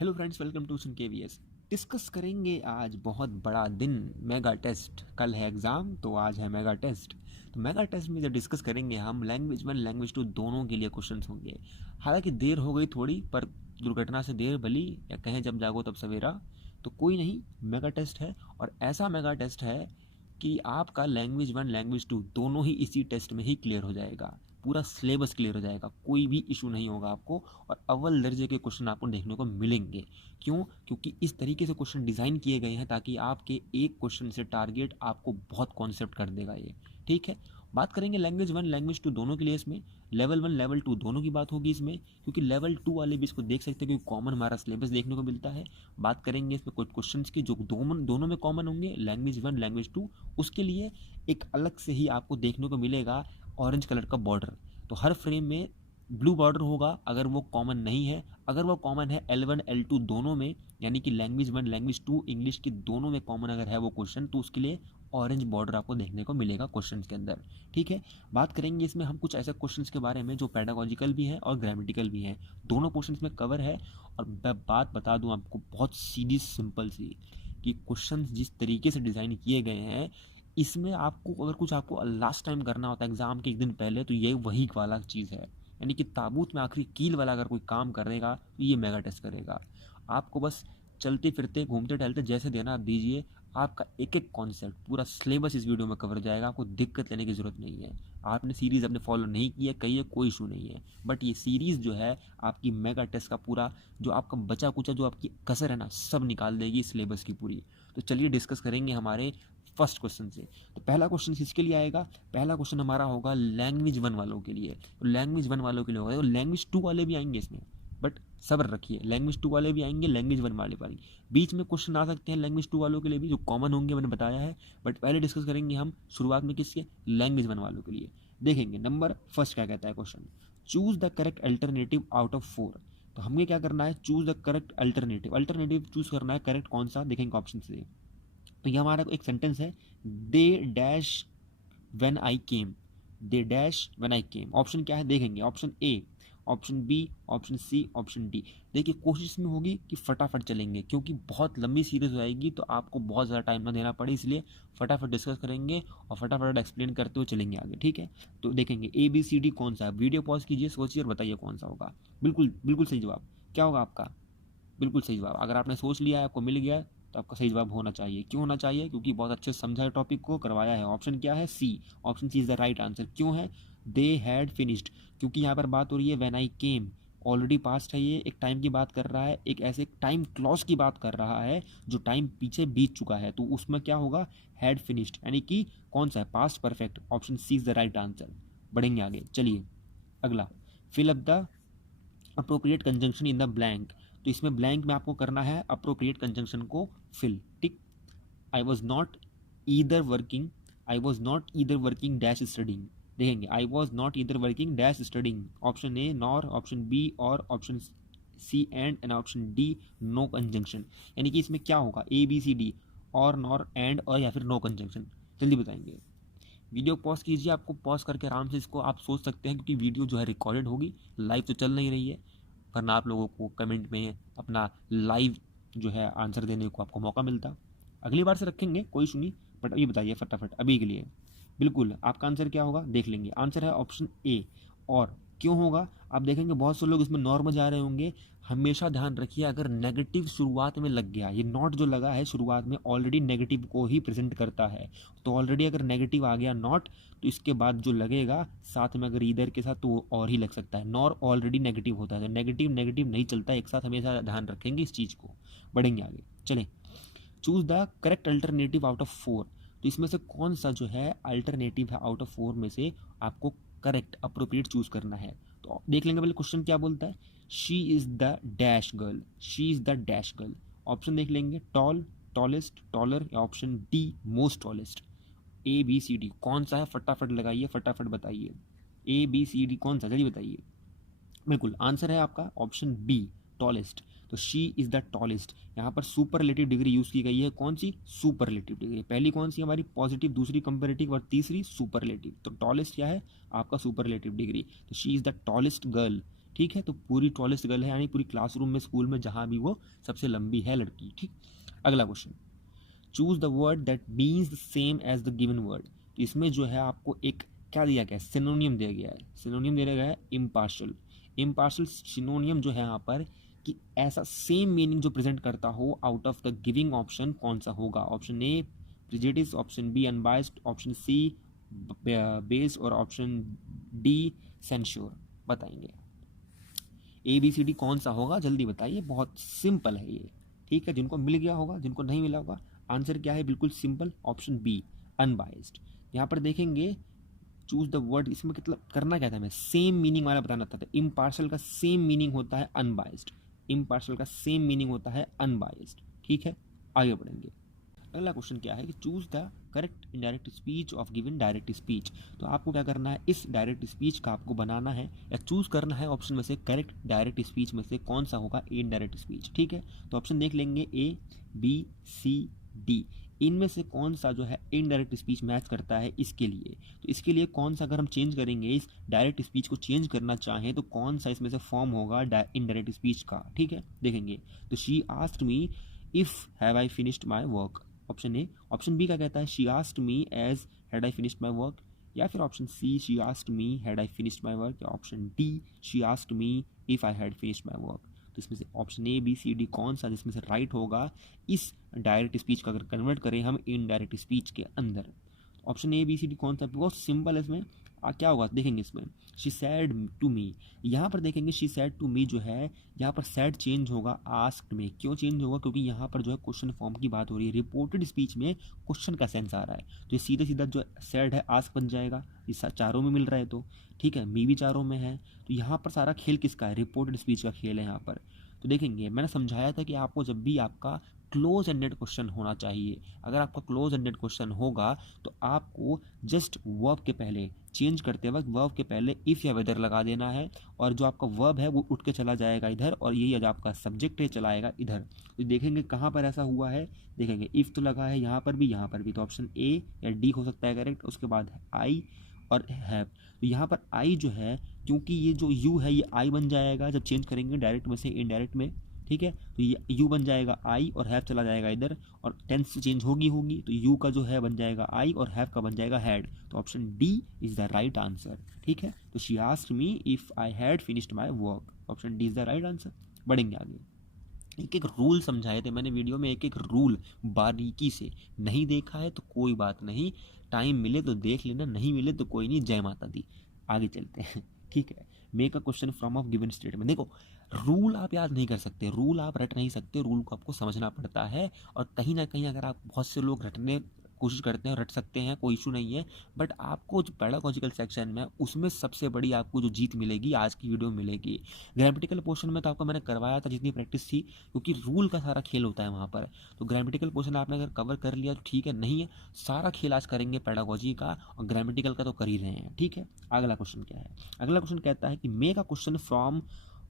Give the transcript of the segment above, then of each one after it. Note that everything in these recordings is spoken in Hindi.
Hello friends, welcome to KVS. Discuss करेंगे आज बहुत बड़ा दिन, मेगा टेस्ट। कल है एग्ज़ाम तो आज है मेगा टेस्ट। तो मेगा टेस्ट में जब डिस्कस करेंगे हम लैंग्वेज 1 लैंग्वेज 2 दोनों के लिए क्वेश्चंस होंगे। हालांकि देर हो गई थोड़ी, पर दुर्घटना से देर भली, या कहें जब जागो तब सवेरा। तो कोई नहीं, मेगा टेस्ट है। और ऐसा मेगा टेस्ट है कि आपका लैंग्वेज 1 लैंग्वेज 2 दोनों ही इसी टेस्ट में ही क्लियर हो जाएगा। पूरा सिलेबस क्लियर हो जाएगा, कोई भी इशू नहीं होगा आपको। और अव्वल दर्जे के क्वेश्चन आपको देखने को मिलेंगे। क्यों? क्योंकि इस तरीके से क्वेश्चन डिज़ाइन किए गए हैं ताकि आपके एक क्वेश्चन से टारगेट आपको बहुत कॉन्सेप्ट कर देगा ये। ठीक है, बात करेंगे लैंग्वेज 1 लैंग्वेज 2 दोनों के लिए। इसमें लेवल 1 लेवल 2 दोनों की बात होगी इसमें, क्योंकि लेवल 2 वाले भी इसको देख सकते हैं क्योंकि कॉमन हमारा सिलेबस देखने को मिलता है। बात करेंगे इसमें कुछ क्वेश्चन की जो दोनों में कॉमन होंगे, लैंग्वेज 1 लैंग्वेज 2। उसके लिए एक अलग से ही आपको देखने को मिलेगा ऑरेंज कलर का बॉर्डर। तो हर फ्रेम में ब्लू बॉर्डर होगा अगर वो कॉमन नहीं है। अगर वो कॉमन है L1 L2 दोनों में, यानी कि लैंग्वेज 1 लैंग्वेज 2 इंग्लिश की दोनों में कॉमन अगर है वो क्वेश्चन, तो उसके लिए ऑरेंज बॉर्डर आपको देखने को मिलेगा क्वेश्चन के अंदर। ठीक है, बात करेंगे इसमें हम कुछ ऐसे क्वेश्चन के बारे में जो पैडागोजिकल भी हैं और ग्रामेटिकल भी हैं। दोनों क्वेश्चन में कवर है। और मैं बात बता दूं आपको बहुत सीधी सिंपल सी, कि क्वेश्चन जिस तरीके से डिज़ाइन किए गए हैं, इसमें आपको अगर कुछ आपको लास्ट टाइम करना होता है एग्ज़ाम के एक दिन पहले, तो ये वही वाला चीज़ है। यानी कि ताबूत में आखिरी कील वाला अगर कोई काम करेगा तो ये मेगा टेस्ट करेगा। आपको बस चलते फिरते घूमते टहलते जैसे देना आप दीजिए, आपका एक एक कॉन्सेप्ट पूरा सिलेबस इस वीडियो में कवर जाएगा। आपको दिक्कत लेने की ज़रूरत नहीं है। आपने सीरीज़ अपने फॉलो नहीं की है, कही है, कोई इशू नहीं है। बट ये सीरीज़ जो है आपकी मेगा टेस्ट का पूरा जो आपका बचा कुचा जो आपकी कसर है ना, सब निकाल देगी सिलेबस की पूरी। तो चलिए डिस्कस करेंगे हमारे फर्स्ट क्वेश्चन से। तो पहला क्वेश्चन किसके लिए आएगा? पहला क्वेश्चन हमारा होगा लैंग्वेज 1 वालों के लिए। तो लैंग्वेज 1 वालों के लिए होगा, तो लैंग्वेज 2 वाले भी आएंगे इसमें। बट सब्र रखिए, लैंग्वेज 2 वाले भी आएंगे, लैंग्वेज 1 वाले भी आएंगे। बीच में क्वेश्चन आ सकते हैं लैंग्वेज 2 वालों के लिए भी, जो कॉमन होंगे मैंने बताया है। बट पहले डिस्कस करेंगे हम शुरुआत में किसके? लैंग्वेज 1 वालों के लिए। देखेंगे नंबर फर्स्ट क्या कहता है question. Choose the correct alternative out of 4। तो हमें क्या करना है? Choose the correct alternative. Alternative choose करना है, करेक्ट कौन सा देखेंगे ऑप्शन से। तो ये हमारा एक सेंटेंस है, they dash when I came. They dash when I came. Option क्या है देखेंगे, option A, option B, option C, option D. देखिए कोशिश में होगी कि फटाफट चलेंगे, क्योंकि बहुत लंबी सीरीज हो जाएगी तो आपको बहुत ज़्यादा टाइम ना देना पड़े, इसलिए फटाफट डिस्कस करेंगे और फटाफट एक्सप्लेन करते हुए चलेंगे आगे। ठीक है, तो देखेंगे ए बी सी डी कौन सा है। वीडियो पॉज कीजिए, सोचिए और बताइए कौन सा होगा। बिल्कुल बिल्कुल सही जवाब। क्या होगा आपका? बिल्कुल सही जवाब। अगर आपने सोच लिया है, आपको मिल गया है, तो आपका सही जवाब होना चाहिए। क्यों होना चाहिए? क्योंकि बहुत अच्छे से समझा है टॉपिक को, करवाया है। ऑप्शन क्या है? C. Option C is the right answer. क्यों है? दे हैड फिनिश्ड, क्योंकि यहाँ पर बात हो रही है when I came. Already past है, ये एक टाइम की बात कर रहा है, एक ऐसे टाइम क्लॉज की बात कर रहा है जो टाइम पीछे बीत चुका है। तो उसमें क्या होगा? हैड फिनिश्ड, यानी कि कौन सा है? Past perfect. Option C is the right answer. बढ़ेंगे आगे, चलिए अगला। Fill up the appropriate conjunction in the blank. तो इसमें ब्लैंक में आपको करना है अप्रोप्रिएट कंजंक्शन को फिल। ठीक, I was not either working, I was not either working dash studying. देखेंगे I was not either working dash studying. Option A nor, option B or, option C and option D no conjunction. यानी कि इसमें क्या होगा? ए बी सी डी, और नॉर एंड और, या फिर नो कंजंक्शन। जल्दी बताएंगे। वीडियो पॉज कीजिए, आपको पॉज करके आराम से इसको आप सोच सकते हैं, क्योंकि वीडियो जो है रिकॉर्डेड होगी, लाइव तो चल नहीं रही है। वरना आप लोगों को कमेंट में अपना लाइव जो है आंसर देने को आपको मौका मिलता। अगली बार से रखेंगे, कोई इशू नहीं। बट अभी बताइए फटाफट अभी के लिए। बिल्कुल, आपका आंसर क्या होगा देख लेंगे। आंसर है ऑप्शन ए। और क्यों होगा आप देखेंगे, बहुत से लोग इसमें नॉर्मल जा रहे होंगे। हमेशा ध्यान रखिए, अगर नेगेटिव शुरुआत में लग गया, ये नॉट जो लगा है शुरुआत में ऑलरेडी नेगेटिव को ही प्रेजेंट करता है। तो ऑलरेडी अगर नेगेटिव आ गया नॉट, तो इसके बाद जो लगेगा साथ में अगर ईदर के साथ, तो वो और ही लग सकता है। नॉर ऑलरेडी नेगेटिव होता है, तो नेगेटिव नेगेटिव नहीं चलता एक साथ, हमेशा ध्यान रखेंगे इस चीज़ को। बढ़ेंगे आगे, चलें। Choose the correct alternative out of 4। तो इसमें से कौन सा जो है अल्टरनेटिव है आउट ऑफ 4 में से आपको करेक्ट अप्रोप्रिएट चूज करना है। तो देख लेंगे पहले क्वेश्चन क्या बोलता है। She is the dash girl, she is the dash girl. Option देख लेंगे, टॉल, टॉलेस्ट, टॉलर, या option D most tallest. A B C D कौन सा है? फटाफट लगाइए, फटाफट बताइए। ए बी सी डी कौन सा, जल्दी बताइए। बिल्कुल आंसर है आपका ऑप्शन बी, टॉलेस्ट। तो शी इज द टॉलेस्ट। यहाँ पर सुपरलेटिव डिग्री यूज की गई है। कौन सी? Superlative degree. पहली कौन सी हमारी? पॉजिटिव, दूसरी कंपेरेटिव और तीसरी सुपरलेटिव। तो टॉलेस्ट क्या है? आपका सुपरलेटिव डिग्री। तो she is the tallest girl, ठीक है, तो पूरी टॉलेस्ट गर्ल है, यानी पूरी क्लासरूम में, स्कूल में, जहाँ भी वो सबसे लंबी है लड़की। ठीक, अगला question, choose the word that means the same as the given word. तो इसमें जो है आपको एक क्या दिया गया है, सिनोनियम दिया गया है। सिनोनियम दिया गया है इम्पार्शल। इम्पार्शल सिनोनियम जो है यहाँ पर कि ऐसा सेम मीनिंग जो प्रेजेंट करता हो out of the giving option कौन सा होगा। Option A prejudice, option B unbiased, option C based और ऑप्शन डी सेंश्योर। बताएंगे ए बी सी डी कौन सा होगा, जल्दी बताइए, बहुत सिंपल है ये। ठीक है, जिनको मिल गया होगा, जिनको नहीं मिला होगा, आंसर क्या है, बिल्कुल सिंपल, ऑप्शन बी अनबायस्ड। यहाँ पर देखेंगे चूज द वर्ड, इसमें मतलब करना क्या था, हमें सेम मीनिंग वाला बताना था। इम्पार्शल का सेम मीनिंग होता है अनबायस्ड, इम्पार्शल का सेम मीनिंग होता है अनबायस्ड। ठीक है, आगे बढ़ेंगे। अगला क्वेश्चन क्या है कि choose the correct indirect speech of given direct speech. तो आपको क्या करना है, इस डायरेक्ट स्पीच का आपको बनाना है या चूज करना है ऑप्शन में से करेक्ट डायरेक्ट स्पीच में से कौन सा होगा इनडायरेक्ट स्पीच। ठीक है, तो ऑप्शन देख लेंगे ए बी सी डी, इनमें से कौन सा जो है इनडायरेक्ट स्पीच मैच करता है इसके लिए। तो इसके लिए कौन सा, अगर हम चेंज करेंगे, इस डायरेक्ट स्पीच को चेंज करना चाहें तो कौन सा इसमें से फॉर्म होगा इनडायरेक्ट स्पीच का। ठीक है, देखेंगे तो she asked me if have I finished my work, option A. Option B क्या कहता है, she asked me as had I finished my work, या फिर option C she asked me had I finished my work, या option D she asked me if I had finished my work. तो इसमें से option A B C D कौन सा जिसमें से राइट होगा इस डायरेक्ट स्पीच का अगर कन्वर्ट करें हम इनडायरेक्ट स्पीच के अंदर। Option A B C D कौन सा, बहुत सिंपल है। इसमें क्या होगा देखेंगे, इसमें शी सैड टू मी, यहाँ पर देखेंगे शी सैड टू मी जो है, यहाँ पर सैड चेंज होगा आस्क्ड में। क्यों चेंज होगा, क्योंकि यहाँ पर जो है क्वेश्चन फॉर्म की बात हो रही है, रिपोर्टेड स्पीच में क्वेश्चन का सेंस आ रहा है, तो ये सीधा सीधा जो सैड है आस्क बन जाएगा। इस चारों में मिल रहा है तो ठीक है, मी भी चारों में है, तो यहाँ पर सारा खेल किसका है, रिपोर्टेड स्पीच का खेल है यहाँ पर। तो देखेंगे मैंने समझाया था कि आपको जब भी आपका क्लोज एंडेड क्वेश्चन होना चाहिए, अगर आपका क्लोज एंडेड क्वेश्चन होगा तो आपको जस्ट वर्ब के पहले चेंज करते वक्त वर्ब के पहले इफ़ या वेदर लगा देना है, और जो आपका वर्ब है वो उठ के चला जाएगा इधर, और यही जो आपका सब्जेक्ट है चलाएगा इधर। तो देखेंगे कहाँ पर ऐसा हुआ है, देखेंगे इफ़ तो लगा है यहाँ पर भी, यहाँ पर भी, तो ऑप्शन ए या डी हो सकता है करेक्ट। उसके बाद आई और हैव, तो यहाँ पर आई जो है, क्योंकि ये जो यू है ये आई बन जाएगा जब चेंज करेंगे डायरेक्ट में से इनडायरेक्ट में। ठीक है, तो ये यू बन जाएगा आई और हैव चला जाएगा इधर, और टेंस चेंज होगी तो यू का जो है बन जाएगा आई और हैव का बन जाएगा हैड। तो option D is the right answer. ठीक है, तो she asked me if I had finished my work, option D is the right answer. बढ़ेंगे आगे। एक एक रूल समझाए थे मैंने वीडियो में, एक एक रूल बारीकी से, नहीं देखा है तो कोई बात नहीं, टाइम मिले तो देख लेना, नहीं मिले तो कोई नहीं, जय माता दी। आगे चलते हैं। ठीक है, make a question from of given statement. देखो रूल आप याद नहीं कर सकते, रूल आप रट नहीं सकते, रूल को आपको समझना पड़ता है, और कहीं ना कहीं अगर आप, बहुत से लोग रटने कोशिश करते हैं, रट सकते हैं, कोई इशू नहीं है, बट आपको जो पैडागॉजिकल सेक्शन में उसमें सबसे बड़ी आपको जो जीत मिलेगी आज की वीडियो में मिलेगी। ग्रामेटिकल पोर्शन में तो आपको मैंने करवाया था जितनी प्रैक्टिस थी, क्योंकि रूल का सारा खेल होता है वहाँ पर, तो ग्रामेटिकल पोर्शन आपने अगर कवर कर लिया तो ठीक है, नहीं है सारा खेल आज करेंगे पैडागॉजी का, और ग्रामेटिकल का तो कर ही रहे हैं। ठीक है, अगला क्वेश्चन क्या है, अगला क्वेश्चन कहता है कि make a question from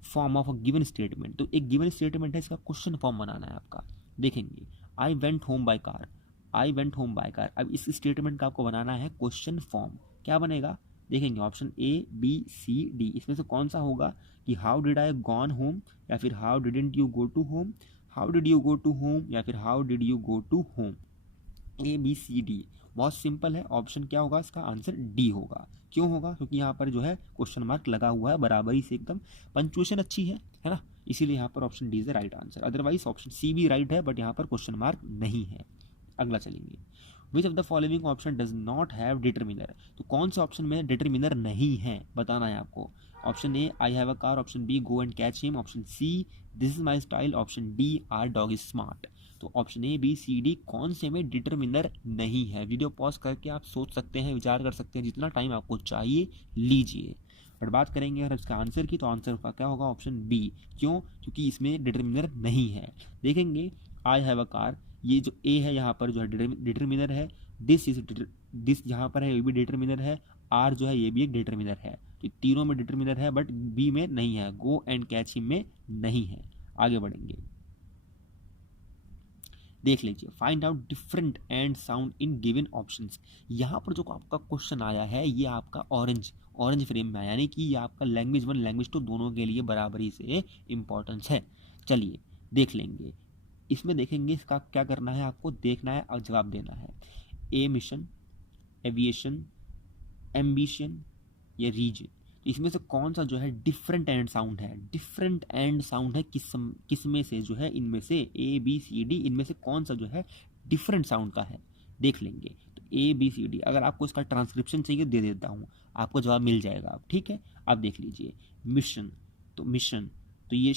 form of a given statement. तो एक गिवन स्टेटमेंट है, इसका क्वेश्चन फॉर्म बनाना है आपका। देखेंगे I went home by car, I went home by car, अब इस स्टेटमेंट का आपको बनाना है क्वेश्चन फॉर्म। क्या बनेगा, देखेंगे option A B C D, इसमें से कौन सा होगा कि how did I gone home, या फिर how didn't you go to home, how did you go to home, या फिर how did you go to home. A B C D, बहुत सिंपल है, ऑप्शन क्या होगा, इसका आंसर डी होगा। क्यों होगा, क्योंकि यहाँ पर जो है क्वेश्चन मार्क लगा हुआ है बराबरी से एकदम, पंक्चुएशन अच्छी है ना, इसीलिए यहाँ पर option D is the right answer. Otherwise option C भी राइट है, बट यहाँ पर क्वेश्चन मार्क नहीं है। अगला चलेंगे, विच of the following option does not have determiner. तो कौन से ऑप्शन में डिटरमिनर नहीं है बताना है आपको। Option A I have a car, option B go and catch him, option C this is my style, option D our dog is smart. तो option A B C D कौन से में डिटरमिनर नहीं है। वीडियो पॉज करके आप सोच सकते हैं, विचार कर सकते हैं, जितना टाइम आपको चाहिए लीजिए। बट बात करेंगे अगर इसका आंसर की, तो आंसर का क्या होगा, ऑप्शन बी। क्यों, क्योंकि इसमें डिटरमिनर नहीं है। देखेंगे आई हैव अ कार, ये जो ए है यहाँ पर जो है डिटरमिनर है, दिस यहाँ पर है ये भी डिटरमिनर है, आर जो है ये भी एक डिटरमिनर है, तो तीनों में डिटरमिनर है, बट बी में नहीं है, गो एंड कैच हिम में नहीं है। आगे बढ़ेंगे, देख लीजिए, find out different and sound in given options. यहाँ पर जो आपका क्वेश्चन आया है ये आपका ऑरेंज फ्रेम में आया, यानी कि ये आपका लैंग्वेज 1 लैंग्वेज 2 दोनों के लिए बराबरी से इम्पोर्टेंस है। चलिए देख लेंगे, इसमें देखेंगे इसका क्या करना है, आपको देखना है और जवाब देना है। ए मिशन, एविएशन, एम्बिशन या रीजन, इसमें से कौन सा जो है डिफरेंट एंड साउंड है, डिफरेंट एंड साउंड है किस में से जो है, इनमें से ए बी सी डी, इनमें से कौन सा जो है डिफरेंट साउंड का है, देख लेंगे। तो ए बी सी डी, अगर आपको इसका ट्रांसक्रिप्शन चाहिए दे देता हूँ, आपको जवाब मिल जाएगा। आप ठीक है, आप देख लीजिए। मिशन, तो मिशन, तो ये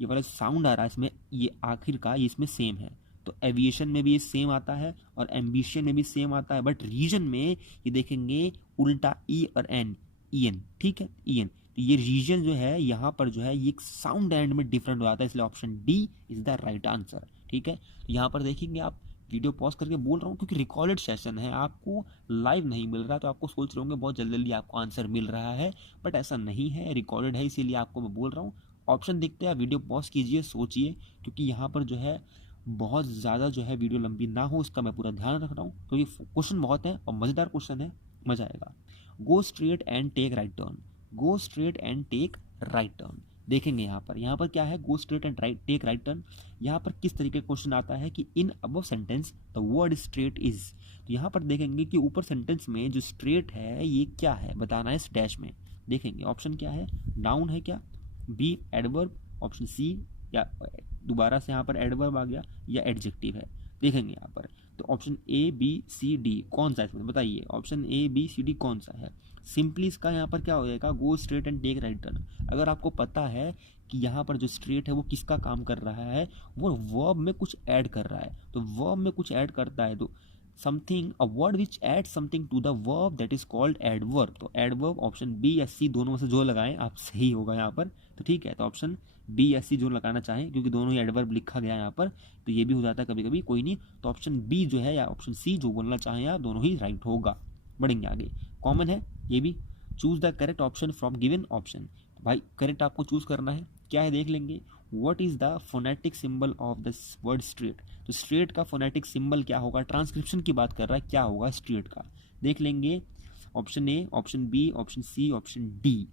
वाला साउंड आ रहा है इसमें, ये आखिर का ये इसमें सेम है। तो एविएशन में भी ये सेम आता है और एम्बिशन में भी सेम आता है, बट रीजन में ये देखेंगे उल्टा ई और एन, ई एन, ठीक है, ई एन। तो ये रीजन जो है यहाँ पर जो है ये साउंड एंड में डिफरेंट हो जाता है, इसलिए option D is the right answer. ठीक है, तो यहाँ पर देखेंगे आप, वीडियो पॉज करके बोल रहा हूँ क्योंकि रिकॉर्डेड सेशन है, आपको लाइव नहीं मिल रहा, तो आपको सोच रहे होंगे बहुत जल्दी जल्दी आपको आंसर मिल रहा है, बट ऐसा नहीं है, रिकॉर्डेड है, इसीलिए आपको मैं बोल रहा हूँ। ऑप्शन दिखते हैं, वीडियो पॉज कीजिए, सोचिए, क्योंकि यहाँ पर जो है बहुत ज़्यादा जो है वीडियो लंबी ना हो, इसका मैं पूरा ध्यान रख रहा हूँ, क्योंकि क्वेश्चन बहुत है और मज़ेदार क्वेश्चन है, मज़ा आएगा। Go straight and take right turn, go straight and take right turn, देखेंगे यहाँ पर क्या है, go straight and take right turn. यहाँ पर किस तरीके का क्वेश्चन आता है कि in above sentence the word straight is, तो यहाँ पर देखेंगे कि ऊपर सेंटेंस में जो स्ट्रेट है ये क्या है, बताना है डैश में। देखेंगे ऑप्शन क्या है, नाउन है क्या, बी एडवर्ब, ऑप्शन सी या दोबारा से यहाँ पर एडवर्ब आ गया, या एडजेक्टिव है। देखेंगे यहाँ पर, तो option A B C D कौन सा है इसमें, बताइए option A B C D कौन सा है। सिंपली इसका यहाँ पर क्या हो जाएगा, go straight and take right turn. अगर आपको पता है कि यहाँ पर जो स्ट्रेट है वो किसका काम कर रहा है, वो वर्ब में कुछ ऐड कर रहा है, तो वर्ब में कुछ ऐड करता है, तो something, a word which add something to the verb that is called adverb. तो एडवर्ब ऑप्शन बी या सी दोनों में से जो लगाएं आप सही होगा यहाँ पर, तो ठीक है, तो ऑप्शन बी या सी जो लगाना चाहें, क्योंकि दोनों ही एडवर्ब लिखा गया है यहाँ पर, तो ये भी हो जाता है कभी कभी, कोई नहीं, तो ऑप्शन बी जो है या ऑप्शन सी जो बोलना चाहें आप, दोनों ही राइट होगा। बढ़ेंगे आगे, कॉमन है ये भी। Choose the correct option from given option, भाई करेक्ट आपको चूज करना है, क्या है देख लेंगे। What is the phonetic symbol of the word straight, तो स्ट्रेट का फोनेटिक सिंबल क्या होगा, ट्रांसक्रिप्शन की बात कर रहा है, क्या होगा स्ट्रेट का, देख लेंगे। Option A, option B, option C, option D.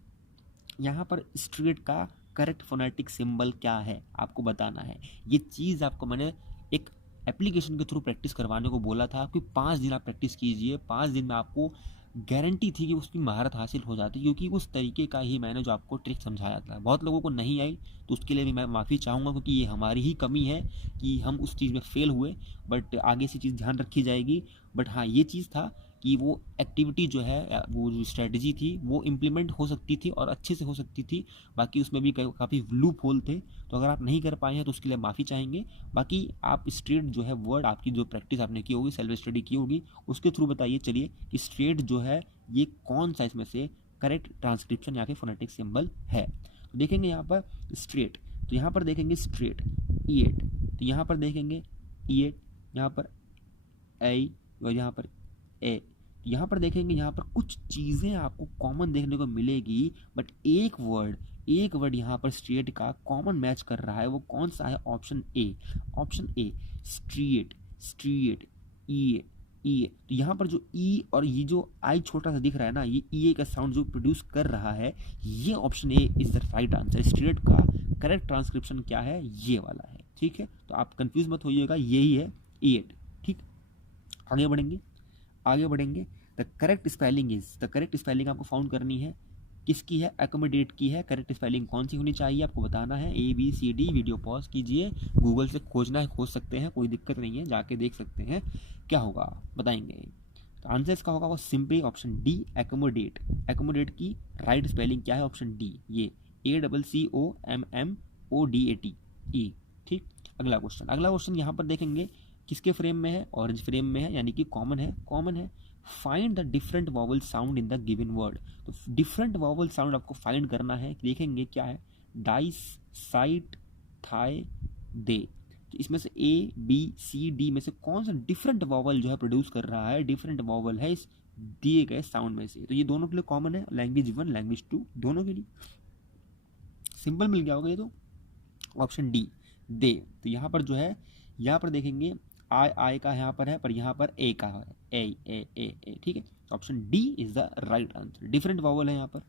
यहाँ पर स्ट्रेट का करेक्ट फोनेटिक सिंबल क्या है आपको बताना है। ये चीज़ आपको मैंने एक एप्लीकेशन के थ्रू प्रैक्टिस करवाने को बोला था कि 5 दिन आप प्रैक्टिस कीजिए, 5 दिन में आपको गारंटी थी कि उसकी महारत हासिल हो जाती, क्योंकि उस तरीके का ही मैंने जो आपको ट्रिक समझाया था, बहुत लोगों को नहीं आई, तो उसके लिए भी मैं माफ़ी चाहूँगा, क्योंकि ये हमारी ही कमी है कि हम उस चीज़ में फेल हुए, बट आगे से चीज़ ध्यान रखी जाएगी। बट हाँ, ये चीज़ था कि वो एक्टिविटी जो है, वो जो स्ट्रेटजी थी वो इम्प्लीमेंट हो सकती थी और अच्छे से हो सकती थी, बाकी उसमें भी काफ़ी लूप होल थे, तो अगर आप नहीं कर पाए हैं तो उसके लिए माफ़ी चाहेंगे। बाकी आप स्ट्रेट जो है वर्ड, आपकी जो प्रैक्टिस आपने की होगी, सेल्फ स्टडी की होगी, उसके थ्रू बताइए चलिए कि स्ट्रेट जो है ये कौन सा इसमें से करेक्ट ट्रांसक्रिप्शन या फिर फोनेटिक सिंबल है। तो देखेंगे यहाँ पर स्ट्रेट, तो यहाँ पर देखेंगे स्ट्रेट ई एट, तो यहाँ पर देखेंगे ई एट, यहाँ पर आई और यहाँ पर ए, यहाँ पर देखेंगे, यहाँ पर कुछ चीज़ें आपको कॉमन देखने को मिलेगी, बट एक वर्ड यहाँ पर स्ट्रेट का कॉमन मैच कर रहा है, वो कौन सा है, option A, option A straight, straight E E. तो यहाँ पर जो ई और ये जो आई छोटा सा दिख रहा है ना, ये ई का साउंड जो प्रोड्यूस कर रहा है, ये option A is the right answer. Straight का करेक्ट ट्रांसक्रिप्शन क्या है, ये वाला है, ठीक है, तो आप कंफ्यूज मत होइएगा, यही है ई एट। ठीक, आगे बढ़ेंगे। द करेक्ट स्पेलिंग आपको फाउंड करनी है, किसकी है, एकोमोडेट की है। करेक्ट स्पेलिंग कौन सी होनी चाहिए आपको बताना है, A B C D. Video pause कीजिए, गूगल से खोजना है खोज सकते हैं, कोई दिक्कत नहीं है, जाके देख सकते हैं क्या होगा, बताएंगे। तो आंसर इसका होगा वो simply option D, accommodate. Accommodate की राइट स्पेलिंग क्या है, ऑप्शन डी, ये ACCOMMODAT ई। ठीक, अगला क्वेश्चन यहाँ पर देखेंगे किसके फ्रेम में है, ऑरेंज फ्रेम में है, यानी कि कॉमन है। Find the different vowel sound in the given word, तो डिफरेंट वॉवल साउंड आपको फाइंड करना है। देखेंगे क्या है, डाइस, साइट, थाई, दे। तो इसमें से ए बी सी डी में से कौन सा डिफरेंट वॉवल जो है प्रोड्यूस कर रहा है, डिफरेंट वॉवल है इस दिए गए साउंड में से। तो ये दोनों के लिए कॉमन है, लैंग्वेज 1 लैंग्वेज 2 दोनों के लिए सिंपल मिल गया होगा ये, तो ऑप्शन डी दे। तो यहाँ पर जो है यहाँ पर देखेंगे आई का यहाँ पर है, पर यहाँ पर ए का है, ए, ठीक है। Option D is the right answer. Different vowel है यहाँ पर।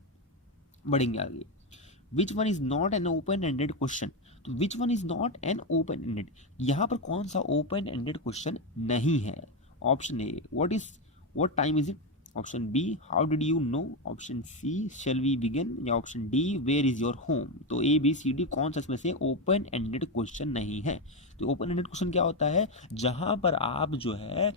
बढ़ेंगे आगे। Which one is not an open ended question, तो which one is not an open ended, यहाँ पर कौन सा ओपन एंडेड क्वेश्चन नहीं है? Option A what time is it, option B how did you know, option C shall we begin, या option D where is your home. तो ए बी सी डी कौन सा इसमें से ओपन एंडेड क्वेश्चन नहीं है? तो ओपन एंडेड क्वेश्चन क्या होता है? जहां पर आप जो है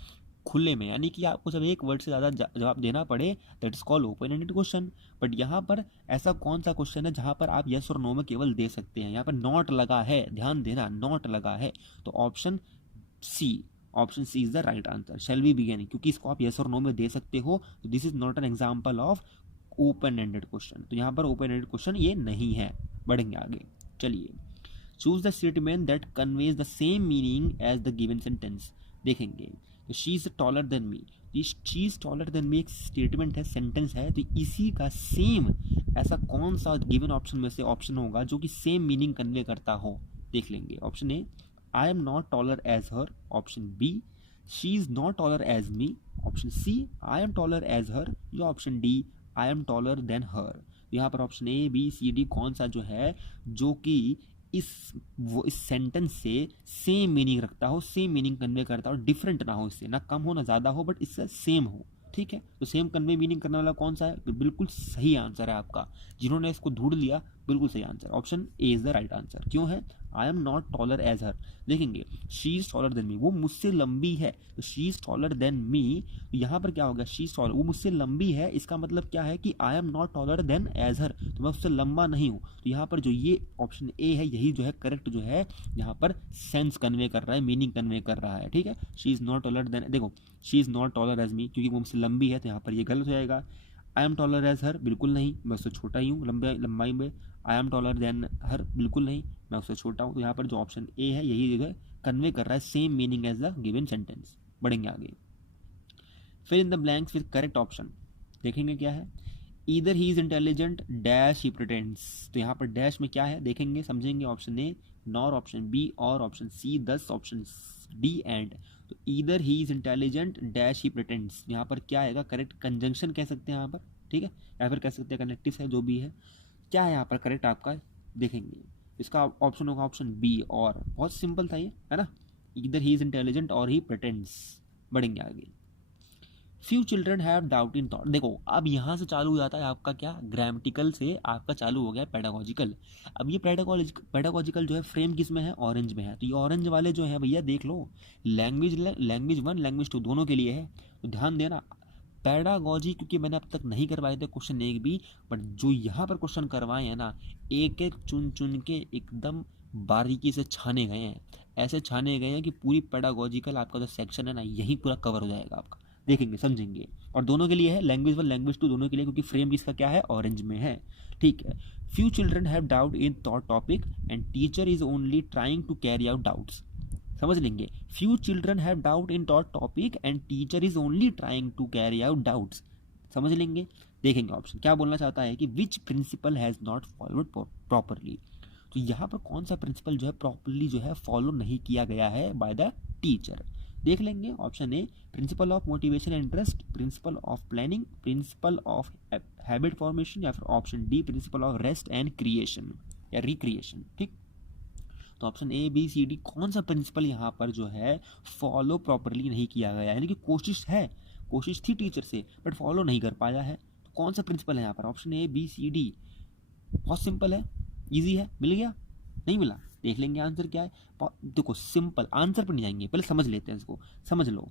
खुले में, यानी कि आपको जब एक वर्ड से ज़्यादा जवाब देना पड़े, that is called open ended question. But यहाँ पर ऐसा कौन सा क्वेश्चन है जहाँ पर आप यस और नो में केवल दे सकते हैं? यहाँ पर नॉट लगा है, ध्यान देना, नॉट लगा है। तो option C is the right answer. Shall we begin, क्योंकि इसको आप यस और नो में दे सकते हो, तो this is not an example of open ended question. तो यहाँ पर ओपन एंडेड क्वेश्चन ये नहीं है। बढ़ेंगे आगे, चलिए। Choose the statement that conveys the same meaning as the given sentence. देखेंगे तो she is taller than me, she is taller than me एक स्टेटमेंट है, सेंटेंस है, तो इसी का सेम ऐसा कौन सा गिवन ऑप्शन में से ऑप्शन होगा जो कि सेम मीनिंग कन्वे करता हो? देख लेंगे। Option A I am not taller as her, option B she is not taller as me, option C I am taller as her, या option D I am taller than her. यहाँ पर option A B C D कौन सा जो है जो कि इस सेंटेंस से सेम मीनिंग रखता हो, सेम मीनिंग कन्वे करता हो, डिफरेंट ना हो, इससे ना कम हो ना ज़्यादा हो, बट इससे सेम हो, ठीक है। तो सेम कन्वे मीनिंग करने वाला कौन सा है? बिल्कुल सही आंसर है आपका। जिन्होंने इसको ढूंढ लिया, बिल्कुल सही answer, option A is the right answer. क्यों है? I am not taller as her. देखेंगे she is taller than me, वो मुझसे लंबी है, तो she is taller than me, तो यहाँ पर क्या होगा? शी इज टॉलर, वो मुझसे लंबी है, इसका मतलब क्या है कि I am not taller than as her, तो मैं उससे लंबा नहीं हूँ। तो यहाँ पर जो ये ऑप्शन ए है, यही जो है करेक्ट जो है, यहाँ पर सेंस कन्वे कर रहा है, मीनिंग कन्वे कर रहा है, ठीक है। She is not taller than, देखो she is not taller as me, क्योंकि वो मुझसे लंबी है, तो यहाँ पर ये गलत हो जाएगा। आई एम टॉलर एज हर, बिल्कुल नहीं, मैं उससे छोटा ही हूँ लंबाई में। आई एम टॉलर देन हर, बिल्कुल नहीं, मैं उससे छोटा हूँ। तो यहाँ पर जो ऑप्शन ए है, यही जगह कन्वे कर रहा है same meaning as the given sentence. बढ़ेंगे आगे। Fill in the blanks with correct option. देखेंगे क्या है? Either he is intelligent dash he pretends, तो यहाँ पर डैश में क्या है देखेंगे, समझेंगे। Option A nor, option B or, option C thus, option D and. तो either he is intelligent dash he pretends, यहाँ पर क्या आएगा? करेक्ट कंजंक्शन कह सकते हैं यहाँ पर, ठीक है, या फिर कह सकते हैं कनेक्टिव है, जो भी है। क्या है यहाँ पर करेक्ट आपका? देखेंगे इसका ऑप्शन होगा ऑप्शन बी और। बहुत सिंपल था ये, है ना। ईदर ही इज इंटेलिजेंट और ही प्रिटेंड्स। बढ़ेंगे आगे। Few children have doubt in thought. देखो अब यहाँ से चालू हो जाता है आपका क्या, ग्रामेटिकल से आपका चालू हो गया पेडागोजिकल। अब ये पेडागोजिकल जो है फ्रेम किस में है? ऑरेंज में है। तो ये ऑरेंज वाले जो है भैया देख लो, लैंग्वेज 1 लैंग्वेज 2 दोनों के लिए है। तो ध्यान देना, पेडागोजी क्योंकि मैंने अब तक नहीं करवाए थे क्वेश्चन एक भी, बट जो यहाँ पर क्वेश्चन करवाए हैं ना, एक एक चुन चुन के एकदम बारीकी से छाने गए हैं, ऐसे छाने गए हैं कि पूरी पेडागोजिकल आपका जो सेक्शन है ना, यही पूरा कवर हो जाएगा आपका। देखेंगे समझेंगे। और दोनों के लिए है, लैंग्वेज 1 लैंग्वेज 2 दोनों के लिए, क्योंकि फ्रेम इसका क्या है? ऑरेंज में है, ठीक है। Few children have doubt in thought topic and teacher is only trying to carry out doubts. समझ लेंगे। Few children have doubt in thought topic and teacher is only trying to carry out doubts. समझ लेंगे। देखेंगे ऑप्शन क्या बोलना चाहता है कि which principle has not followed properly. तो यहाँ पर कौन सा प्रिंसिपल जो है प्रॉपरली जो है फॉलो नहीं किया गया है बाय द टीचर? देख लेंगे। Option A principle of motivation and interest, principle of planning, principle of habit formation, या फिर option D principle of rest and creation या रिक्रिएशन, ठीक। तो option A B C D कौन सा प्रिंसिपल यहाँ पर जो है फॉलो प्रॉपरली नहीं किया गया, यानी कि कोशिश थी टीचर से बट फॉलो नहीं कर पाया है। तो कौन सा प्रिंसिपल है यहाँ पर? Option A B C D. बहुत सिंपल है, इजी है। मिल गया? नहीं मिला? देख लेंगे आंसर क्या है। देखो सिंपल आंसर पर नहीं जाएंगे, पहले समझ लेते हैं इसको। समझ लो,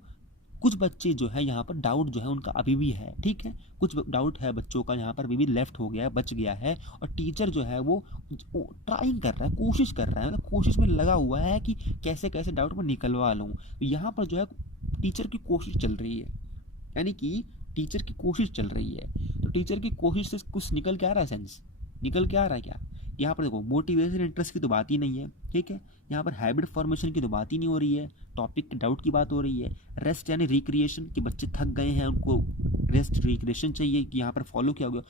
कुछ बच्चे जो है यहाँ पर डाउट जो है उनका अभी भी है, ठीक है। कुछ डाउट है बच्चों का यहाँ पर अभी भी लेफ्ट हो गया है, बच गया है, और टीचर जो है वो ट्राइंग कर रहा है, कोशिश कर रहा है, मतलब कोशिश में लगा हुआ है कि कैसे कैसे डाउट में निकलवा लूँ। तो यहाँ पर जो है टीचर की कोशिश चल रही है, यानी कि टीचर की कोशिश चल रही है। तो टीचर की कोशिश से कुछ निकल के आ रहा है, सेंस निकल के आ रहा है क्या? यहाँ पर देखो मोटिवेशन इंटरेस्ट की तो बात ही नहीं है, ठीक है। यहाँ पर हैबिट फॉर्मेशन की तो बात ही नहीं हो रही है, टॉपिक डाउट की बात हो रही है। रेस्ट यानी रिक्रिएशन, कि बच्चे थक गए हैं, उनको रेस्ट रिक्रिएशन चाहिए, कि यहाँ पर फॉलो किया होगा।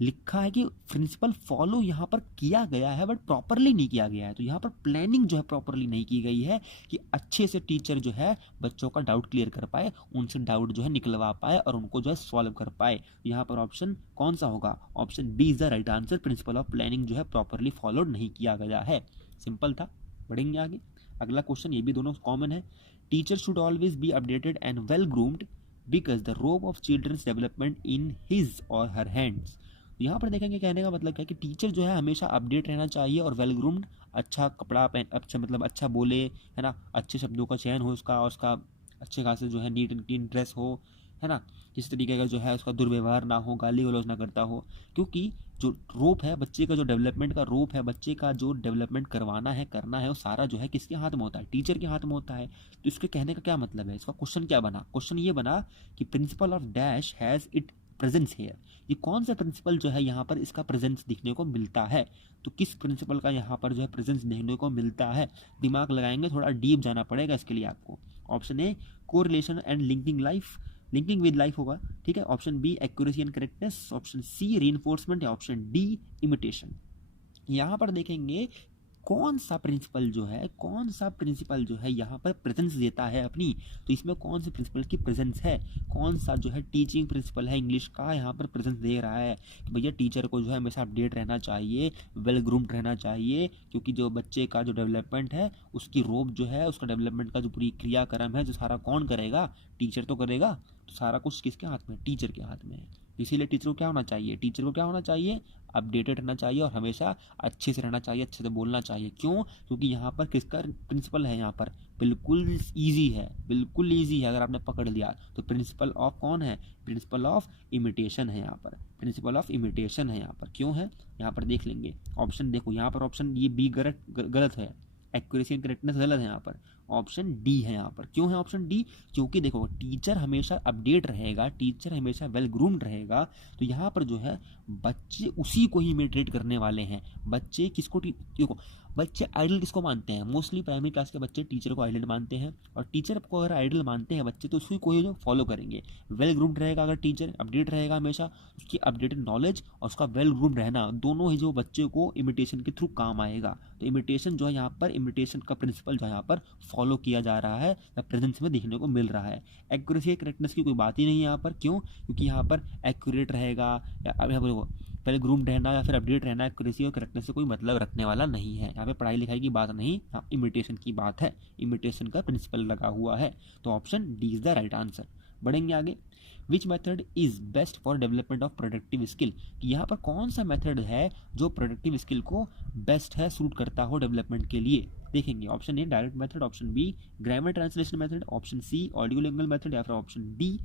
लिखा है कि प्रिंसिपल फॉलो यहाँ पर किया गया है बट प्रॉपरली नहीं किया गया है। तो यहाँ पर प्लानिंग जो है प्रॉपरली नहीं की गई है कि अच्छे से टीचर जो है बच्चों का डाउट क्लियर कर पाए, उनसे डाउट जो है निकलवा पाए और उनको जो है सॉल्व कर पाए। यहाँ पर ऑप्शन कौन सा होगा? Option B is the right answer. Principle of planning जो है प्रॉपरली फॉलोड नहीं किया गया है। सिंपल था। बढ़ेंगे आगे। अगला क्वेश्चन, ये भी दोनों कॉमन है। Teacher should always be updated and well groomed because the rope of children's development in his or her hands. यहाँ पर देखेंगे कहने का मतलब क्या है कि टीचर जो है हमेशा अपडेट रहना चाहिए और वेल ग्रूम्ड, अच्छा कपड़ा पहन, अच्छा मतलब अच्छा बोले, है ना, अच्छे शब्दों का चयन हो उसका, और उसका अच्छे खासे जो है नीट एंड क्लीन ड्रेस हो, है ना, किसी तरीके का जो है उसका दुर्व्यवहार ना हो, गाली गलौज ना करता हो। क्योंकि जो रोप है बच्चे का, जो डेवलपमेंट का रोप है, बच्चे का जो डेवलपमेंट करवाना है, करना है, वो सारा जो है किसके हाथ में होता है? टीचर के हाथ में होता है। तो इसके कहने का क्या मतलब है? इसका क्वेश्चन क्या बना? क्वेश्चन ये बना कि principle of dash has it presence here. ये कौन सा प्रिंसिपल जो है यहाँ पर इसका प्रेजेंस दिखने को मिलता है? तो किस प्रिंसिपल का यहाँ पर जो है प्रेजेंस देखने को मिलता है? दिमाग लगाएंगे, थोड़ा डीप जाना पड़ेगा इसके लिए आपको। Option A correlation and linking with life होगा, ठीक है। Option B accuracy and correctness, option C reinforcement, या ऑप्शन डी इमिटेशन। यहाँ पर देखेंगे कौन सा प्रिंसिपल जो है यहाँ पर प्रेजेंस देता है अपनी। तो इसमें कौन से प्रिंसिपल की प्रेजेंस है? कौन सा जो है टीचिंग प्रिंसिपल है इंग्लिश का यहाँ पर प्रेजेंस दे रहा है कि भैया टीचर को जो है हमेशा अपडेट रहना चाहिए, वेल ग्रूम्ड रहना चाहिए, क्योंकि जो बच्चे का जो डेवलपमेंट है उसकी रोप जो है, उसका डेवलपमेंट का जो पूरी क्रियाक्रम है, जो सारा कौन करेगा? टीचर तो करेगा। तो सारा कुछ किसके हाथ में? टीचर के हाथ में है। इसीलिए टीचर को क्या होना चाहिए? अपडेटेड रहना चाहिए और हमेशा अच्छे से रहना चाहिए, अच्छे से बोलना चाहिए। क्यों? क्योंकि यहाँ पर किसका प्रिंसिपल है? यहाँ पर बिल्कुल ईजी है, अगर आपने पकड़ लिया तो। प्रिंसिपल ऑफ कौन है? प्रिंसिपल ऑफ इमिटेशन है यहाँ पर। क्यों है? यहाँ पर देख लेंगे। ऑप्शन देखो, यहाँ पर ऑप्शन ये बी गलत है, एक्यूरेसी एंड करेक्टनेस गलत है यहाँ पर। ऑप्शन डी है यहाँ पर। क्यों है ऑप्शन डी? क्योंकि देखो टीचर हमेशा अपडेट रहेगा, टीचर हमेशा वेल ग्रूम्ड रहेगा, तो यहाँ पर जो है बच्चे उसी को ही इमिटेट करने वाले हैं। बच्चे किसको? देखो बच्चे आइडल किसको मानते हैं? मोस्टली प्राइमरी क्लास के बच्चे टीचर को आइडल मानते हैं, और टीचर को अगर आइडल मानते हैं बच्चे तो उसी को ही जो फॉलो करेंगे। वेल ग्रूम्ड रहेगा अगर टीचर, अपडेट रहेगा हमेशा, उसकी अपडेटेड नॉलेज और उसका वेल ग्रूम्ड रहना, दोनों ही जो बच्चे को इमिटेशन के थ्रू काम आएगा। तो इमिटेशन जो है यहाँ पर, इमिटेशन का प्रिंसिपल जो है यहाँ पर फॉलो किया जा रहा है, प्रेजेंस में देखने को मिल रहा है। एक्यूरेसी करेक्टनेस की कोई बात ही नहीं है यहाँ पर। क्यों? क्योंकि यहाँ पर एक्यूरेट रहेगा या पहले ग्रूम रहना या फिर अपडेट रहना, एक्यूरेसी और करेक्टनेस से कोई मतलब रखने वाला नहीं है। यहाँ पे पढ़ाई लिखाई की बात नहीं, यहाँ इमिटेशन की बात है, इमिटेशन का प्रिंसिपल लगा हुआ है। तो option D is the right answer. बढ़ेंगे आगे। Which method is best for development of productive skill? कि यहाँ पर कौन सा मेथड है जो प्रोडक्टिव स्किल को बेस्ट है, सूट करता हो डेवलपमेंट के लिए? देखेंगे। Option A direct method, option B grammar translation method, option C audio lingual method, या फिर ऑप्शन डी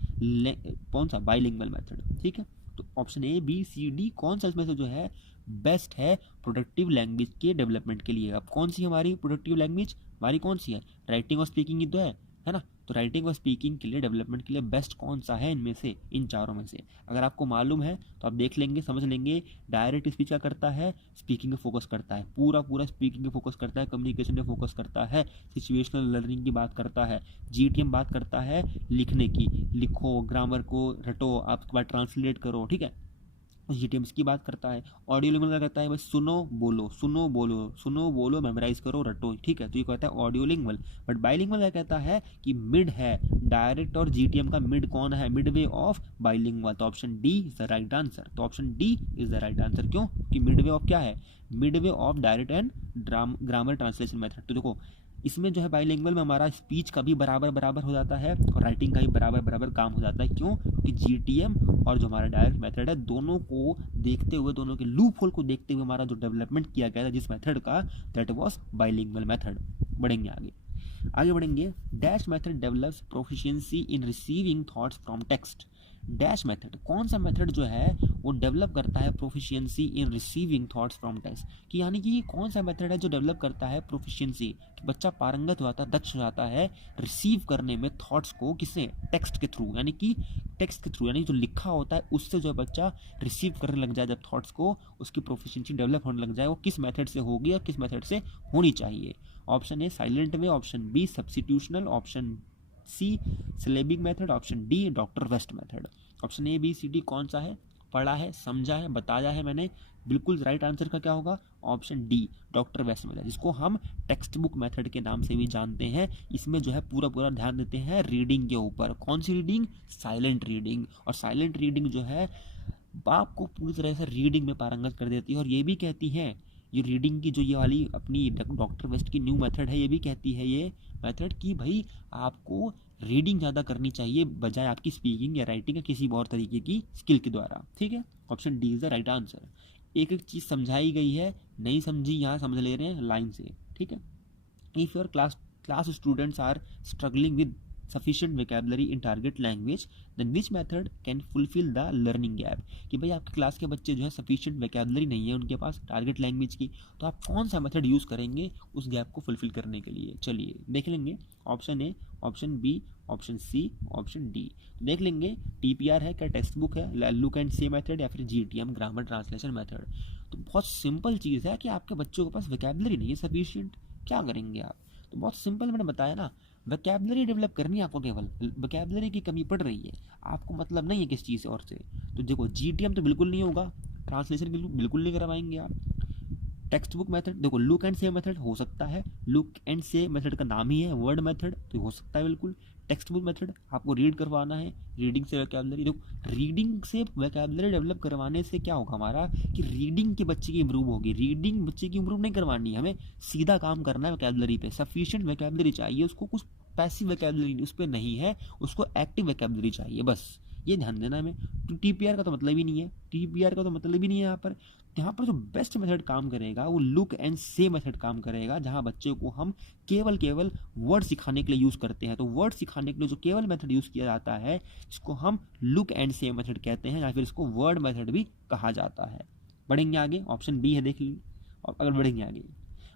कौन सा बाइलिंगुअल मेथड। ठीक है, तो option A B C D कौन सा इसमें से जो है बेस्ट है प्रोडक्टिव लैंग्वेज के डेवलपमेंट के लिए? अब कौन सी हमारी प्रोडक्टिव लैंग्वेज? हमारी कौन सी है? राइटिंग और स्पीकिंग ही तो है ना। तो राइटिंग और स्पीकिंग के लिए, डेवलपमेंट के लिए बेस्ट कौन सा है इनमें से, इन चारों में से? अगर आपको मालूम है तो आप देख लेंगे, समझ लेंगे। डायरेक्ट स्पीच का करता है, स्पीकिंग पे फोकस करता है, पूरा स्पीकिंग पे फोकस करता है, कम्युनिकेशन पे फोकस करता है, सिचुएशनल लर्निंग की बात करता है, जीटीएम बात करता है लिखने की, लिखो, ग्रामर को रटो, आप उसके बाद ट्रांसलेट करो, ठीक है, जीटीएम्स की बात करता है। ऑडियो लिंगुअल क्या कहता है? बस सुनो बोलो मेमोराइज करो, रटो, ठीक है, तो ये कहता है ऑडियो लिंगुअल। बट बाइलिंगुअल क्या कहता है कि मिड है, डायरेक्ट और जीटीएम का मिड कौन है? Mid way of bilingual. तो option D is the right answer. क्यों? कि मिड वे ऑफ क्या है? Mid way of direct and grammar translation method. तो देखो इसमें जो है बाइलिंगुअल में हमारा स्पीच का भी बराबर हो जाता है और राइटिंग का भी बराबर काम हो जाता है। क्यों? क्योंकि जीटीएम और जो हमारा डायरेक्ट मेथड है, दोनों को देखते हुए, दोनों के लूप होल को देखते हुए हमारा जो डेवलपमेंट किया गया था जिस मेथड का, दैट वाज बाइलिंगुअल मेथड। बढ़ेंगे आगे बढ़ेंगे। Dash method develops proficiency in receiving thoughts from text. Dash method कौन सा मेथड जो है वो डेवलप करता है proficiency in receiving thoughts from text? कि यानी कि कौन सा मेथड है जो डेवलप करता है प्रोफिशिएंसी, कि बच्चा पारंगत हो जाता है, दक्ष हो जाता है रिसीव करने में थॉट्स को, किससे? टेक्स्ट के थ्रू, यानी कि टेक्स्ट के थ्रू, यानी जो लिखा होता है उससे जो बच्चा रिसीव करने लग जाए जब थॉट्स को, उसकी प्रोफिशिएंसी डेवलप होने लग जाए, वो किस मेथड से होगी और किस मेथड से होनी चाहिए? Option A silent way, option B substitutional, option C syllabic method, option D doctor west method. Option A B C D कौन सा है? पढ़ा है, समझा है, बताया है मैंने। बिल्कुल राइट आंसर का क्या होगा? Option D, doctor west method, जिसको हम टेक्स्ट बुक मेथड के नाम से भी जानते हैं। इसमें जो है पूरा पूरा ध्यान देते हैं रीडिंग के ऊपर। कौन सी रीडिंग? Silent reading. और साइलेंट रीडिंग जो है आपको पूरी तरह से रीडिंग में पारंगत कर देती है। और ये भी कहती है, ये रीडिंग की जो ये वाली अपनी डॉक्टर वेस्ट की न्यू मेथड है, ये भी कहती है ये मेथड कि भाई आपको रीडिंग ज़्यादा करनी चाहिए बजाय आपकी स्पीकिंग या राइटिंग या किसी और तरीके की स्किल के द्वारा। ठीक है, option D is the right answer. एक एक चीज़ समझाई गई है, नहीं समझी यहाँ समझ ले रहे हैं लाइन से। ठीक है, if your class students are struggling with sufficient vocabulary in target language, then which method can fulfill the learning gap? कि भाई आपकी क्लास के बच्चे जो है sufficient vocabulary नहीं है उनके पास टारगेट लैंग्वेज की, तो आप कौन सा मेथड यूज़ करेंगे उस गैप को फुलफिल करने के लिए? चलिए देख लेंगे। Option A, option B, option C, option D. देख लेंगे TPR है क्या, टेक्स्ट बुक है, लुक एंड से मेथड, या फिर GTM ग्रामर ट्रांसलेशन मेथड। तो बहुत सिंपल चीज़ है कि आपके बच्चों के पास वोकेबलरी नहीं है सफिशिएंट, क्या करेंगे आप? तो बहुत सिंपल, मैंने बताया ना, वोकेबलरी डेवलप करनी है आपको। केवल वोकेबलरी की कमी पड़ रही है आपको, मतलब नहीं है किस चीज़ और से। तो देखो GTM तो बिल्कुल नहीं होगा, ट्रांसलेशन बिल्कुल नहीं करवाएंगे आप। टेक्स्ट बुक मेथड देखो, लुक एंड से मेथड हो सकता है, लुक एंड से मेथड का नाम ही है वर्ड मेथड, तो हो सकता है बिल्कुल। टेक्स्ट बुक मेथड आपको रीड करवाना है, रीडिंग से वोकेबलरी। देखो रीडिंग से वोकेबलरी डेवलप करवाने से क्या होगा हमारा, कि रीडिंग के बच्चे की इम्प्रूव होगी। रीडिंग बच्चे की इम्प्रूव नहीं करवानी है हमें, सीधा काम करना है वोकेबलरी पे। सफिशिएंट वोकेबलरी चाहिए उसको, कुछ पैसिव वोकेबलरी उस पर नहीं है, उसको एक्टिव वोकेबलरी चाहिए, बस ये ध्यान देना हमें। तो TPR का तो मतलब ही नहीं है, TPR का तो मतलब ही नहीं है यहाँ पर जो बेस्ट मेथड काम करेगा वो लुक एंड से मेथड काम करेगा, जहाँ बच्चे को हम केवल वर्ड सिखाने के लिए यूज़ करते हैं। तो वर्ड सिखाने के लिए जो केवल मेथड यूज़ किया जाता है इसको हम लुक एंड से मेथड कहते हैं, या फिर इसको वर्ड मेथड भी कहा जाता है। बढ़ेंगे आगे, ऑप्शन बी है, देख लीजिए। और अगर बढ़ेंगे आगे,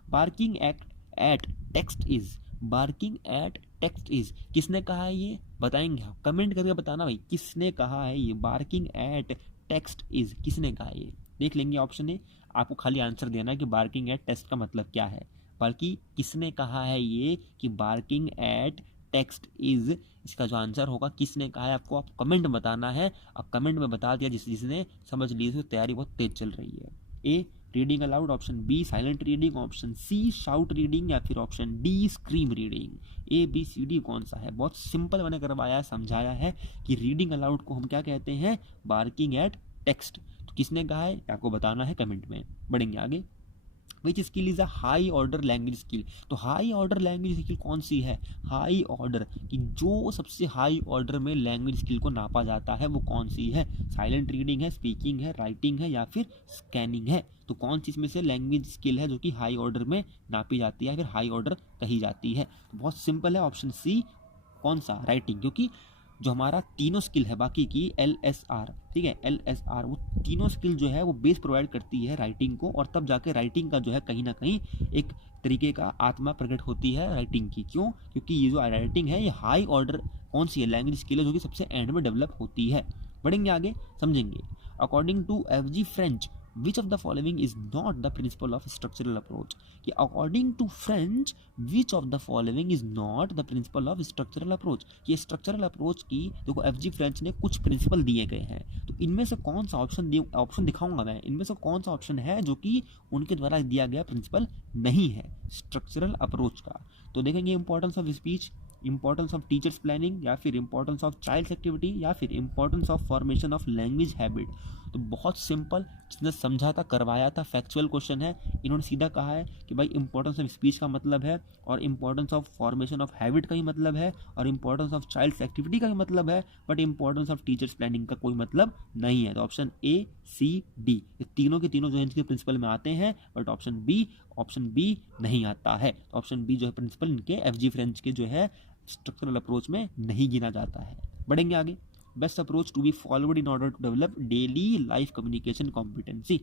barking at text is, barking at text is किसने कहा है ये बताएंगे आप, कमेंट करके बताना भाई किसने कहा है ये बार्किंग एट टेक्स्ट इज, किसने कहा ये? देख लेंगे ऑप्शन ए, आपको खाली आंसर देना है कि बार्किंग एट टेक्स्ट का मतलब क्या है, बल्कि किसने कहा है ये कि बार्किंग एट टेक्स्ट इज, इसका जो आंसर होगा किसने कहा है आपको आप कमेंट में बताना है। अब कमेंट में बता दिया जिसने समझ ली, तो तैयारी बहुत तेज चल रही है। A reading aloud, option B silent reading, option C shout reading, या फिर option D scream reading. ABCD कौन सा है? बहुत सिंपल मैंने करवाया समझाया है कि रीडिंग अलाउड को हम क्या कहते हैं, बार्किंग एट टेक्स्ट। तो किसने कहा है आपको बताना है कमेंट में। बढ़ेंगे आगे, which skill is a high order language skill. तो हाई ऑर्डर लैंग्वेज स्किल कौन सी है? हाई ऑर्डर की जो सबसे हाई ऑर्डर में लैंग्वेज स्किल को नापा जाता है वो कौन सी है? साइलेंट रीडिंग है, स्पीकिंग है, राइटिंग है, या फिर स्कैनिंग है? तो कौन सी इसमें से लैंग्वेज स्किल है जो कि हाई ऑर्डर में नापी जाती है, फिर हाई ऑर्डर कही जाती है? तो बहुत सिंपल है, ऑप्शन सी, कौन सा? राइटिंग। क्योंकि जो हमारा तीनों स्किल है बाकी की LSR, ठीक है, LSR वो तीनों स्किल जो है वो बेस प्रोवाइड करती है राइटिंग को, और तब जाके राइटिंग का जो है कहीं ना कहीं एक तरीके का आत्मा प्रकट होती है राइटिंग की। क्यों? क्योंकि ये जो राइटिंग है ये हाई ऑर्डर कौन सी है लैंग्वेज स्किल है जो कि सबसे एंड में डेवलप होती है। बढ़ेंगे आगे, समझेंगे। According to FG French, which of the following is not the principle of structural approach? कि according to French, which of the following is not the principle of structural approach? कि structural approach की देखो FG फ्रेंच ने कुछ प्रिंसिपल दिए गए हैं, तो इनमें से कौन सा ऑप्शन दिखाऊंगा मैं, इनमें से कौन सा ऑप्शन है जो कि उनके द्वारा दिया गया प्रिंसिपल नहीं है स्ट्रक्चरल अप्रोच का? तो देखेंगे importance of speech, importance of teachers planning, या फिर इंपॉर्टेंस ऑफ चाइल्ड्स एक्टिविटी, या फिर importance of formation of language habit. तो बहुत सिंपल, जिसने समझा था करवाया था, फैक्चुअल क्वेश्चन है। इन्होंने सीधा कहा है कि भाई इंपॉर्टेंस ऑफ स्पीच का मतलब है, और importance of formation of habit का ही मतलब है, और इंपॉर्टेंस ऑफ चाइल्ड्स एक्टिविटी का ही मतलब है, but importance of teachers planning का कोई मतलब नहीं है। तो ऑप्शन ACD ये तीनों के तीनों जो है इनके प्रिंसिपल में आते हैं, बट ऑप्शन बी नहीं आता है। ऑप्शन बी जो है प्रिंसिपल इनके FG फ्रेंच के जो है स्ट्रक्चरल अप्रोच में नहीं गिना जाता है। बढ़ेंगे आगे, best approach to be followed in order to develop daily life communication competency.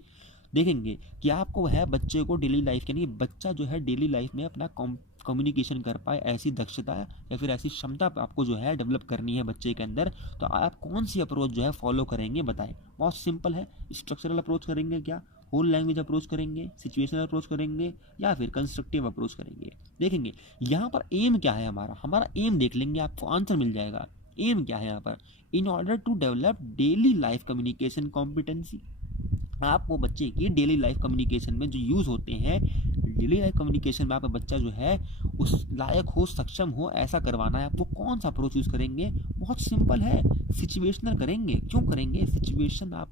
देखेंगे कि आपको है बच्चे को डेली लाइफ यानी बच्चा जो है डेली लाइफ में अपना कम्युनिकेशन कर पाए, ऐसी दक्षता या फिर ऐसी क्षमता आपको जो है डेवलप करनी है बच्चे के अंदर। तो आप कौन सी अप्रोच जो है फॉलो करेंगे बताएं। बहुत सिंपल है, स्ट्रक्चरल अप्रोच करेंगे क्या, होल लैंग्वेज अप्रोच करेंगे, सिचुएशनल अप्रोच करेंगे, या फिर कंस्ट्रक्टिव अप्रोच करेंगे? देखेंगे यहाँ पर एम क्या है हमारा एम देख लेंगे, आपको आंसर मिल जाएगा। एम क्या है यहाँ पर, in order to develop daily life communication competency. आपको बच्चे की डेली लाइफ कम्युनिकेशन में जो यूज़ होते हैं, डेली लाइफ कम्युनिकेशन में आपका बच्चा जो है उस लायक हो, सक्षम हो, ऐसा करवाना है आपको। कौन सा अप्रोच यूज़ करेंगे, बहुत सिंपल है, सिचुएशनल करेंगे। क्यों करेंगे सिचुएशन, आप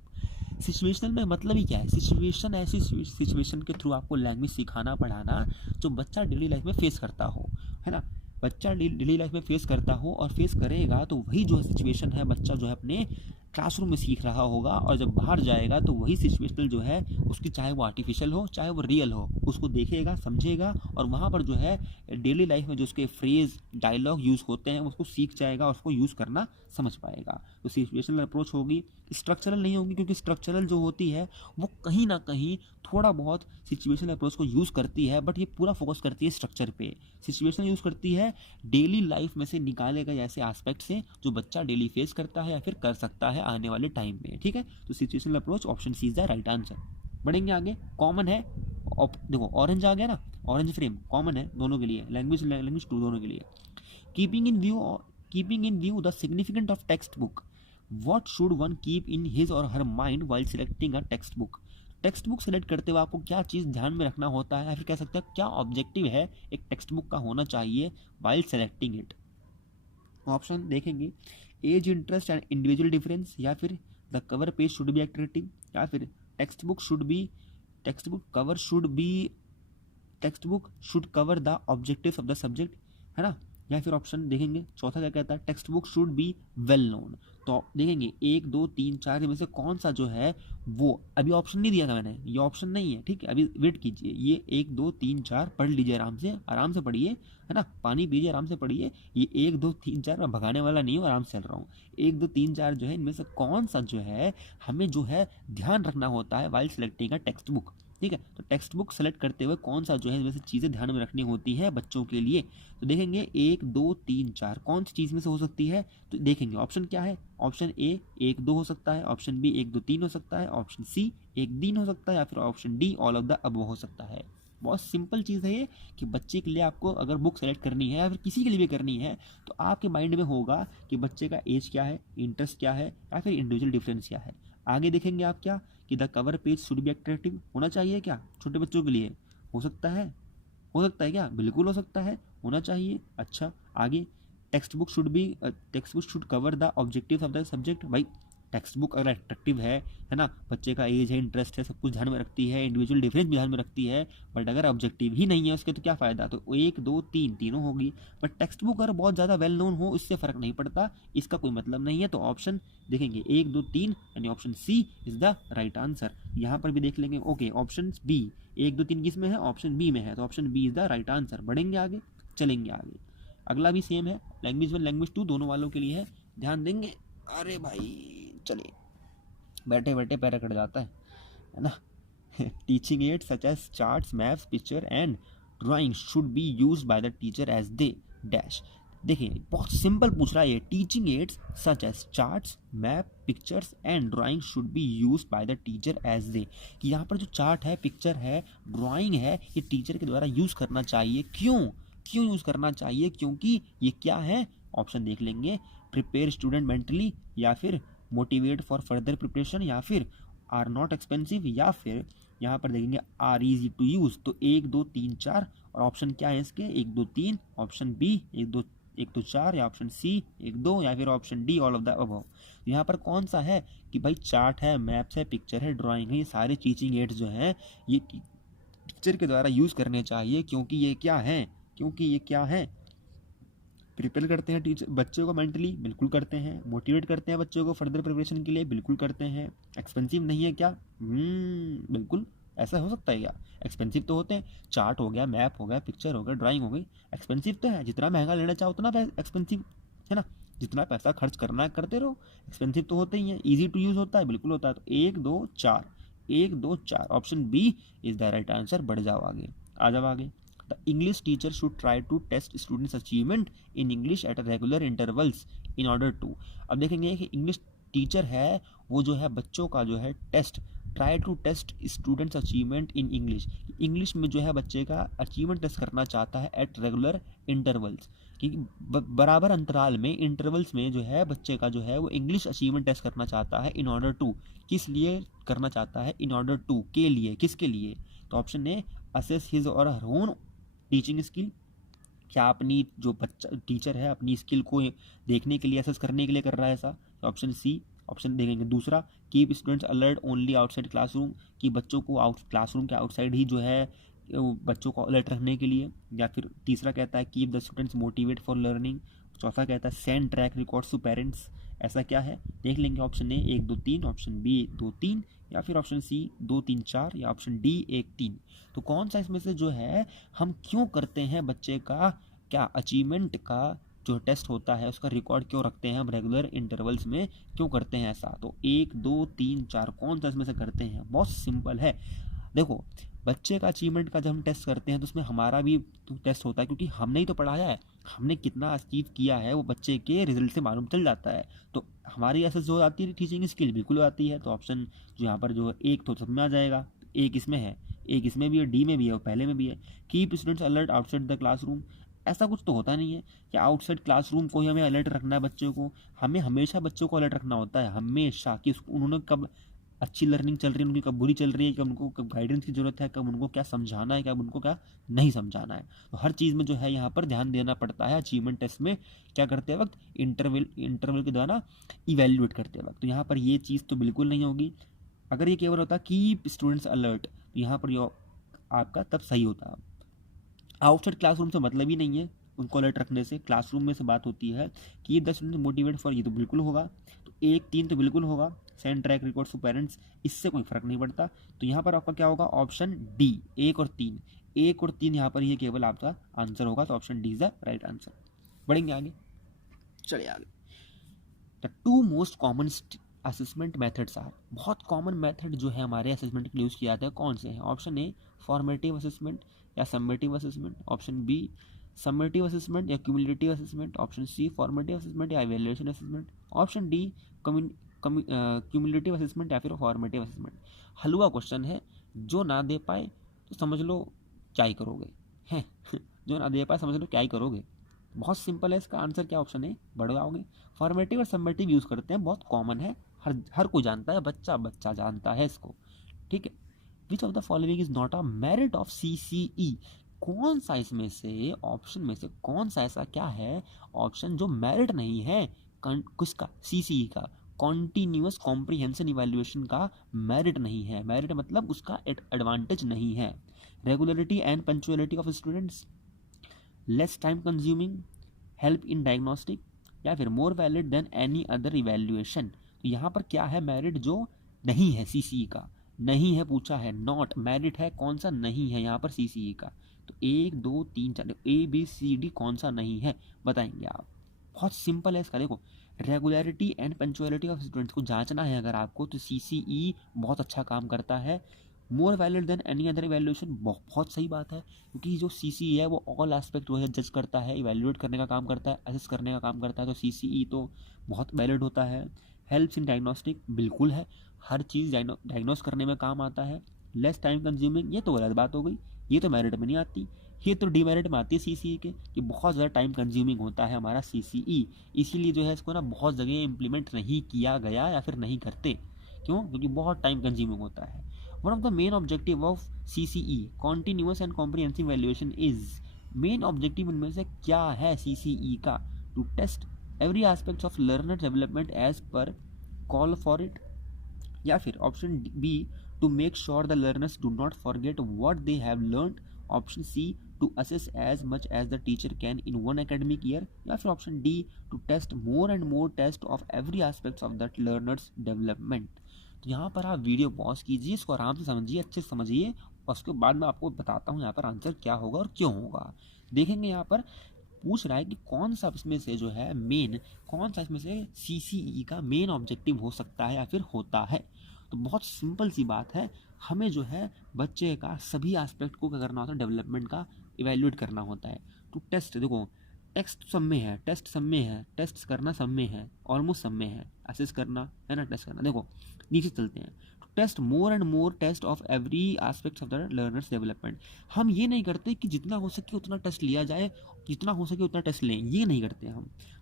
सिचुएशनल में मतलब ही क्या है, सिचुएशन ऐसी सिचुएशन के थ्रू आपको लैंग्वेज सिखाना पढ़ाना जो बच्चा डेली लाइफ में फेस करता हो, है ना। बच्चा डेली लाइफ में फेस करता हो और फेस करेगा तो वही जो सिचुएशन है बच्चा जो है अपने क्लासरूम में सीख रहा होगा, और जब बाहर जाएगा तो वही सिचुएशनल जो है उसकी, चाहे वो आर्टिफिशियल हो चाहे वो रियल हो, उसको देखेगा, समझेगा, और वहाँ पर जो है डेली लाइफ में जो उसके फ्रेज डायलॉग यूज़ होते हैं उसको सीख जाएगा और उसको यूज़ करना समझ पाएगा। तो सिचुएशनल अप्रोच होगी, स्ट्रक्चरल नहीं होगी, क्योंकि स्ट्रक्चरल जो होती है वो कहीं ना कहीं थोड़ा बहुत सिचुएशनल अप्रोच को यूज़ करती है, बट ये पूरा फोकस करती है स्ट्रक्चर पे। सिचुएशन यूज़ करती है डेली लाइफ में से निकाले गए ऐसे एस्पेक्ट से जो बच्चा डेली फेस करता है या फिर कर सकता है आने वाले टाइम में, ठीक है। तो situational approach option C is the right answer. बढ़ेंगे आगे, कॉमन है, देखो ऑरेंज आ गया ना, ऑरेंज फ्रेम कॉमन है दोनों के लिए, लैंग्वेज 2 दोनों के लिए। Keeping in view the significant of text book, what should one keep in his or her mind while selecting a text book. Text book select करते हुए आपको क्या चीज़ ध्यान में रखना होता है, या फिर कह सकते हैं क्या ऑब्जेक्टिव है एक टेक्स्ट बुक का होना चाहिए वाइल सेलेक्टिंग इट। ऑप्शन देखेंगे, age, interest and individual difference, या फिर the cover page should be attractive, या फिर text book should cover the objectives of the subject, है ना। या फिर ऑप्शन देखेंगे चौथा क्या कहता है, text book should be well known. तो देखेंगे 1 2 3 4 में से कौन सा जो है वो, अभी ऑप्शन नहीं दिया था मैंने, ये ऑप्शन नहीं है, ठीक है, अभी वेट कीजिए, ये 1 2 3 4 पढ़ लीजिए, आराम से पढ़िए, है ना, पानी पीजिए, आराम से पढ़िए। ये 1 2 3 4 मैं भगाने वाला नहीं हूँ, आराम से चल रहा हूँ। 1 2 3 4 जो है इनमें से कौन सा जो है हमें जो है ध्यान रखना होता है while selecting a text book, ठीक है। तो टेक्स्ट बुक सेलेक्ट करते हुए कौन सा जो है वैसे चीज़ें ध्यान में रखनी होती है बच्चों के लिए। तो देखेंगे 1 2 3 4 कौन सी चीज़ में से हो सकती है, तो देखेंगे ऑप्शन क्या है, ऑप्शन ए 1 2 हो सकता है, ऑप्शन बी 1 2 3 हो सकता है, ऑप्शन सी 1 3 हो सकता है, या फिर option D all of the above हो सकता है। बहुत सिंपल चीज़ है ये कि बच्चे के लिए आपको अगर बुक सेलेक्ट करनी है या फिर किसी के लिए भी करनी है तो आपके माइंड में होगा कि बच्चे का एज क्या है, इंटरेस्ट क्या है, या फिर इंडिविजुअल डिफरेंस क्या है। आगे देखेंगे आप क्या कि the cover page should be attractive, होना चाहिए क्या छोटे बच्चों के लिए, हो सकता है क्या, बिल्कुल हो सकता है, होना चाहिए। अच्छा आगे, text book should cover the objectives of the subject. भाई टेक्स्ट बुक अगर अट्रैक्टिव है ना, बच्चे का एज है, इंटरेस्ट है, सब कुछ ध्यान में रखती है, इंडिविजुअल डिफरेंस भी ध्यान में रखती है, बट अगर ऑब्जेक्टिव ही नहीं है उसके तो क्या फ़ायदा। तो 1 2 3 तीनों होगी, बट टेक्स्ट बुक अगर बहुत ज़्यादा वेल नोन हो इससे फ़र्क नहीं पड़ता, इसका कोई मतलब नहीं है। तो ऑप्शन देखेंगे 1 2 3 यानी option C is the right answer. यहाँ पर भी देख लेंगे, ओके ऑप्शन बी 1 2 3 किस में है, ऑप्शन बी में है, तो option B is the right answer. बढ़ेंगे आगे, चलेंगे आगे, अगला भी सेम है, लैंग्वेज 1 लैंग्वेज 2 दोनों वालों के लिए है, ध्यान देंगे। अरे भाई चलिए, बैठे बैठे पैर कट जाता है ना। Teaching aid such as charts, maps, picture and drawing should be use by the teacher as they dash. देखिए बहुत सिंपल पूछ रहा है ये, teaching aids such as charts, map, pictures and drawing should be use by the teacher as they, कि यहाँ पर जो चार्ट है, पिक्चर है, ड्राइंग है, ये टीचर के द्वारा यूज़ करना चाहिए। क्यों यूज़ करना चाहिए, क्योंकि ये क्या है, ऑप्शन देख लेंगे, प्रिपेयर स्टूडेंट मेंटली, या फिर मोटिवेट फॉर फर्दर प्रिपरेशन, या फिर आर नॉट एक्सपेंसिव, या फिर यहाँ पर देखेंगे आर इजी टू यूज़। तो 1 2 3 4 और ऑप्शन क्या है इसके, 1 2 3, ऑप्शन बी 1 2 4, या ऑप्शन सी 1 2, या फिर option D all of the above. यहाँ पर कौन सा है कि भाई चार्ट है, मैप्स है, पिक्चर है, ड्राइंग है, ये सारे टीचिंग एड्स जो हैं ये टीचर के द्वारा यूज़ करने चाहिए, क्योंकि ये क्या है, प्रिपेयर करते हैं टीचर बच्चों को मेंटली, बिल्कुल करते हैं, मोटिवेट करते हैं बच्चों को फर्दर प्रिपरेशन के लिए, बिल्कुल करते हैं, एक्सपेंसिव नहीं है क्या, बिल्कुल, ऐसा हो सकता है क्या, एक्सपेंसिव तो होते हैं, चार्ट हो गया, मैप हो गया, पिक्चर हो गया, ड्राइंग हो गई, एक्सपेंसिव तो है, जितना महंगा लेना चाहो उतना एक्सपेंसिव, है ना, जितना पैसा खर्च करना है करते रहो, एक्सपेंसिव तो होते ही है, ईजी टू यूज़ होता है, बिल्कुल होता है। तो 1 2 4 option B is the right answer. बढ़ जाओ आगे, आ जाओ आगे। The English teacher should try to test students' achievement in English at regular intervals in order to। अब देखेंगे कि इंग्लिश टीचर है वो जो है बच्चों का जो है test try to test students achievement in English में जो है बच्चे का अचीवमेंट टेस्ट करना चाहता है एट रेगुलर इंटरवल्स, कि बराबर अंतराल में इंटरवल्स में जो है बच्चे का जो है वो इंग्लिश अचीवमेंट टेस्ट करना चाहता है इन ऑर्डर टू, किस लिए करना चाहता है, इन ऑर्डर टू के लिए, किसके लिए। तो option A assess his or her own teaching skill, क्या अपनी जो बच्चा टीचर है अपनी स्किल को देखने के लिए असेस करने के लिए कर रहा है ऐसा। ऑप्शन सी ऑप्शन देखेंगे दूसरा, keep students alert only outside classroom, कि बच्चों को क्लासरूम के आउटसाइड ही जो है बच्चों को अलर्ट रखने के लिए। या फिर तीसरा कहता है keep the students motivate for learning. चौथा कहता है send track records to parents. ऐसा क्या है देख लेंगे, ऑप्शन ए 1 2 3, ऑप्शन बी 2 3, या फिर ऑप्शन सी 2 3 4, या ऑप्शन डी 1 3। तो कौन सा इसमें से जो है हम क्यों करते हैं बच्चे का क्या अचीवमेंट का जो टेस्ट होता है उसका रिकॉर्ड क्यों रखते हैं हम रेगुलर इंटरवल्स में, क्यों करते हैं ऐसा। तो 1 2 3 4 कौन सा इसमें से करते हैं, बहुत सिंपल है। देखो बच्चे का अचीवमेंट का जब हम टेस्ट करते हैं तो उसमें हमारा भी तो टेस्ट होता है, क्योंकि हमने ही तो पढ़ाया है, हमने कितना अचीव किया है वो बच्चे के रिजल्ट से मालूम चल जाता है। तो हमारी एसेस जो आती है टीचिंग स्किल बिल्कुल आती है। तो ऑप्शन जो यहाँ पर जो एक तो सब में आ जाएगा, एक इसमें है, एक इसमें भी है, डी में भी है और पहले में भी है। Keep students alert outside the classroom, ऐसा कुछ तो होता नहीं है कि आउटसाइड क्लासरूम को ही हमें अलर्ट रखना है बच्चों को, हमें हमेशा बच्चों को अलर्ट रखना होता है हमेशा, कि उन्होंने कब अच्छी लर्निंग चल रही है उनकी, कब बुरी चल रही है, कब उनको कब गाइडेंस की ज़रूरत है, कब उनको क्या समझाना है, कब उनको क्या नहीं समझाना है। तो हर चीज़ में जो है यहाँ पर ध्यान देना पड़ता है अचीवमेंट टेस्ट में क्या करते वक्त, इंटरवल के द्वारा इवेल्युएट करते वक्त। तो यहाँ पर ये चीज़ तो बिल्कुल नहीं होगी। अगर ये केवल होता कीप स्टूडेंट्स अलर्ट, तो यहाँ पर ये आपका तब सही होता। आउटसाइड क्लासरूम से मतलब ही नहीं है उनको अलर्ट रखने से, क्लासरूम में से बात होती है कि 10 स्टूडेंट मोटिवेट फॉर, ये तो बिल्कुल होगा। तो 1 3 तो बिल्कुल होगा, send track records to parents, इससे कोई फर्क नहीं पड़ता। तो यहाँ पर आपका क्या होगा, ऑप्शन डी 1 और 3, 1 और 3 यहाँ पर ये केवल आपका आंसर होगा। तो option D is the right answer. बढ़ेंगे आगे, चलिए आगे। The 2 most common assessment methods are, बहुत कॉमन मेथड जो है हमारे असेसमेंट के लिए यूज़ किया जाता है कौन से हैं। ऑप्शन ए फॉर्मेटिव असेसमेंट या summative assessment, option B summative assessment या cumulative assessment, option C formative assessment या evaluation assessment, option D cumulative assessment या फिर फॉर्मेटिव असेसमेंट। हलवा क्वेश्चन है, जो ना दे पाए तो समझ लो क्या ही करोगे हैं जो ना दे पाए समझ लो क्या ही करोगे। बहुत सिंपल है, इसका आंसर क्या ऑप्शन है, बढ़ जाओगे। फॉर्मेटिव और समेटिव यूज़ करते हैं, बहुत कॉमन है, हर कोई जानता है, बच्चा बच्चा जानता है इसको, ठीक है। विच of the following is not a merit of CCE, कौन सा इसमें से ऑप्शन में से कौन सा ऐसा क्या है ऑप्शन जो मेरिट नहीं है किसका, CCE का, कॉन्टिन्यूअस कॉम्प्रिहेंशन इवैल्यूएशन का मेरिट नहीं है। मेरिट मतलब उसका एडवांटेज नहीं है। Regularity and punctuality of students, less time consuming, help in diagnostic, या फिर more valid than any other evaluation. तो यहाँ पर क्या है मेरिट जो नहीं है CCE का, नहीं है पूछा है, नॉट मेरिट है, कौन सा नहीं है यहाँ पर CCE का। तो 1 2 3 4 ABCD कौन सा नहीं है बताएंगे आप। बहुत सिंपल है इसका, देखो regularity and punctuality of students को जांचना है अगर आपको, तो CCE बहुत अच्छा काम करता है। More valid than any other evaluation, बहुत सही बात है, क्योंकि जो CCE है वो ऑल एस्पेक्ट जो है जज करता है, इवैल्यूएट करने का काम करता है, असेस करने का काम करता है, तो CCE तो बहुत वैलिड होता है। हेल्प्स इन डायग्नोस्टिक, बिल्कुल है, हर चीज़ डायग्नोस करने में काम आता है। लेस टाइम कंज्यूमिंग, ये तो गलत बात हो गई, ये तो मेरिट में नहीं आती, ये तो डीमेरिट में आती है CCE के, कि बहुत ज़्यादा टाइम कंज्यूमिंग होता है हमारा CCE, इसीलिए जो है इसको ना बहुत जगह इम्प्लीमेंट नहीं किया गया या फिर नहीं करते। क्यों, क्योंकि बहुत टाइम कंज्यूमिंग होता है। One of the main objective of CCE continuous and comprehensive valuation is, main objective इनमें से क्या है CCE का, to test every aspects of learner development as per call for it, या फिर option B to make sure the learners do not forget what they have learned, option C to assess as much as the teacher can in one academic year, या फिर option D to test more and more test of every aspects of that learners development. तो यहाँ पर आप वीडियो पॉज कीजिए, इसको आराम से समझिए, अच्छे से समझिए, और उसके बाद मैं आपको बताता हूँ यहाँ पर आंसर क्या होगा और क्यों होगा। देखेंगे यहाँ पर पूछ रहा है कि कौन सा इसमें से जो है मेन, कौन सा इसमें से CCE का मेन ऑब्जेक्टिव हो सकता है या फिर होता है। तो बहुत सिंपल सी बात है, हमें जो है बच्चे का सभी एस्पेक्ट को क्या करना होता है, डेवलपमेंट का इवैल्यूएट करना होता है। टू टेस्ट, देखो टेक्स्ट सब में है, टेस्ट सब में है, टेस्ट करना सब में है, ऑलमोस्ट सब में है, असेस करना है ना, टेस्ट करना। देखो नीचे चलते हैं, test more and more test of every aspects of the learners development. हम ये नहीं करते कि जितना हो सके उतना टेस्ट लिया जाए, जितना हो सके उतना टेस्ट लें, ये नहीं करते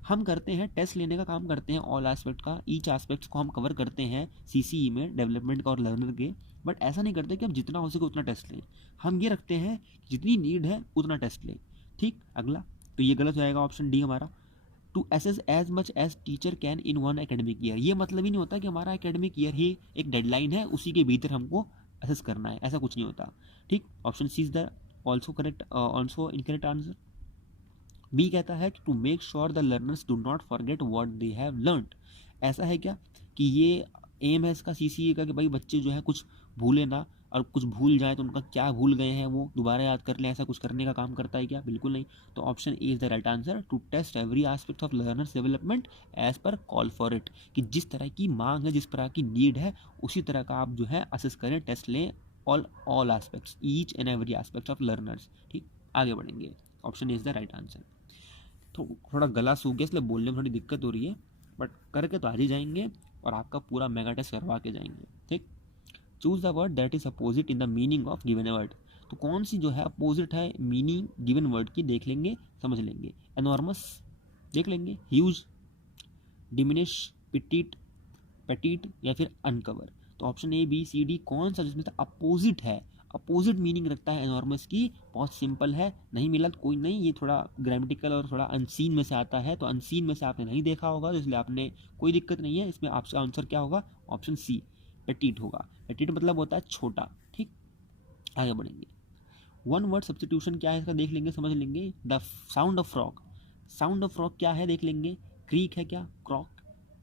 हम करते हैं टेस्ट लेने का काम करते हैं, ऑल एस्पेक्ट का, ईच एस्पेक्ट्स को हम कवर करते हैं सीसीई में, डेवलपमेंट का और लर्नर के। बट ऐसा नहीं करते कि हम जितना हो सके उतना टेस्ट लें, हम ये रखते हैं जितनी नीड है उतना टेस्ट लें। ठीक, अगला तो ये गलत हो जाएगा, ऑप्शन डी हमारा। To assess as much as teacher can in one academic year, ये मतलब ही नहीं होता कि हमारा एकेडमिक ईयर ही एक डेडलाइन है, उसी के भीतर हमको असेस करना है, ऐसा कुछ नहीं होता। ठीक, option C is the also correct, also incorrect answer. B कहता है to make sure the learners do not forget what they have learned. ऐसा है क्या कि ये एम है इसका सीसीए का कि भाई बच्चे जो है कुछ भूले ना, और कुछ भूल जाए तो उनका क्या भूल गए हैं वो दोबारा याद कर लें, ऐसा कुछ करने का काम करता है क्या? बिल्कुल नहीं। तो option A is the right answer, to test every aspect of learners development as per call for it, कि जिस तरह की मांग है, जिस तरह की नीड है, उसी तरह का आप जो है असेस करें, टेस्ट लें, all aspects, each and every aspect of learners. ठीक, आगे बढ़ेंगे, option A is the right answer. तो थोड़ा गला सूख गया इसलिए बोलने में थोड़ी दिक्कत हो रही है, बट करके तो आज ही जाएंगे और आपका पूरा मेगा टेस्ट करवा के जाएंगे। ठीक, choose the word that is opposite in the meaning of given word. तो कौन सी जो है अपोजिट है मीनिंग गिवन वर्ड की, देख लेंगे, समझ लेंगे। एनॉर्मस देख लेंगे, ह्यूज, डिमिनिश, पिटीट, पेटीट या फिर अनकवर। तो option A B C D कौन सा जिसमें से अपोजिट है, अपोजिट मीनिंग रखता है एनॉर्मस की? बहुत सिंपल है, नहीं मिला तो कोई नहीं, ये थोड़ा ग्रामेटिकल और थोड़ा अनसीन में से आता है, तो अनसीन में से आपने नहीं देखा होगा, तो इसलिए आपने कोई दिक्कत नहीं है, इसमें आपका आंसर क्या होगा? ऑप्शन सी पेटीट होगा। पेटीट मतलब होता है छोटा। ठीक, आगे बढ़ेंगे। वन वर्ड सब्सटीट्यूशन क्या है इसका देख लेंगे, समझ लेंगे। The sound of frog, sound of frog क्या है देख लेंगे। क्रीक है क्या, क्रॉक,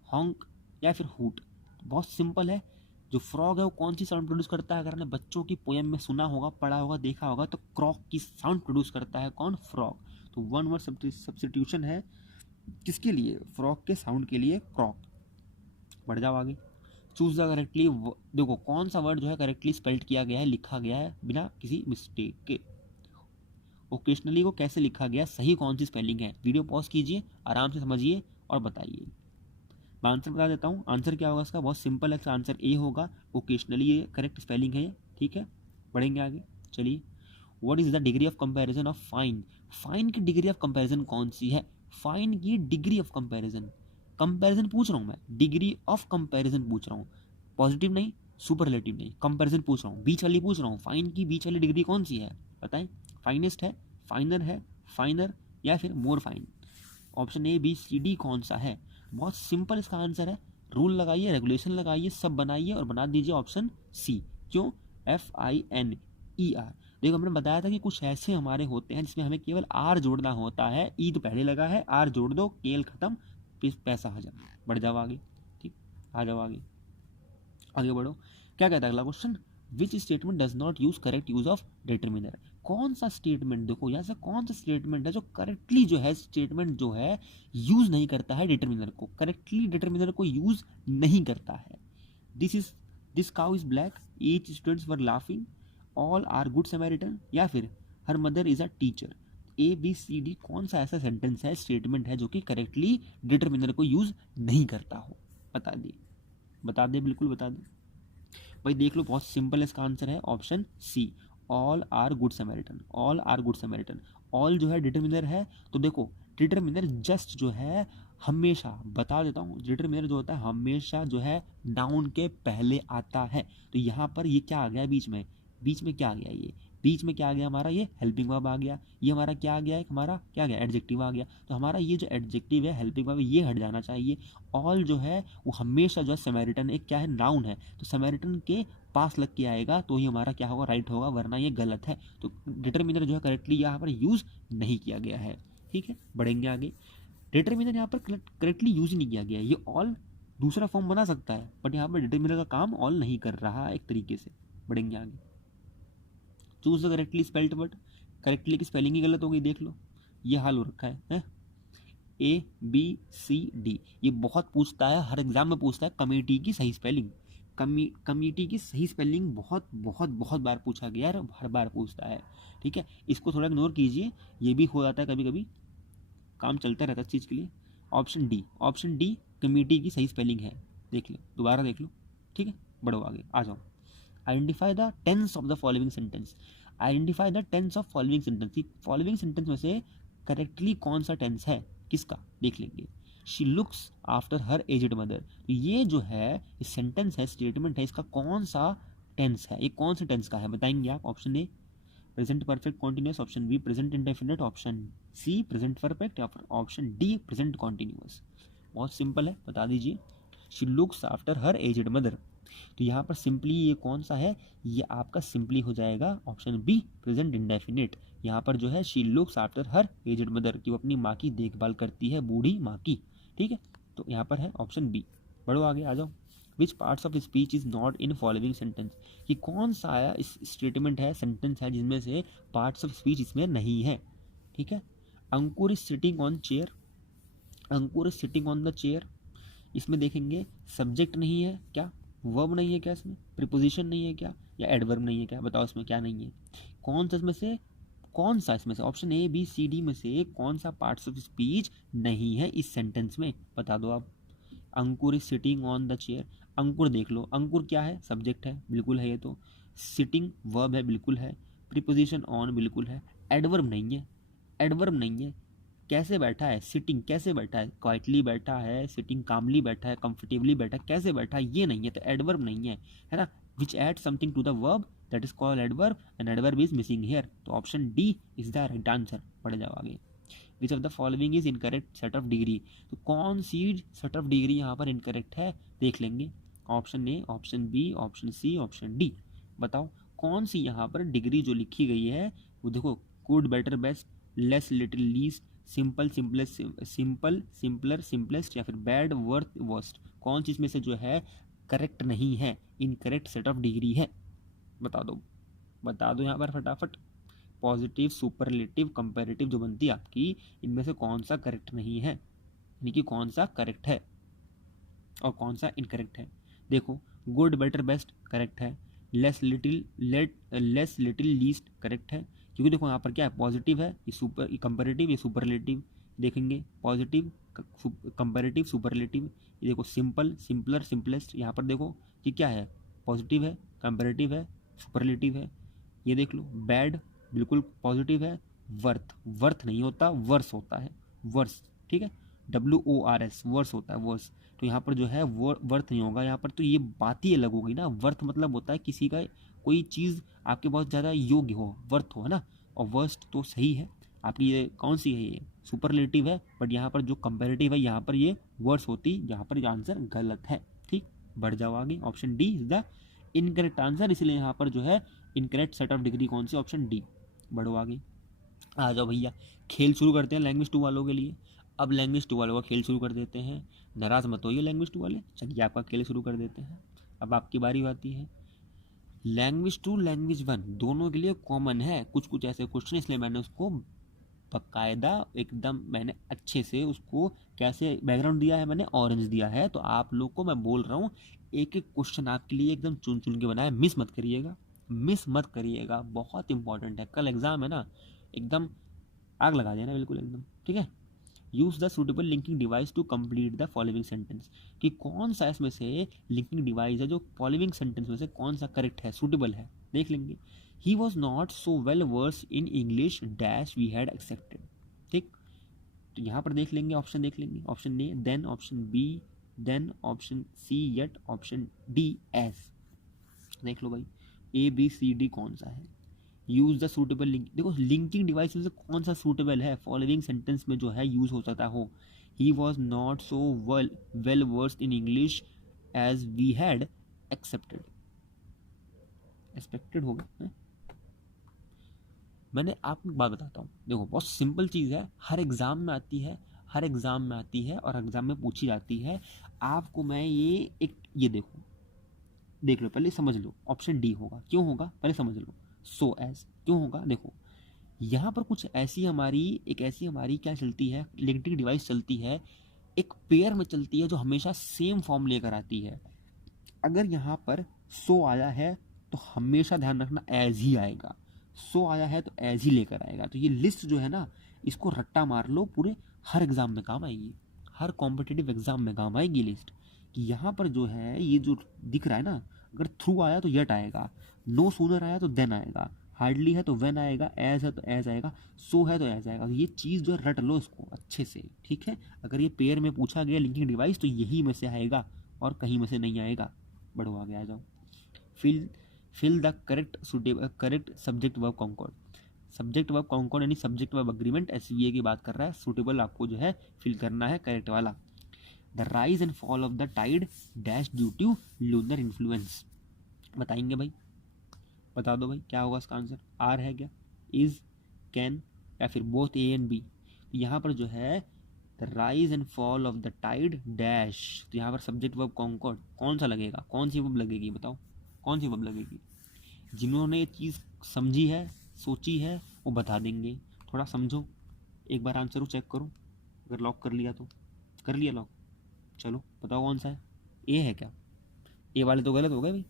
हॉन्क या फिर हूट? बहुत सिंपल है, जो फ्रॉग है वो कौन सी साउंड प्रोड्यूस करता है? अगर आपने बच्चों की पोएम में सुना होगा, पढ़ा होगा, देखा होगा, तो क्रॉक की साउंड प्रोड्यूस करता है कौन? फ्रॉग। तो वन वर्ड सब्सटीट्यूशन है किसके लिए? फ्रॉग के साउंड के लिए, क्रॉक। बढ़ जाओ आगे। चूज द करेक्टली, देखो कौन सा वर्ड जो है करेक्टली स्पेल्ड किया गया है, लिखा गया है बिना किसी मिस्टेक के। ओकेशनली को कैसे लिखा गया, सही कौन सी स्पेलिंग है? वीडियो पॉज कीजिए, आराम से समझिए और बताइए। मैं आंसर बता देता हूँ, आंसर क्या होगा इसका? बहुत सिंपल है, इसका आंसर ए होगा। ओकेशनली ये करेक्ट स्पेलिंग है। ठीक है, बढ़ेंगे आगे, चलिए। What is the degree of comparison of fine? Fine की डिग्री ऑफ कंपैरिजन कौन सी है? फाइन की डिग्री ऑफ कंपैरिजन, कंपैरिजन पूछ रहा हूँ मैं, डिग्री ऑफ कंपैरिजन पूछ रहा हूँ, पॉजिटिव नहीं, सुपरलेटिव नहीं, कंपैरिजन पूछ रहा हूँ, बीच वाली पूछ रहा हूँ। फाइन की बीच वाली डिग्री कौन सी है बताएं? फाइनेस्ट है, फाइनर है, फाइनर या फिर more fine? Option A B C D कौन सा है? बहुत सिंपल इसका आंसर है, रूल लगाइए, रेगुलेशन लगाइए, सब बनाइए और बना दीजिए ऑप्शन सी। क्यों? FINER। देखो हमने बताया था कि कुछ ऐसे हमारे होते हैं जिसमें हमें केवल आर जोड़ना होता है, ई तो पहले लगा है, आर जोड़ दो, केल खत्म, पैसा आ जाए। बढ़ जाओ आगे। ठीक, आ जाओ आगे, आगे बढ़ो। क्या कहता है अगला question? Which statement does not use correct use of determiner? कौन सा स्टेटमेंट, देखो यहाँ से कौन सा स्टेटमेंट है जो करेक्टली जो है स्टेटमेंट जो है यूज नहीं करता है डिटरमिनर को, करेक्टली डिटरमिनर को यूज नहीं करता है? This cow is black, each students were laughing, all are good Samaritan या फिर her mother is a teacher? A B C D कौन सा ऐसा सेंटेंस है, स्टेटमेंट है जो कि करेक्टली डिटरमिनर को यूज नहीं करता हो? बता दे, बता दे, बिल्कुल बता दे भाई। देख लो बहुत सिंपल, इसका आंसर है option C, all are good Samaritan. All are good Samaritan, all जो है डिटरमिनर है, तो देखो डिटरमिनर जस्ट जो है हमेशा, बता देता हूँ, डिटरमिनर जो होता है हमेशा जो है नाउन के पहले आता है। तो यहाँ पर ये क्या आ गया बीच में, बीच में क्या आ गया? ये बीच में क्या आ गया हमारा? ये हेल्पिंग वर्ब आ गया। ये हमारा क्या आ गया? एक हमारा क्या आ गया? एडजेक्टिव आ गया। तो हमारा ये जो एडजेक्टिव है, हेल्पिंग वर्ब, ये हट जाना चाहिए। ऑल जो है वो हमेशा जो है समैरिटन एक क्या है, नाउन है, तो समैरिटन के पास लग के आएगा तो ही हमारा क्या होगा? राइट होगा, वरना ये गलत है। तो डिटरमिनर जो है करेक्टली यहाँ पर यूज नहीं किया गया है। ठीक है, बढ़ेंगे आगे। डिटरमिनर यहाँ पर करेक्टली यूज नहीं किया गया है, ये ऑल दूसरा फॉर्म बना सकता है, बट यहाँ पर डिटरमिनर का काम ऑल नहीं कर रहा है एक तरीके से। बढ़ेंगे आगे। Choose the correctly spelled word, correctly की स्पेलिंग ही गलत हो गई, देख लो ये हाल हो रखा है? ABCD, ये बहुत पूछता है, हर एग्जाम में पूछता है कमेटी की सही स्पेलिंग। कमेटी की सही स्पेलिंग बहुत बहुत बहुत बार पूछा गया है, हर बार पूछता है। ठीक है, इसको थोड़ा इग्नोर कीजिए, ये भी हो जाता है कभी कभी। काम चलता रहता है इस चीज़ के लिए। ऑप्शन डी कमेटी की सही स्पेलिंग है। देख लो, दोबारा देख लो, ठीक है। बढ़ो आगे, आ जाओ। Identify the tense of the following sentence. Identify the tense of following sentence. Following sentence में से करेक्टली कौन सा टेंस है, किसका, देख लेंगे। She looks after her aged mother, तो ये जो है सेंटेंस है, स्टेटमेंट है, इसका कौन सा टेंस है, ये कौन से टेंस का है, बताएंगे आप। Option A present perfect continuous, option B present indefinite, option C present perfect, या फिर ऑप्शन डी प्रेजेंट कॉन्टिन्यूस। बहुत सिंपल है, बता दीजिए। She looks after her aged mother, तो यहाँ पर सिंपली ये कौन सा है, ये आपका सिंपली हो जाएगा ऑप्शन बी प्रेजेंट इंडेफिनिट। यहाँ पर जो है she looks after her aged mother, कि वो अपनी माँ की देखभाल करती है, बूढ़ी माँ की, ठीक है। तो यहाँ पर है ऑप्शन बी। बढ़ो आगे, आ जाओ। Which parts of speech is not in following sentence, कि कौन सा आया इस स्टेटमेंट है, सेंटेंस है, जिसमें से पार्ट्स ऑफ स्पीच इसमें नहीं है, ठीक है। Ankur is sitting on chair, Ankur is sitting on the chair, इसमें देखेंगे सब्जेक्ट नहीं है क्या, वर्ब नहीं है क्या, इसमें प्रीपोजिशन नहीं है क्या, या एडवर्ब नहीं है क्या, बताओ इसमें क्या नहीं है, कौन सा इसमें से, कौन सा इसमें से option A B C D में से कौन सा पार्ट्स ऑफ स्पीच नहीं है इस सेंटेंस में, बता दो आप। Ankur is sitting on the chair, Ankur देख लो, अंकुर क्या है, सब्जेक्ट है, बिल्कुल है ये तो। सिटिंग वर्ब है, बिल्कुल है। प्रीपोजिशन ऑन बिल्कुल है। एडवर्ब नहीं है, एडवर्ब नहीं है। कैसे बैठा है, सिटिंग कैसे बैठा है, क्वाइटली बैठा है, सिटिंग कामली बैठा है, कंफर्टेबली बैठा है, कैसे बैठा है, ये नहीं है, तो एडवर्ब नहीं है ना। Which add something to the verb that is called adverb, and adverb is missing here, तो option D is the right answer. पढ़ जाओ आगे। Which of the following is incorrect set of degree, तो कौन सी सेट ऑफ डिग्री यहाँ पर इनकरेक्ट है, देख लेंगे। Option A, option B, option C, option D, बताओ कौन सी यहाँ पर डिग्री जो लिखी गई है, वो देखो, good, better, best, less, little, least, simple, simplest, simple, simpler, simplest, या फिर बैड, वर्थ, वर्स्ट, कौन सी इसमें से जो है करेक्ट नहीं है, इनकरेक्ट सेट ऑफ डिग्री है, बता दो, बता दो यहाँ पर फटाफट। पॉजिटिव, सुपरलेटिव, कंपैरेटिव जो बनती है आपकी, इनमें से कौन सा करेक्ट नहीं है, यानी कि कौन सा करेक्ट है और कौन सा इनकरेक्ट है। देखो, गुड, बेटर, बेस्ट करेक्ट है, लेस लिटिल, लीस्ट करेक्ट है, क्योंकि देखो यहाँ पर क्या है, पॉजिटिव है, ये कंपैरेटिव, ये सुपरलेटिव, देखेंगे पॉजिटिव, कंपैरेटिव, सुपरलेटिव, ये देखो सिंपल, सिंपलर, सिंपलेस्ट, यहाँ पर देखो कि क्या है, पॉजिटिव है, कंपैरेटिव है, सुपरलेटिव है। ये देख लो, बैड बिल्कुल पॉजिटिव है, वर्थ नहीं होता, वर्स होता है, वर्स, ठीक है, WORS, वर्स होता है, वर्स। तो यहाँ पर जो है वर्थ नहीं होगा यहाँ पर, तो ये बात ही अलग होगी ना। वर्थ मतलब होता है किसी का, कोई चीज़ आपके बहुत ज़्यादा योग्य हो, वर्थ हो, है ना। और वर्स्ट तो सही है आपकी, ये कौन सी है, ये सुपरलेटिव है, बट यहाँ पर जो कंपैरेटिव है, यहाँ पर ये वर्स होती, यहाँ पर आंसर गलत है, ठीक। बढ़ जाओ आगे। Option D is the incorrect answer, इसलिए यहाँ पर जो है इनकरेक्ट सेट ऑफ डिग्री कौन सी, ऑप्शन डी। बढ़ो आगे, आ जाओ भैया, खेल शुरू करते हैं लैंग्वेज 2 वालों के लिए। अब लैंग्वेज 2 वालों का खेल शुरू कर देते हैं, नाराज मत होइए लैंग्वेज 2 वाले, चलिए आपका खेल शुरू कर देते हैं। अब आपकी बारी आती है। लैंग्वेज 2 लैंग्वेज 1 दोनों के लिए कॉमन है कुछ कुछ ऐसे क्वेश्चन, इसलिए मैंने उसको बाकायदा एकदम मैंने अच्छे से उसको कैसे बैकग्राउंड दिया है, मैंने ऑरेंज दिया है। तो आप लोग को मैं बोल रहा हूँ, एक एक क्वेश्चन आपके लिए एकदम चुन चुन के बनाया, मिस मत करिएगा, मिस मत करिएगा, बहुत इंपॉर्टेंट है, कल एग्जाम है ना, एकदम आग लगा देना बिल्कुल एकदम, ठीक है। Use the suitable linking device to complete the following sentence, कि कौन सा इसमें से लिंकिंग डिवाइस है जो फॉलोइंग सेंटेंस में से कौन सा करेक्ट है, सुटेबल है, देख लेंगे। He was not so well versed in English dash we had accepted, ठीक। तो यहाँ पर देख लेंगे, ऑप्शन देख लेंगे, option A than, option B then, option C yet, option D as, देख लो भाई, ABCD कौन सा है। यूज द सूटेबल लिंक, देखो लिंकिंग डिवाइस में से कौन सा सूटेबल है, फॉलोइंग सेंटेंस में जो है यूज हो सकता हो। He was not so well versed in English as we had accepted, expected होगा है? मैंने आपको बात बताता हूँ, देखो बहुत सिंपल चीज़ है, हर एग्ज़ाम में आती है, हर एग्ज़ाम में आती है और एग्ज़ाम में पूछी जाती है। आपको मैं ये देखो, देख लो पहले, समझ लो, ऑप्शन डी होगा, क्यों होगा पहले समझ लो। सो एज क्यों होगा, देखो यहाँ पर कुछ ऐसी हमारी क्या चलती है, लिंकिंग डिवाइस चलती है, एक पेयर में चलती है, जो हमेशा सेम फॉर्म लेकर आती है। अगर यहाँ पर सो आया है तो हमेशा ध्यान रखना एज ही आएगा, सो आया है तो एज ही लेकर आएगा। तो ये लिस्ट जो है ना, इसको रट्टा मार लो, पूरे हर एग्ज़ाम में काम आएगी, हर कॉम्पिटिटिव एग्ज़ाम में काम आएगी लिस्ट। कि यहाँ पर जो है ये जो दिख रहा है ना, अगर थ्रू आया तो येट आएगा, नो सूनर आया तो देन आएगा, हार्डली है तो वेन आएगा, एज है तो एज आएगा, सो है तो एज आएगा। तो ये चीज़ जो है रट लो इसको अच्छे से, ठीक है। अगर ये पेयर में पूछा गया लिंकिंग डिवाइस तो यही में से आएगा और कहीं में से नहीं आएगा। बढ़ो आगे आ जाओ। Fill the correct subject verb concord. Subject verb concord यानी सब्जेक्ट वर्ब अग्रीमेंट, एसवीए की बात कर रहा है। सूटेबल आपको जो है फिल करना है करेक्ट वाला। The rise and fall of the tide dash due to lunar influence. बताएंगे भाई, बता दो भाई क्या होगा इसका आंसर। आर है क्या, इज, कैन या फिर बोथ ए एंड बी। यहाँ पर जो है the rise and fall of the tide dash, तो यहाँ पर सब्जेक्ट वर्ब कॉन्कॉर्ड कौन सा लगेगा, कौन सी वर्ब लगेगी बताओ, कौन सी वर्ब लगेगी। जिन्होंने ये चीज़ समझी है, सोची है, वो बता देंगे। थोड़ा समझो, एक बार आंसर को चेक करो। अगर लॉक कर लिया तो कर लिया लॉक, चलो बताओ कौन सा है। ए है क्या, ए वाले तो गलत हो गए भाई,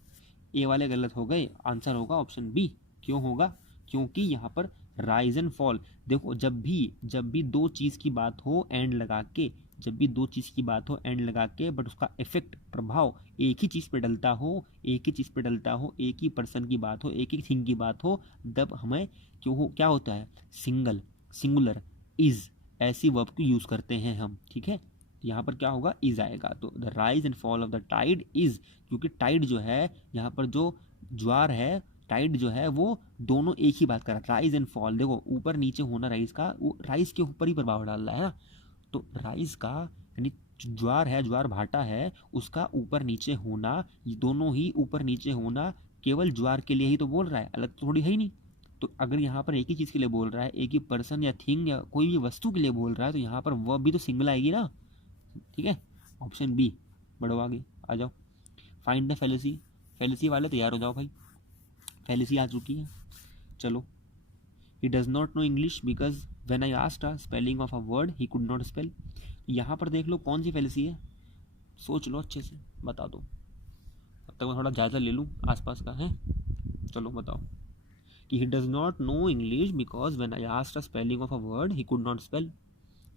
ए वाले गलत हो गए। आंसर होगा ऑप्शन बी। क्यों होगा, क्योंकि यहाँ पर राइज एंड फॉल, देखो जब भी दो चीज़ की बात हो एंड लगा के, जब भी दो चीज़ की बात हो एंड लगा के, बट उसका इफेक्ट प्रभाव एक ही चीज़ पे डलता हो, एक ही चीज़ पे डलता हो, एक ही पर्सन की बात हो, एक ही थिंग की बात हो, तब हमें क्या होता है, सिंगुलर इज ऐसी वर्ब को यूज़ करते हैं हम, ठीक है। यहाँ पर क्या होगा, इज आएगा। तो the rise and fall of the tide is, क्योंकि टाइड जो है यहाँ पर जो ज्वार है, टाइड जो है वो दोनों एक ही बात कर रहा है। राइज एंड फॉल देखो ऊपर नीचे होना राइज का, वो राइज के ऊपर ही प्रभाव डाल रहा है ना। तो राइज का यानी ज्वार है, ज्वार भाटा है, उसका ऊपर नीचे होना, ये दोनों ही ऊपर नीचे होना केवल ज्वार के लिए ही तो बोल रहा है, अलग तो थोड़ी है ही नहीं। तो अगर यहाँ पर एक ही चीज़ के लिए बोल रहा है, एक ही पर्सन या थिंग या कोई भी वस्तु के लिए बोल रहा है, तो यहाँ पर वह भी तो सिंगल आएगी ना, ठीक है। Option B. बढ़ो आगे आ जाओ। Find the fallacy. फेलिसी वाले तैयार हो जाओ भाई, फेलिसी आ चुकी है। चलो, he does not know English because when I asked a spelling of a word he could not spell. यहाँ पर देख लो कौन सी फेलिसी है, सोच लो अच्छे से, बता दो। अब तक मैं थोड़ा जायज़ा ले लूँ आसपास का है। चलो बताओ कि he does not know English because when I asked a spelling of a word he could not spell.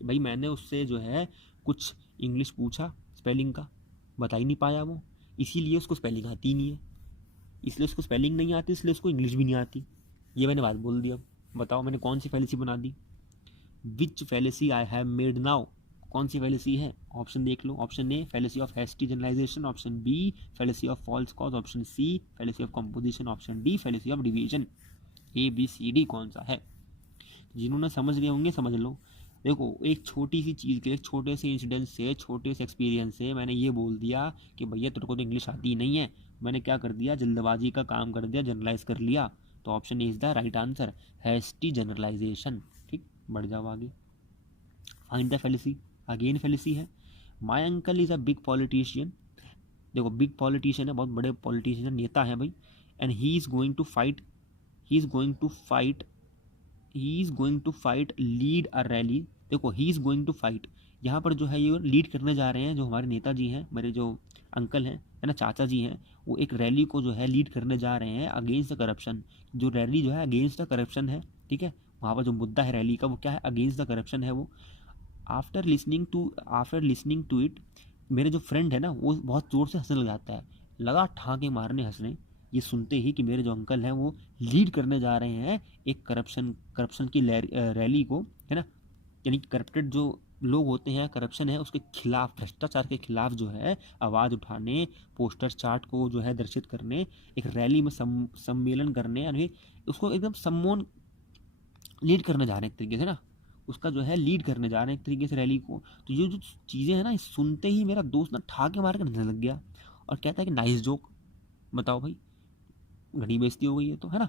भाई मैंने उससे जो है कुछ इंग्लिश पूछा स्पेलिंग का, बता ही नहीं पाया वो, इसीलिए उसको स्पेलिंग आती नहीं है। इसलिए उसको स्पेलिंग नहीं आती, इसलिए उसको इंग्लिश भी नहीं आती। ये मैंने बात बोल दी। अब बताओ मैंने कौन सी फैलेसी बना दी। Which fallacy I have made now, कौन सी फैलेसी है, ऑप्शन देख लो। Option A fallacy of hasty generalization, option B fallacy of false cause, option C fallacy of composition, option D fallacy of division. A B C D कौन सा है। जिन्होंने समझ लिए होंगे समझ लो। देखो एक छोटी सी चीज़ के, एक छोटे से इंसिडेंट से, छोटे से एक्सपीरियंस से मैंने ये बोल दिया कि भैया तेरे को तो इंग्लिश आती ही नहीं है। मैंने क्या कर दिया, जल्दबाजी का काम कर दिया, जनरलाइज कर लिया। तो option is the right answer, hasty generalization. ठीक, बढ़ जाओ आगे। Find the fallacy, again fallacy है। My uncle is a big politician. देखो बिग पॉलिटिशियन है, बहुत बड़े पॉलिटिशियन, नेता है भाई। And he is going to fight, he is going to fight, he is going to fight lead a rally. देखो he is going to fight, यहाँ पर जो है ये लीड करने जा रहे हैं, जो हमारे नेताजी हैं, मेरे जो अंकल हैं, है ना, चाचा जी हैं, वो एक रैली को जो है लीड करने जा रहे हैं अगेंस्ट द करप्शन। जो रैली जो है अगेंस्ट द करप्शन है, ठीक है। वहाँ पर जो मुद्दा है रैली का वो क्या है, अगेंस्ट द करप्शन है वो। आफ्टर लिसनिंग टू इट, मेरे जो फ्रेंड है ना वो बहुत ज़ोर से हंसने लग जाता है, लगा ठाके मारने हंसने, ये सुनते ही कि मेरे जो अंकल हैं वो लीड करने जा रहे हैं एक करप्शन की रैली को, है ना। यानी करप्टेड जो लोग होते हैं, करप्शन है उसके खिलाफ, भ्रष्टाचार के खिलाफ जो है आवाज़ उठाने, पोस्टर चार्ट को जो है दर्शित करने, एक रैली में सम्मेलन करने, यानी उसको एकदम सम्मोहन लीड करने जा रहे हैं एक तरीके से ना, उसका जो है लीड करने जा रहे हैं एक तरीके से रैली को। तो ये जो चीज़ें हैं ना, सुनते ही मेरा दोस्त ना ठाके मार कर हंसने लग गया और कहता है कि नाइस जोक। बताओ भाई, घड़ी बेइज्जती हो गई है तो, है ना।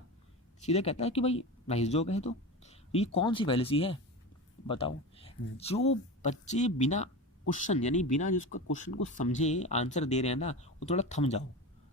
सीधा कहता है कि भाई नाइस जोक है। तो ये कौन सी फैलेसी है बताओ। जो बच्चे बिना क्वेश्चन, यानी बिना जिसका क्वेश्चन को समझे आंसर दे रहे हैं ना, वो थोड़ा थम जाओ,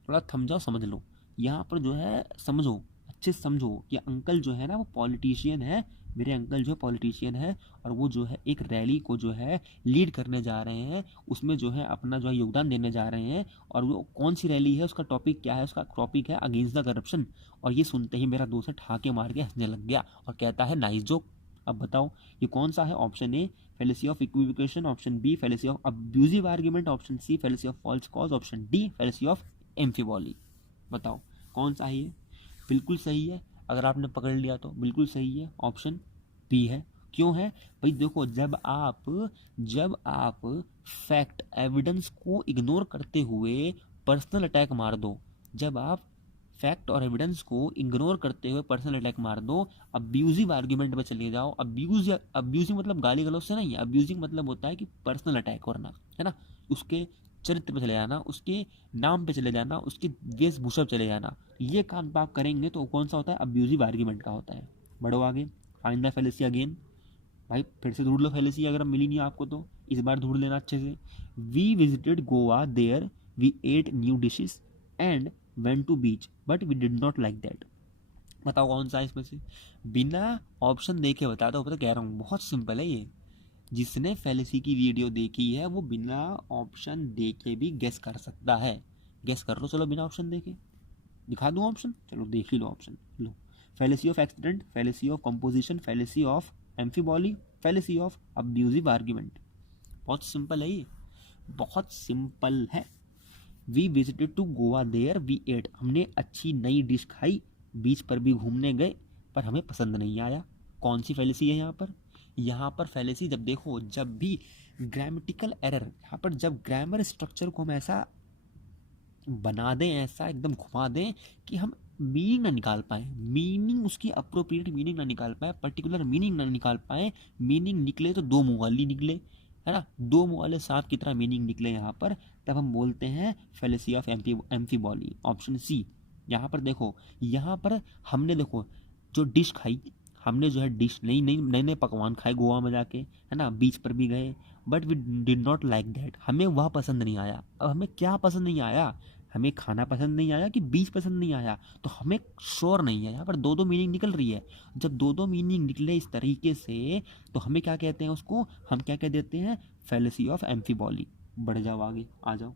थोड़ा थम जाओ, समझ लो। यहाँ पर जो है समझो, अच्छे से समझो कि अंकल जो है ना वो पॉलिटिशियन है, मेरे अंकल जो है पॉलिटिशियन है, और वो जो है एक रैली को जो है लीड करने जा रहे हैं, उसमें जो है अपना जो है योगदान देने जा रहे हैं। और वो कौन सी रैली है, उसका टॉपिक क्या है, उसका टॉपिक है अगेंस्ट द करप्शन। और ये सुनते ही मेरा दोस्त ठाके मार के हंसने लग गया और कहता है नाइस जोक। अब बताओ ये कौन सा है? Option A fallacy of equivocation, option B fallacy of abusive argument, option C fallacy of false cause, option D fallacy of amphiboly. बताओ कौन सा है ये? बिल्कुल सही है, अगर आपने पकड़ लिया तो बिल्कुल सही है, ऑप्शन बी है। क्यों है भाई? देखो जब आप फैक्ट एविडेंस को इग्नोर करते हुए पर्सनल अटैक मार दो, जब आप फैक्ट और एविडेंस को इग्नोर करते हुए पर्सनल अटैक मार दो, अब्यूजिव आर्ग्यूमेंट पे चले जाओ, अब्यूजिव मतलब गाली गलौज से नहीं है, अब्यूजिंग मतलब होता है कि पर्सनल अटैक करना, है ना, उसके चरित्र पे चले जाना, उसके नाम पे चले जाना, उसके वेशभूषा पे चले जाना, ये काम आप करेंगे तो कौन सा होता है? अब्यूजिव आर्ग्यूमेंट का होता है। बढ़ो आगे, फाइंड द फेलिसी अगेन। भाई फिर से ढूंढ लो फेलिसी, अगर मिली नहीं आपको तो इस बार ढूंढ लेना अच्छे से। We visited Goa, there we ate new dishes and went to beach but we did not like that. बताओ कौन सा है इसमें से? बिना ऑप्शन देखे बता दो, पता कह रहा हूँ, बहुत सिंपल है ये। जिसने फेलिसी की वीडियो देखी है वो बिना ऑप्शन देखे भी गेस कर सकता है। गेस कर लो, चलो बिना ऑप्शन देखे दिखा दूँ ऑप्शन, चलो देख ही लो ऑप्शन। लो, fallacy of accident, fallacy of composition, fallacy of amphiboly, fallacy of abusive argument. बहुत सिंपल है ये, बहुत सिंपल है। We visited to Goa, there we ate, हमने अच्छी नई डिश खाई, बीच पर भी घूमने गए पर हमें पसंद नहीं आया। कौन सी फेलिसी है यहाँ पर? यहाँ पर फेलिसी, जब देखो जब भी ग्रामेटिकल एरर, यहाँ पर जब ग्रामर स्ट्रक्चर को हम ऐसा बना दें, ऐसा एकदम घुमा दें कि हम मीनिंग ना निकाल पाए, मीनिंग उसकी अप्रोप्रिएट मीनिंग ना निकाल पाए, पर्टिकुलर मीनिंग ना निकाल पाए, मीनिंग निकले तो दो मुँह वाली निकले, है ना, दो मुँह वाले सांप की तरह मीनिंग निकले यहाँ पर, तब हम बोलते हैं fallacy of amphiboly. Option C. यहाँ पर देखो, यहाँ पर हमने देखो जो डिश खाई, हमने जो है डिश नई नई नए नए पकवान खाए गोवा में जाके, है ना, बीच पर भी गए, but we did not like that, हमें वह पसंद नहीं आया। अब हमें क्या पसंद नहीं आया? हमें खाना पसंद नहीं आया कि बीच पसंद नहीं आया? तो हमें श्योर नहीं है, यहाँ पर दो दो मीनिंग निकल रही है। जब दो दो मीनिंग निकले इस तरीके से तो हमें क्या कहते हैं उसको? हम क्या कह देते हैं? Fallacy of amphiboly. बढ़ जाओ आगे, आ जाओ।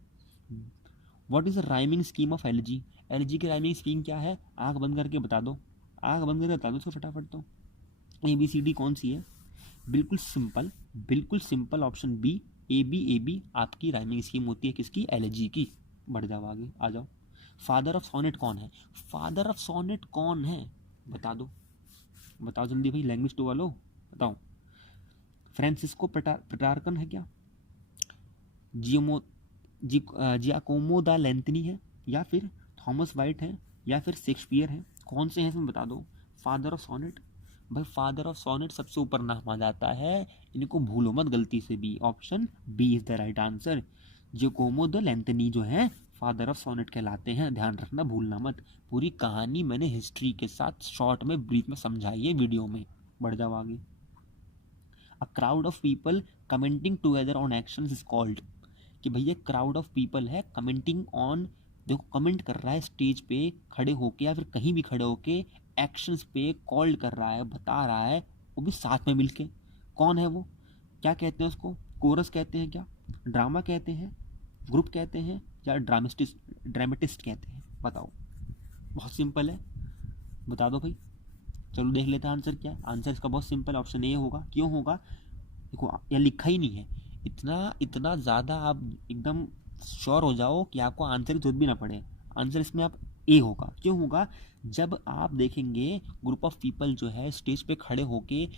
What is the rhyming scheme of elegy? Elegy की राइमिंग स्कीम क्या है? आंख बंद करके बता दो, आंख बंद करके बता दो इसको फटाफट। तो ABCD कौन सी है? बिल्कुल सिंपल, बिल्कुल सिंपल, ऑप्शन बी AB आपकी राइमिंग स्कीम होती है किसकी? एलजी की। बढ़ जाओ आगे, आ जाओ। फादर ऑफ सोनेट कौन है? फादर ऑफ सोनेट कौन है? बता दो, बताओ जल्दी भाई, लैंग्वेज 2 वालों बताओ। फ्रांसिस्को पेट्रार्कन है क्या? जियोमो जियाकोमो दा लेंथनी है, या फिर थॉमस वाइट है, या फिर शेक्सपियर है? कौन से हैं इसमें बता दो। फादर ऑफ सोनेट, भाई फादर ऑफ सोनेट सबसे ऊपर नाम आ जाता है, इनको भूलो मत गलती से भी। Option B is the right answer. Giacomo da Lentini जो है फादर ऑफ सोनेट कहलाते हैं, ध्यान रखना, भूलना मत। पूरी कहानी मैंने हिस्ट्री के साथ शॉर्ट में ब्रीफ में समझाई है वीडियो में। बढ़ जाओ आगे। A crowd of people commenting together on actions is called, कि भैया क्राउड ऑफ पीपल है कमेंटिंग ऑन, देखो कमेंट कर रहा है स्टेज पे खड़े होके या फिर कहीं भी खड़े होके, एक्शंस पे कॉल्ड कर रहा है, बता रहा है, वो भी साथ में मिलके। कौन है वो? क्या कहते हैं उसको? कोरस कहते हैं क्या? ड्रामा कहते हैं? ग्रुप कहते हैं? या ड्रामेटिस्ट कहते हैं? बताओ, बहुत सिंपल है, बता दो भाई। चलो देख लेते हैं आंसर क्या है। आंसर इसका बहुत सिंपल, ऑप्शन ए होगा। क्यों होगा? देखो यहाँ लिखा ही नहीं है, इतना इतना ज़्यादा आप एकदम श्योर हो जाओ कि आपको आंसर की जरूरत भी ना पड़े। आंसर इसमें आप ए होगा। क्यों होगा? जब आप देखेंगे ग्रुप ऑफ पीपल जो है स्टेज पे खड़े होके,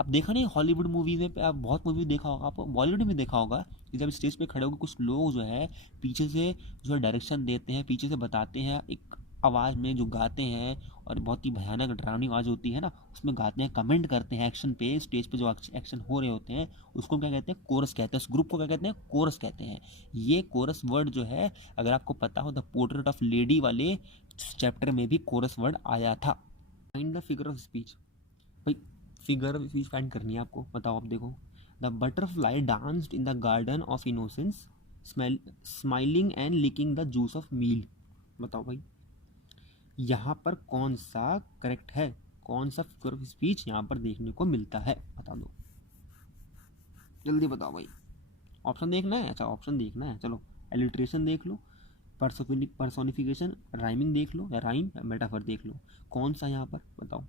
आप देखा नहीं हॉलीवुड मूवी में, आप बहुत मूवी देखा होगा, आप बॉलीवुड में देखा होगा कि जब स्टेज पे खड़े होकर कुछ लोग जो है पीछे से जो है डायरेक्शन देते हैं, पीछे से बताते हैं एक आवाज़ में जो गाते हैं, और बहुत ही भयानक डरावनी आवाज़ होती है ना, उसमें गाते हैं, कमेंट करते हैं एक्शन पे, स्टेज पे जो एक्शन हो रहे होते हैं उसको क्या कहते हैं? कोरस कहते हैं। उस ग्रुप को क्या कहते हैं? कोरस कहते हैं। ये कोरस वर्ड जो है, अगर आपको पता हो, द पोर्ट्रेट ऑफ लेडी वाले चैप्टर में भी कोरस वर्ड आया था। Find the figure of speech. भाई फिगर ऑफ स्पीच फाइंड करनी है आपको, बताओ। आप देखो, the butterfly danced in the garden of innocence smiling and licking the juice of meal. बताओ भाई, यहाँ पर कौन सा करेक्ट है? कौन सा फिगर ऑफ स्पीच यहाँ पर देखने को मिलता है? बता दो, जल्दी बताओ भाई। ऑप्शन देखना है? अच्छा ऑप्शन देखना है, चलो। एलिट्रेशन देख लो, पर्सोनिफिकेशन, राइमिंग देख लो, या राइम या मेटाफर देख लो। कौन सा यहाँ पर? बताओ,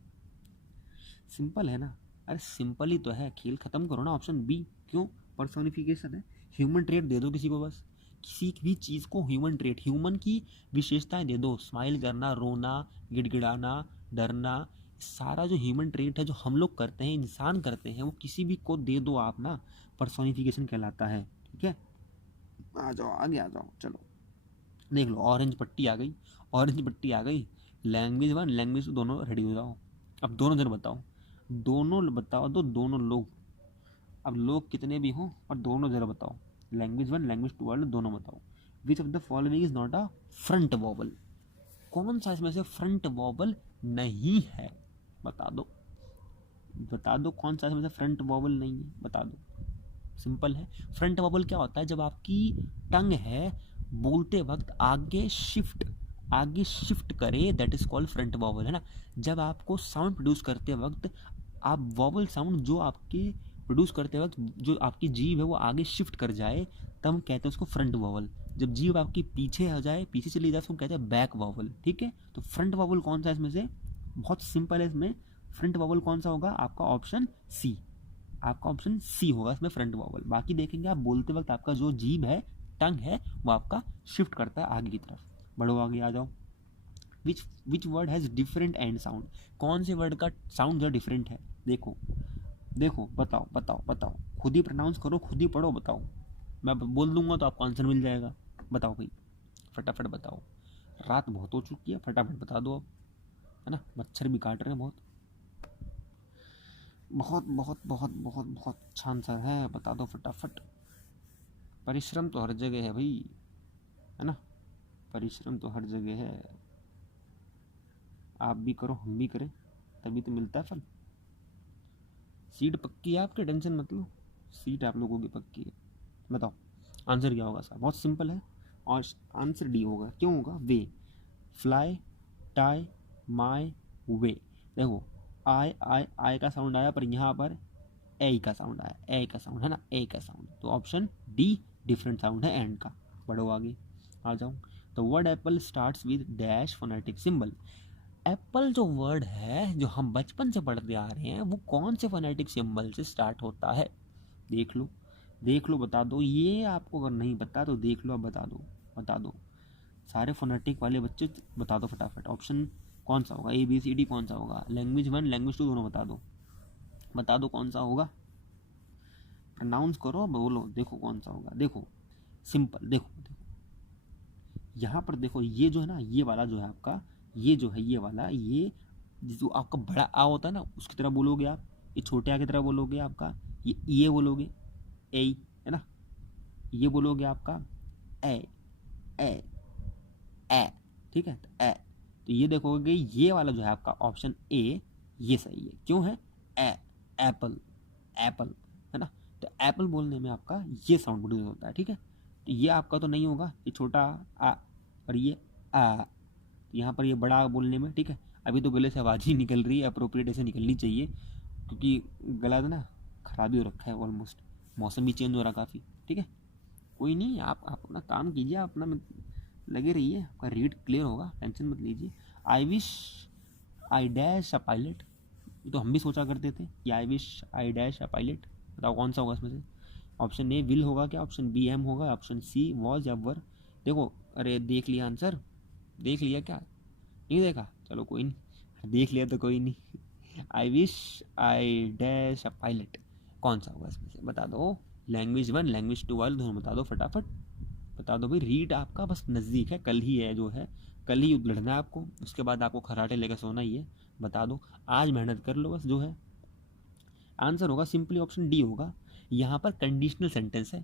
सिंपल है ना। अरे सिंपल ही तो है, खेल खत्म करो ना, ऑप्शन बी। क्यों? पर्सोनिफिकेशन है। ह्यूमन ट्रेट दे दो किसी को, बस किसी भी चीज़ को ह्यूमन ट्रेट, ह्यूमन की विशेषताएं दे दो। स्माइल करना, रोना, गिड़गिड़ाना, डरना, सारा जो ह्यूमन ट्रेट है जो हम लोग करते हैं, इंसान करते हैं, वो किसी भी को दे दो आप ना, पर्सोनिफिकेशन कहलाता है। ठीक है, आ जाओ आगे आ जाओ। चलो देख लो, ऑरेंज पट्टी आ गई, ऑरेंज पट्टी आ गई। लैंग्वेज वन लैंग्वेज टू दोनों रेडी हो जाओ। अब दोनों जन बताओ, दोनों बताओ दो, दोनों लोग, अब लोग कितने भी हों और दोनों जरा बताओ। लैंग्वेज वन लैंग्वेज टू वाले दोनों बताओ। विच of the following is not a front vowel? कौन सा इसमें से फ्रंट वॉवल नहीं है? बता दो, बता दो कौन सा इसमें से फ्रंट वॉवल नहीं है, बता दो। सिंपल है। फ्रंट वॉवल क्या होता है? जब आपकी टंग है बोलते वक्त आगे शिफ्ट करे, that is called front vowel, है ना। जब आपको साउंड प्रोड्यूस करते वक्त आप वॉवल साउंड जो आपके प्रोड्यूस करते वक्त जो आपकी जीभ है वो आगे शिफ्ट कर जाए, तब हम कहते हैं उसको फ्रंट वॉवल। जब जीभ आपकी पीछे आ जाए, पीछे चली जाए, उसको कहते हैं बैक वॉवल। ठीक है, तो फ्रंट वॉवल कौन सा है इसमें से? बहुत सिंपल है, इसमें फ्रंट वॉवल कौन सा होगा? आपका ऑप्शन सी, आपका ऑप्शन सी होगा इसमें फ्रंट वॉवल। बाकी देखेंगे आप बोलते वक्त आपका जो जीभ है, टंग है, वो आपका शिफ्ट करता है आगे की तरफ। बढ़ो आगे आ जाओ। Which word has different and sound? कौन से वर्ड का साउंड जो डिफरेंट है? देखो देखो, बताओ बताओ बताओ, खुद ही प्रोनाउंस करो, खुद ही पढ़ो, बताओ। मैं बोल दूंगा तो आपको आंसर मिल जाएगा। बताओ भाई, फटाफट बताओ। रात बहुत हो चुकी है, फटाफट बता दो अब, है ना, मच्छर भी काट रहे हैं बहुत बहुत बहुत बहुत बहुत बहुत अच्छा आंसर है, बता दो फटाफट। परिश्रम तो हर जगह है भाई, है ना, परिश्रम तो हर जगह है। आप भी करो, हम भी करें, तभी तो मिलता है फल। सीट पक्की है आपकी, टेंशन मत लो, सीट आप लोगों की पक्की है। बताओ आंसर क्या होगा सर? बहुत सिंपल है, और आंसर डी होगा। क्यों होगा? वे, फ्लाई, टाई, माई, वे। देखो आई का साउंड आया, पर यहाँ पर ए का साउंड आया, ए का साउंड है ना, ए का साउंड, तो ऑप्शन डी डिफरेंट साउंड है एंड का। बढ़ो आगे आ जाओ। तो word Apple starts with dash phonetic symbol. Apple जो वर्ड है जो हम बचपन से पढ़ते आ रहे हैं, वो कौन से फोनेटिक सिंबल से स्टार्ट होता है? देख लो, देख लो, बता दो। ये आपको अगर नहीं पता तो देख लो, अब बता दो, बता दो। सारे फोनेटिक वाले बच्चे बता दो फटाफट। ऑप्शन कौन सा होगा? ए बी सी डी कौन सा होगा? लैंग्वेज वन लैंग्वेज टू दोनों बता दो, बता दो कौन सा होगा। प्रोनाउंस करो, बोलो, देखो कौन सा होगा। देखो सिंपल, देखो देखो यहाँ पर देखो, ये जो है ना, ये वाला जो है आपका, ये जो है ये वाला, ये जो आपका बड़ा आ होता है ना, उसकी तरह बोलोगे आप। ये छोटे आ की तरह बोलोगे आपका, ये बोलोगे ए, है ना। ये बोलोगे आपका ए ए ए, ठीक है, तो ए। तो ये देखोगे ये वाला जो है आपका ऑप्शन ए, ये सही है। क्यों है? ए, एप्पल, एप्पल, है ना। तो एप्पल बोलने में आपका ये साउंड प्रोड्यूस होता है। ठीक है, तो ये आपका तो नहीं होगा, ये छोटा आ, और ये आ, यहाँ पर ये बड़ा बोलने में। ठीक है, अभी तो गले से आवाज़ ही निकल रही है, अप्रोप्रिएट ऐसे निकलनी चाहिए, क्योंकि गला ना खराबी हो रखा है ऑलमोस्ट, मौसम भी चेंज हो रहा काफ़ी। ठीक है, कोई नहीं, आप अपना काम कीजिए, आप अपना लगे रहिए, आपका रीड क्लियर होगा, टेंशन मत लीजिए। I wish I dash a pilot, ये तो हम भी सोचा करते थे कि I wish I dash a pilot. बताओ कौन सा होगा इसमें से? ऑप्शन ए विल होगा क्या? ऑप्शन बी एम होगा? ऑप्शन सी वॉज या वर? देखो, अरे देख लिया आंसर? देख लिया क्या? नहीं देखा? चलो कोई नहीं, देख लिया तो कोई नहीं। I wish I dash a pilot कौन सा होगा इसमें से? बता दो। लैंग्वेज वन लैंग्वेज टू वाले दोनों बता दो फटाफट, बता दो भाई। रीड आपका बस नज़दीक है, कल ही है जो है, कल ही लड़ना है आपको, उसके बाद आपको खराटे लेकर सोना ही है। बता दो, आज मेहनत कर लो बस जो है। आंसर होगा सिंपली ऑप्शन डी होगा। यहाँ पर कंडीशनल सेंटेंस है,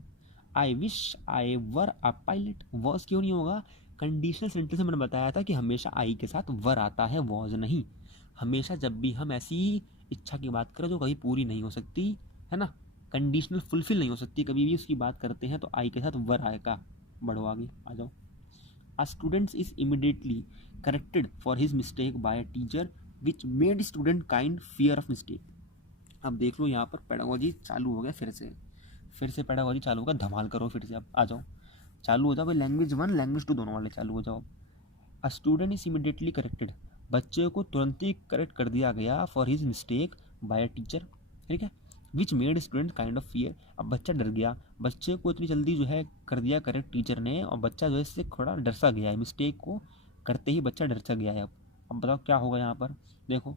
I wish I were a pilot. Was क्यों नहीं होगा? कंडीशनल सेंटेंस में मैंने बताया था कि हमेशा आई के साथ वर आता है, वॉज नहीं। हमेशा जब भी हम ऐसी इच्छा की बात करें जो कभी पूरी नहीं हो सकती, है ना, कंडीशनल फुलफिल नहीं हो सकती कभी भी, उसकी बात करते हैं तो आई के साथ वर आएगा। बढ़ो आगे आ जाओ। A student is immediately corrected for his mistake by a teacher which made student kind fear of mistake। अब देख लो यहाँ पर पेडागोजी चालू हो गया, फिर से पेडागोजी चालू होगा, धमाल करो फिर से। अब आ जाओ, चालू हो जाओ भाई, लैंग्वेज वन लैंग्वेज टू दोनों वाले चालू हो जाओ। A student is immediately corrected, बच्चे को तुरंत ही करेक्ट कर दिया गया, for his mistake by a teacher. ठीक है। Which made student kind of fear, अब बच्चा डर गया, बच्चे को इतनी जल्दी जो है कर दिया करेक्ट टीचर ने, और बच्चा जो है इससे थोड़ा डर सा गया है, मिस्टेक को करते ही बच्चा डर सा गया है। अब बताओ क्या होगा यहाँ पर, देखो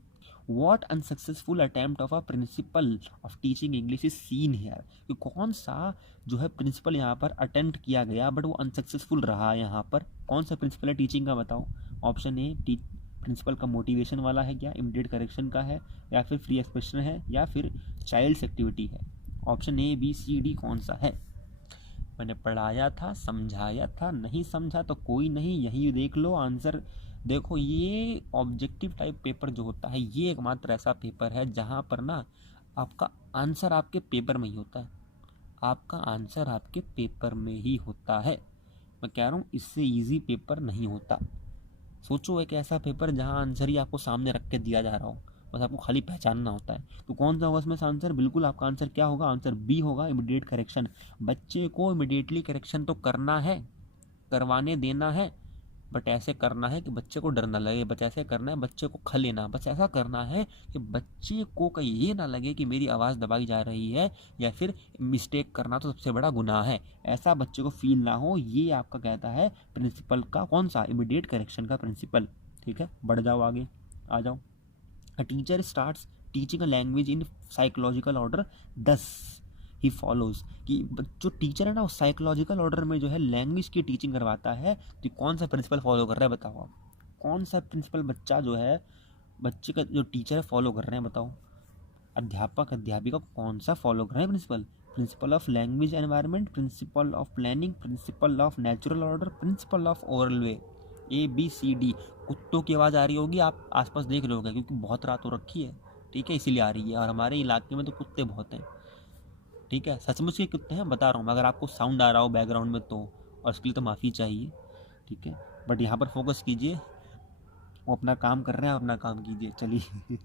what unsuccessful attempt of a principle of teaching English is seen here, कि कौन सा जो है प्रिंसिपल यहाँ पर अटेम्प्ट किया गया बट वो अनसक्सेसफुल रहा। यहाँ पर कौन सा प्रिंसिपल है टीचिंग का, बताओ। ऑप्शन ए प्रिंसिपल का मोटिवेशन वाला है क्या, इमीडिएट करेक्शन का है, या फिर फ्री एक्सप्रेशन है, या फिर चाइल्ड्स एक्टिविटी है। Option A B C D कौन सा है। मैंने पढ़ाया था, समझाया था, नहीं समझा तो कोई नहीं, यही देख लो आंसर। देखो ये ऑब्जेक्टिव टाइप पेपर जो होता है ये एकमात्र ऐसा पेपर है जहाँ पर ना आपका आंसर आपके पेपर में ही होता है, आपका आंसर आपके पेपर में ही होता है। मैं कह रहा हूँ इससे इजी पेपर नहीं होता। सोचो एक ऐसा पेपर जहाँ आंसर ही आपको सामने रख के दिया जा रहा हो, बस आपको खाली पहचानना होता है। तो कौन सा होगा इसमें से आंसर, बिल्कुल आपका आंसर क्या होगा, आंसर बी होगा, इमीडिएट करेक्शन। बच्चे को इमीडिएटली करेक्शन तो करना है, करवाने देना है, बट ऐसे करना है कि बच्चे को डर ना लगे, बस ऐसे करना है बच्चे को खा लेना, बस ऐसा करना है कि बच्चे को कहीं ये ना लगे कि मेरी आवाज़ दबाई जा रही है, या फिर मिस्टेक करना तो सबसे बड़ा गुनाह है, ऐसा बच्चे को फील ना हो। ये आपका कहता है प्रिंसिपल का कौन सा, इमीडिएट करेक्शन का प्रिंसिपल। ठीक है, बढ़ जाओ आगे, आ जाओ। A teacher starts teaching a language in psychological order, दस ही फॉलोज, कि जो टीचर है ना वो साइकोलॉजिकल ऑर्डर में जो है लैंग्वेज की टीचिंग करवाता है, तो कौन सा प्रिंसिपल फॉलो कर रहा है बताओ आप, कौन सा प्रिंसिपल बच्चा जो है, बच्चे का जो टीचर है फॉलो कर रहे हैं बताओ। अध्यापक अध्यापिका कौन सा फॉलो कर रहे हैं principle, principle of language environment, principle of planning, principle of natural order, principle of overall way. A B C D. कुत्तों की आवाज़ आ रही होगी, आप आसपास देख लोगे क्योंकि बहुत रात हो रखी है, ठीक है, इसीलिए आ रही है, और हमारे इलाके में तो कुत्ते बहुत हैं, ठीक है, सचमुच के कुत्ते हैं बता रहा हूँ मैं, अगर आपको साउंड आ रहा हो बैकग्राउंड में तो, और उसके लिए तो माफ़ी चाहिए, ठीक है, बट यहाँ पर फोकस कीजिए, वो अपना काम कर रहे हैं, अपना काम कीजिए, चलिए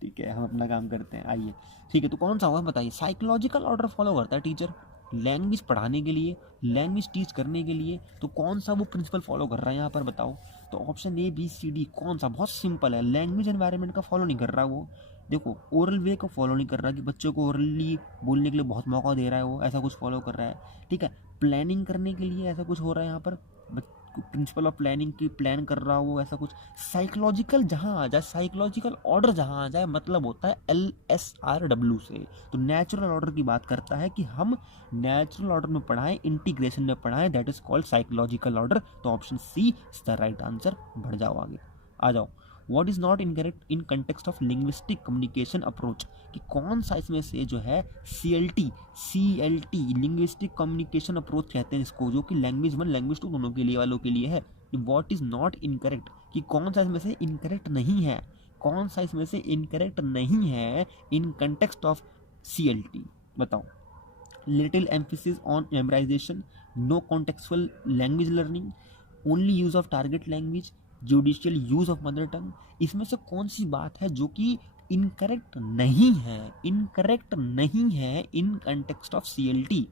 ठीक है, हम अपना काम करते हैं, आइए। ठीक है, तो कौन सा होगा बताइए, साइकोलॉजिकल ऑर्डर फॉलो करता है टीचर लैंग्वेज पढ़ाने के लिए, लैंग्वेज टीच करने के लिए, तो कौन सा वो प्रिंसिपल फॉलो कर रहा है यहाँ पर बताओ। तो option A B C D कौन सा, बहुत सिंपल है, लैंग्वेज एनवायरनमेंट का फॉलो नहीं कर रहा वो, देखो ओरल वे को फॉलो नहीं कर रहा कि बच्चों को ओरली बोलने के लिए बहुत मौका दे रहा है, वो ऐसा कुछ फॉलो कर रहा है, ठीक है। प्लानिंग करने के लिए ऐसा कुछ हो रहा है यहाँ पर, प्रिंसिपल ऑफ प्लानिंग की प्लान कर रहा हो ऐसा कुछ। साइकोलॉजिकल जहाँ आ जाए, साइकोलॉजिकल ऑर्डर जहाँ आ जाए, मतलब होता है LSRW से, तो नेचुरल ऑर्डर की बात करता है कि हम नेचुरल ऑर्डर में पढ़ाएं, इंटीग्रेशन में पढ़ाएं, that is called psychological order. तो option C is the right answer. बढ़ जाओ आगे, आ जाओ। What is not incorrect in context of linguistic communication approach, कि कौन सा इसमें से जो है CLT लिंग्विस्टिक कम्युनिकेशन अप्रोच कहते हैं इसको, जो कि लैंग्वेज 1 लैंग्वेज 2 दोनों के लिए वालों के लिए है। व्हाट इज नॉट इनकरेक्ट, कि कौन सा इसमें से इनकरेक्ट नहीं है, कौन सा इसमें से इनकरेक्ट नहीं है इन कंटेक्स्ट ऑफ CLT, बताओ। Little emphasis on memorization, no contextual language learning, only use of target language, judicial use of mother tongue, इसमें से कौन सी बात है जो कि इनकरेक्ट नहीं है, इनकरेक्ट नहीं है इन कंटेक्स्ट ऑफ CLT।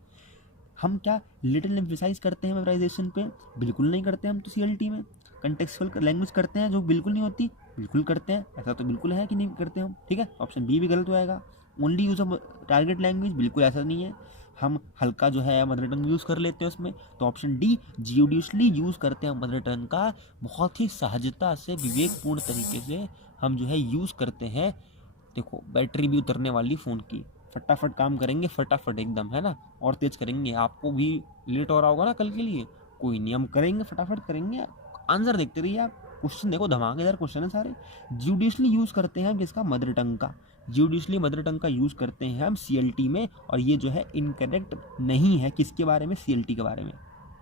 हम क्या लिटिल एम्फेसाइज करते हैं मेमोराइजेशन पे, बिल्कुल नहीं करते हम तो CLT में। कंटेक्चुअल लैंग्वेज करते हैं जो बिल्कुल नहीं होती, बिल्कुल करते हैं, ऐसा तो बिल्कुल है कि नहीं करते हम, ठीक है, ऑप्शन बी भी गलत हो जाएगा। Only use of target language, बिल्कुल ऐसा नहीं है, हम हल्का जो है मदर टंग यूज़ कर लेते हैं उसमें। तो ऑप्शन डी ज्यूडिशली यूज़ करते हैं मदर टंग का, बहुत ही सहजता से विवेकपूर्ण तरीके से हम जो है यूज़ करते हैं। देखो बैटरी भी उतरने वाली फ़ोन की, फटाफट काम करेंगे, फटाफट एकदम, है ना, और तेज़ करेंगे। आपको भी लेट हो रहा होगा ना कल के लिए, कोई नहीं, हम करेंगे, फटाफट करेंगे। आंसर देखते रहिए आप, क्वेश्चन देखो, धमाकेदार क्वेश्चन है सारे। जुडिशली यूज़ करते हैं हम किसका, मदर टंग का, जुडिशली मदर टंग का यूज़ करते हैं हम CLT में, और ये जो है इनकरेक्ट नहीं है किसके बारे में, CLT के बारे में,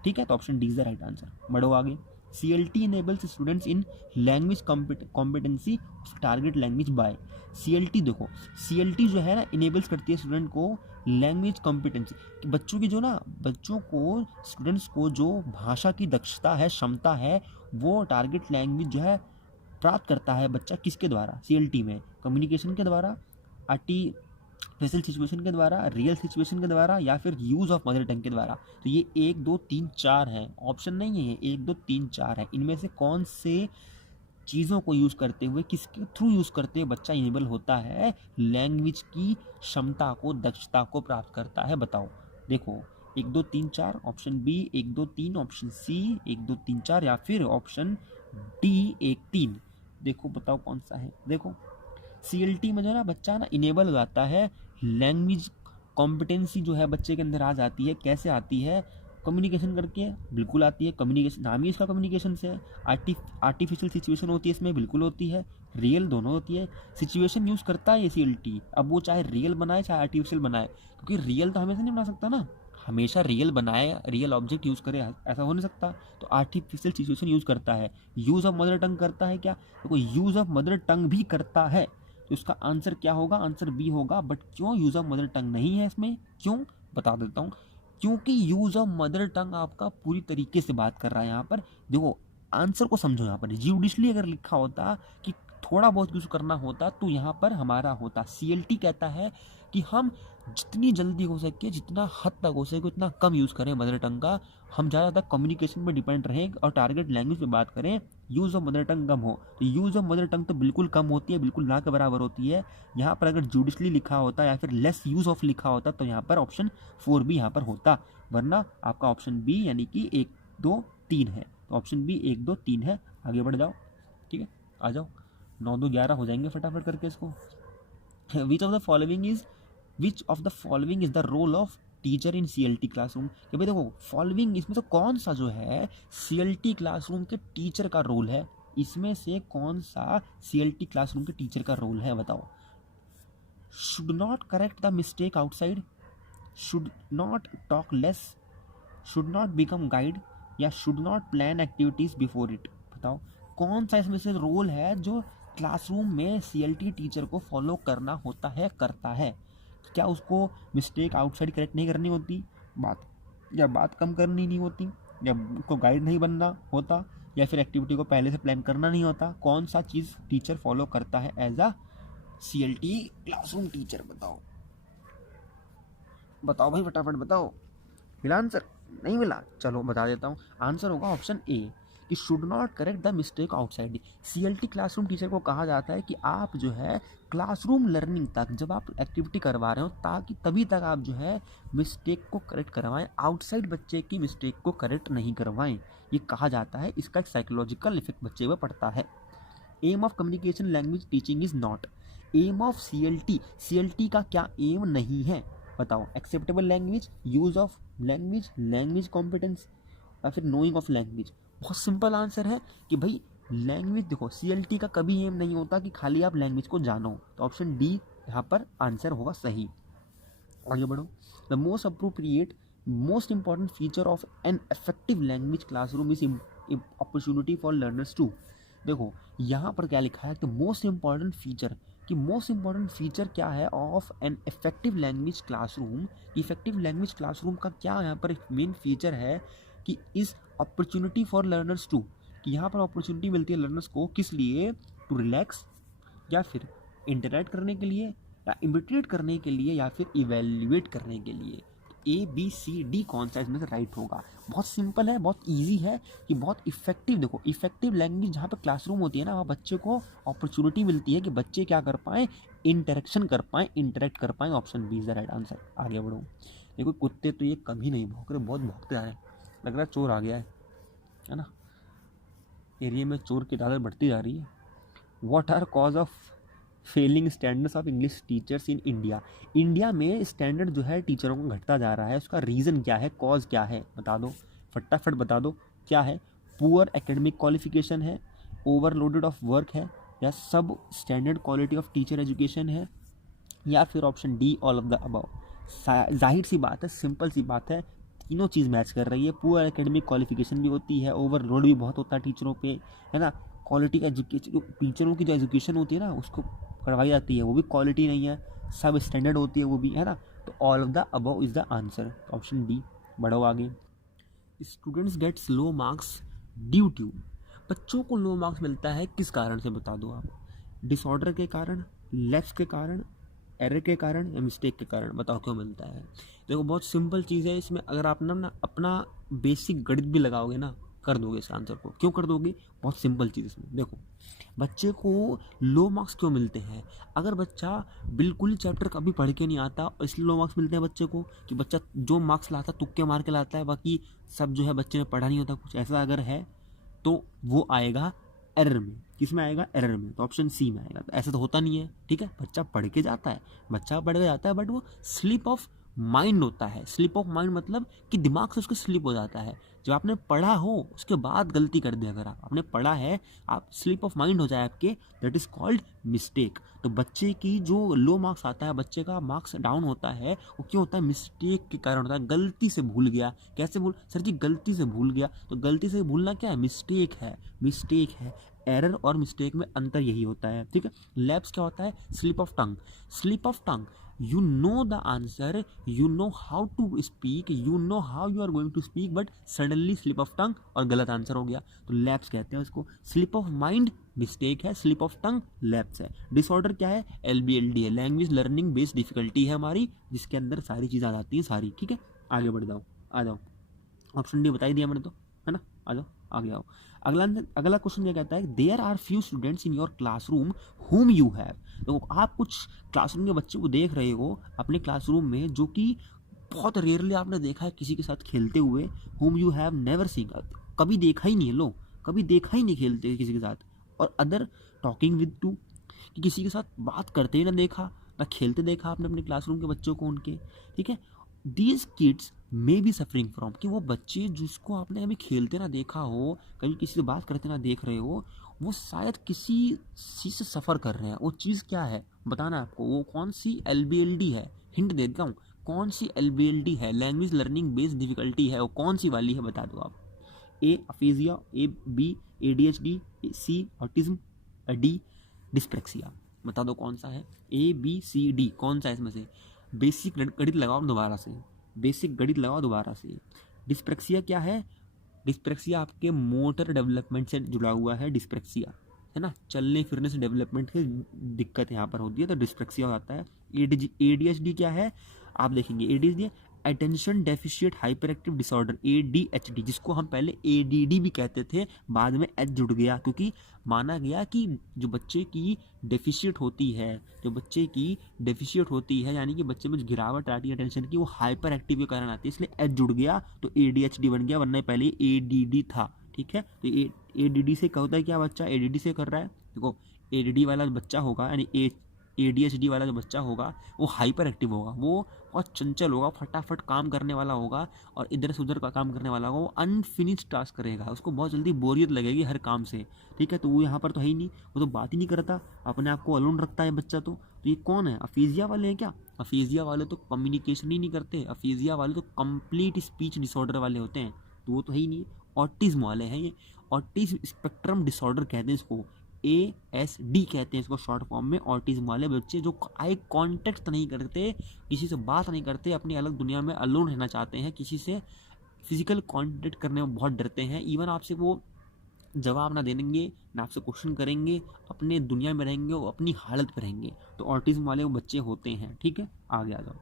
ठीक है। तो option D is the right answer. बढ़ो आगे। CLT enables students in language competency of target language by, CLT देखो, CLT जो है ना इनेबल्स करती है स्टूडेंट को लैंग्वेज कॉम्पिटेंसी, कि बच्चों की जो ना, बच्चों को, स्टूडेंट्स को जो भाषा की दक्षता है, क्षमता है, वो टारगेट लैंग्वेज जो है प्राप्त करता है बच्चा किसके द्वारा, CLT में, कम्युनिकेशन के द्वारा, आर्टिफिशियल सिचुएशन के द्वारा, रियल सिचुएशन के द्वारा, या फिर यूज़ ऑफ मदर टंग के द्वारा। तो ये 1 2 3 4 है, ऑप्शन नहीं है, 1 2 3 4 है, इनमें से कौन से चीज़ों को यूज़ करते हुए, किसके थ्रू यूज़ करते हुए बच्चा इनेबल होता है, लैंग्वेज की क्षमता को, दक्षता को प्राप्त करता है। बताओ, देखो 1 2 3 4 ऑप्शन बी, 1 2 3 ऑप्शन सी, 1 2 3 4 या फिर ऑप्शन डी 1 3। देखो बताओ कौन सा है। देखो CLT में जो है ना बच्चा ना इनेबल हो जाता है, लैंग्वेज कॉम्पिटेंसी जो है बच्चे के अंदर आ जाती है। कैसे आती है? कम्युनिकेशन करके बिल्कुल आती है। कम्युनिकेशन नाम ही इसका कम्युनिकेशन से है। आर्टिफिशियल सिचुएशन होती है इसमें, बिल्कुल होती है। रियल दोनों होती है। सिचुएशन यूज़ करता है ये CLT, अब वो चाहे रियल बनाए चाहे आर्टिफिशियल बनाए, क्योंकि रियल तो हमेशा नहीं बना सकता ना, हमेशा रियल बनाए, रियल ऑब्जेक्ट यूज़ करे, ऐसा हो नहीं सकता। तो आर्टिफिशियल सिचुएशन यूज़ करता है। यूज़ ऑफ मदर टंग करता है क्या? देखो यूज़ ऑफ मदर टंग भी करता है, तो इसका आंसर क्या होगा? आंसर बी होगा। बट क्यों यूज़ ऑफ मदर टंग नहीं है इसमें? क्यों, बता देता हूँ। क्योंकि यूज़ ऑफ मदर टंग आपका पूरी तरीके से बात कर रहा है यहाँ पर। देखो आंसर को समझो, यहाँ पर जुडिशली अगर लिखा होता कि थोड़ा बहुत यूज़ करना होता तो यहाँ पर हमारा होता। CLT कहता है कि हम जितनी जल्दी हो सके, जितना हद तक हो सके उतना कम यूज़ करें मदर टंग का, हम ज़्यादातर कम्युनिकेशन में डिपेंड रहें और टारगेट लैंग्वेज में बात करें, यूज़ ऑफ मदर टंग कम हो। तो यूज़ ऑफ मदर टंग तो बिल्कुल कम होती है, बिल्कुल ना के बराबर होती है। यहाँ पर अगर जुडिशली लिखा होता या फिर लेस यूज़ ऑफ लिखा होता तो यहाँ पर ऑप्शन 4 भी यहाँ पर होता, वरना आपका ऑप्शन बी यानी कि 1 2 3 है। तो ऑप्शन बी 1 2 3 है। आगे बढ़ जाओ, ठीक है, आ जाओ। 9 2 11 हो जाएंगे फटाफट करके इसको। Which of the following is the role of teacher in CLT classroom? कि भाई देखो फॉलोइंग इसमें से कौन सा जो है CLT क्लासरूम के टीचर का रोल है, इसमें से कौन सा CLT क्लासरूम के टीचर का रोल है? बताओ। Should not correct the mistake outside, should not talk less, should not become guide, या should not plan activities before it? बताओ कौन सा इसमें से रोल है जो क्लासरूम में CLT टीचर को फॉलो करना होता है, करता है? क्या उसको मिस्टेक आउटसाइड करेक्ट नहीं करनी होती, बात कम करनी नहीं होती, या उसको गाइड नहीं बनना होता, या फिर एक्टिविटी को पहले से प्लान करना नहीं होता? कौन सा चीज़ टीचर फॉलो करता है as a CLT classroom teacher? बताओ बताओ भाई फटाफट बताओ। मिला आंसर? नहीं मिला? चलो बता देता हूँ। आंसर होगा ऑप्शन ए कि should not correct the mistake outside. CLT classroom teacher को कहा जाता है कि आप जो है क्लासरूम लर्निंग तक, जब आप एक्टिविटी करवा रहे हो ताकि तभी तक आप जो है मिस्टेक को करेक्ट करवाएं, आउटसाइड बच्चे की मिस्टेक को करेक्ट नहीं करवाएं, ये कहा जाता है। इसका एक साइकोलॉजिकल इफेक्ट बच्चे पर पड़ता है। Aim of communication language teaching is not. Aim of CLT का क्या एम नहीं है? बताओ। Acceptable language, use of language, language competence, या फिर नोइंग ऑफ लैंग्वेज? बहुत सिंपल आंसर है कि भाई लैंग्वेज, देखो CLT का कभी एम नहीं होता कि खाली आप लैंग्वेज को जानो, तो ऑप्शन डी यहाँ पर आंसर होगा सही। आगे बढ़ो। The most appropriate most important feature of an effective language classroom is opportunity for learners to. देखो यहाँ पर क्या लिखा है कि मोस्ट इंपॉर्टेंट फीचर, कि मोस्ट इंपॉर्टेंट फीचर क्या है of an effective language classroom. Effective language classroom का क्या यहाँ पर मेन फीचर है कि इस अपॉर्चुनिटी फॉर लर्नर्स टू, कि यहाँ पर अपॉर्चुनिटी मिलती है लर्नर्स को किस लिए? टू रिलैक्स, या फिर इंटरैक्ट करने के लिए, या इमिटेट करने के लिए, या फिर इवेल्युएट करने के लिए। ABCD कौन सा इसमें से राइट होगा? बहुत सिंपल है, बहुत इजी है कि बहुत इफेक्टिव। देखो इफेक्टिव लैंग्वेज जहाँ पर क्लासरूम होती है ना, वहाँ बच्चे को अपॉर्चुनिटी मिलती है कि बच्चे क्या कर पाएँ, इंटरेक्शन कर पाएँ, इंटरेक्ट कर पाएँ। Option B is the right answer. आगे बढ़ो। देखो कुत्ते तो ये कभी नहीं भौंक रहे, बहुत भौंकते जा रहे हैं, लग रहा है चोर आ गया है ना? एरिया में चोर की तादाद बढ़ती जा रही है। What are cause of failing standards of English teachers in India? India में स्टैंडर्ड जो है टीचरों का घटता जा रहा है, उसका रीज़न क्या है, कॉज क्या है? बता दो फटाफट बता दो क्या है? पुअर एकेडमिक क्वालिफिकेशन है, ओवरलोडेड ऑफ वर्क है, या सब standard quality of teacher education है, या फिर option D all of the above? जाहिर सी बात है, सिंपल सी बात है, तीनों चीज़ मैच कर रही है। पुअर एकेडमिक क्वालिफिकेशन भी होती है, ओवरलोड भी बहुत होता है टीचरों पे, है ना? क्वालिटी का एजुकेशन, टीचरों की जो एजुकेशन होती है ना उसको करवाई जाती है वो भी क्वालिटी नहीं है, सब स्टैंडर्ड होती है वो भी, है ना? तो all of the above is the answer, option D. बढ़ो आगे। Students gets low marks due to. बच्चों को लो मार्क्स मिलता है किस कारण से? बता दो आप। डिसऑर्डर के कारण, लैप्स के कारण, एरर के कारण, या मिस्टेक के कारण? बताओ क्यों मिलता है? देखो बहुत सिंपल चीज़ है इसमें, अगर आप ना अपना बेसिक गणित भी लगाओगे ना, कर दोगे इस आंसर को। क्यों कर दोगे? बहुत सिंपल चीज़ इसमें देखो, बच्चे को लो मार्क्स क्यों मिलते हैं? अगर बच्चा बिल्कुल चैप्टर कभी पढ़ के नहीं आता इसलिए लो मार्क्स मिलते हैं बच्चे को, कि बच्चा जो मार्क्स लाता है तुक्के मार के लाता है, बाकी सब जो है बच्चे ने पढ़ा नहीं होता कुछ, ऐसा अगर है तो वो आएगा एरर में। किस में आएगा? एरर में। तो ऑप्शन सी में आएगा। तो ऐसा तो होता नहीं है, ठीक है, बच्चा पढ़ के जाता है, बच्चा पढ़ के जाता है, बट वो स्लिप ऑफ माइंड होता है। स्लिप ऑफ माइंड मतलब कि दिमाग से उसको स्लिप हो जाता है। जब आपने पढ़ा हो उसके बाद गलती कर दे, अगर आपने पढ़ा है, आप स्लिप ऑफ माइंड हो जाए आपके, दैट इज़ कॉल्ड मिस्टेक। तो बच्चे की जो लो मार्क्स आता है, बच्चे का मार्क्स डाउन होता है, वो क्यों होता है? मिस्टेक के कारण होता है। गलती से भूल गया। कैसे भूल? सर जी गलती से भूल गया। तो गलती से भूलना क्या है? मिस्टेक है। मिस्टेक है। एरर और मिस्टेक में अंतर यही होता है, ठीक है। लैप्स क्या होता है? Slip of tongue. Slip of tongue, you know the answer, you know how to speak, you know how you are going to speak, but suddenly slip of tongue और गलत आंसर हो गया, तो लैप्स कहते हैं उसको। स्लिप ऑफ माइंड मिस्टेक है, स्लिप ऑफ टंग लैप्स है। डिसऑर्डर क्या है? LBLD है, लैंग्वेज लर्निंग बेस्ड डिफिकल्टी है हमारी, जिसके अंदर सारी चीज़ें आ जाती हैं सारी, ठीक है। आगे बढ़ जाओ, आ जाओ। ऑप्शन डी बता ही दिया मैंने तो, है ना। आ जाओ, आगे आओ। अगला क्वेश्चन क्या कहता है? There are few students in your classroom whom you have. तो आप कुछ क्लासरूम के बच्चे को देख रहे हो अपने क्लासरूम में, जो कि बहुत रेयरली आपने देखा है किसी के साथ खेलते हुए। हुम यू हैव नेवर सीन, कभी देखा ही नहीं है, लो कभी देखा ही नहीं खेलते किसी के साथ। और अदर टॉकिंग विद टू, कि किसी के साथ बात करते ही ना देखा, ना खेलते देखा आपने अपने क्लासरूम के बच्चों को उनके, ठीक है। These kids may be suffering from, कि वो बच्चे जिसको आपने कभी खेलते ना देखा हो, कभी किसी से बात करते ना देख रहे हो, वो शायद किसी चीज़ से सफ़र कर रहे हैं। वो चीज़ क्या है बताना आपको, वो कौन सी LBLD है। हिंट दे देता हूँ, कौन सी LBLD है, लैंग्वेज लर्निंग बेस्ड डिफिकल्टी है, वो कौन सी वाली है बता दो आप। A aphasia, A B ADHD, C autism, D dyspraxia. बता दो कौन सा है। ABCD कौन सा है इसमें से? बेसिक गणित लगाओ दोबारा से, बेसिक गणित लगाओ दोबारा से। डिस्प्रेक्सिया क्या है? डिस्प्रेक्सिया आपके मोटर डेवलपमेंट से जुड़ा हुआ है, डिस्प्रेक्सिया है ना, चलने फिरने से डेवलपमेंट की दिक्कत यहाँ पर होती है, तो डिस्प्रेक्सिया होता है। ADHD क्या है? आप देखेंगे ADHD attention deficit hyper active disorder, ADHD, जिसको हम पहले ADD भी कहते थे, बाद में H जुड़ गया, क्योंकि माना गया कि जो बच्चे की डेफिशिएट होती है, जो बच्चे की डेफिशिएट होती है, यानी कि बच्चे में गिरावट आती है अटेंशन की, वो हाइपर एक्टिव के कारण आती है, इसलिए H जुड़ गया तो ADHD बन गया, वरना पहले ADD था, ठीक है। तो ADD से क्या होता है? क्या बच्चा ADD से कर रहा है? देखो, ADD वाला बच्चा होगा, यानी ADHD वाला जो बच्चा होगा वो हाइपर एक्टिव होगा, वो बहुत चंचल होगा, फटाफट काम करने वाला होगा, और इधर से उधर का काम करने वाला होगा, वो अनफिनिश्ड टास्क करेगा, उसको बहुत जल्दी बोरियत लगेगी हर काम से, ठीक है। तो वो यहाँ पर तो है ही नहीं, वो तो बात ही नहीं करता, अपने आप को अलोन रखता है बच्चा। तो ये कौन है? अफेजिया वाले हैं क्या? अफेजिया वाले तो कम्युनिकेशन ही नहीं करते, अफेजिया वाले तो कंप्लीट स्पीच डिसऑर्डर वाले होते हैं, तो वो तो है ही नहीं। ऑटिज्म वाले हैं ये, ऑटिज्म स्पेक्ट्रम डिसऑर्डर कहते हैं इसको, ASD कहते हैं इसको शॉर्ट फॉर्म में। ऑटिज्म वाले बच्चे जो आई कॉन्टेक्ट नहीं करते, किसी से बात नहीं करते, अपनी अलग दुनिया में अलोन रहना चाहते हैं, किसी से फिजिकल कांटेक्ट करने में बहुत डरते हैं, इवन आपसे वो जवाब ना देंगे ना आपसे क्वेश्चन करेंगे, अपने दुनिया में रहेंगे, वो अपनी हालत पर रहेंगे, तो ऑटिज्म वाले वो बच्चे होते हैं, ठीक है। आगे आ जाओ,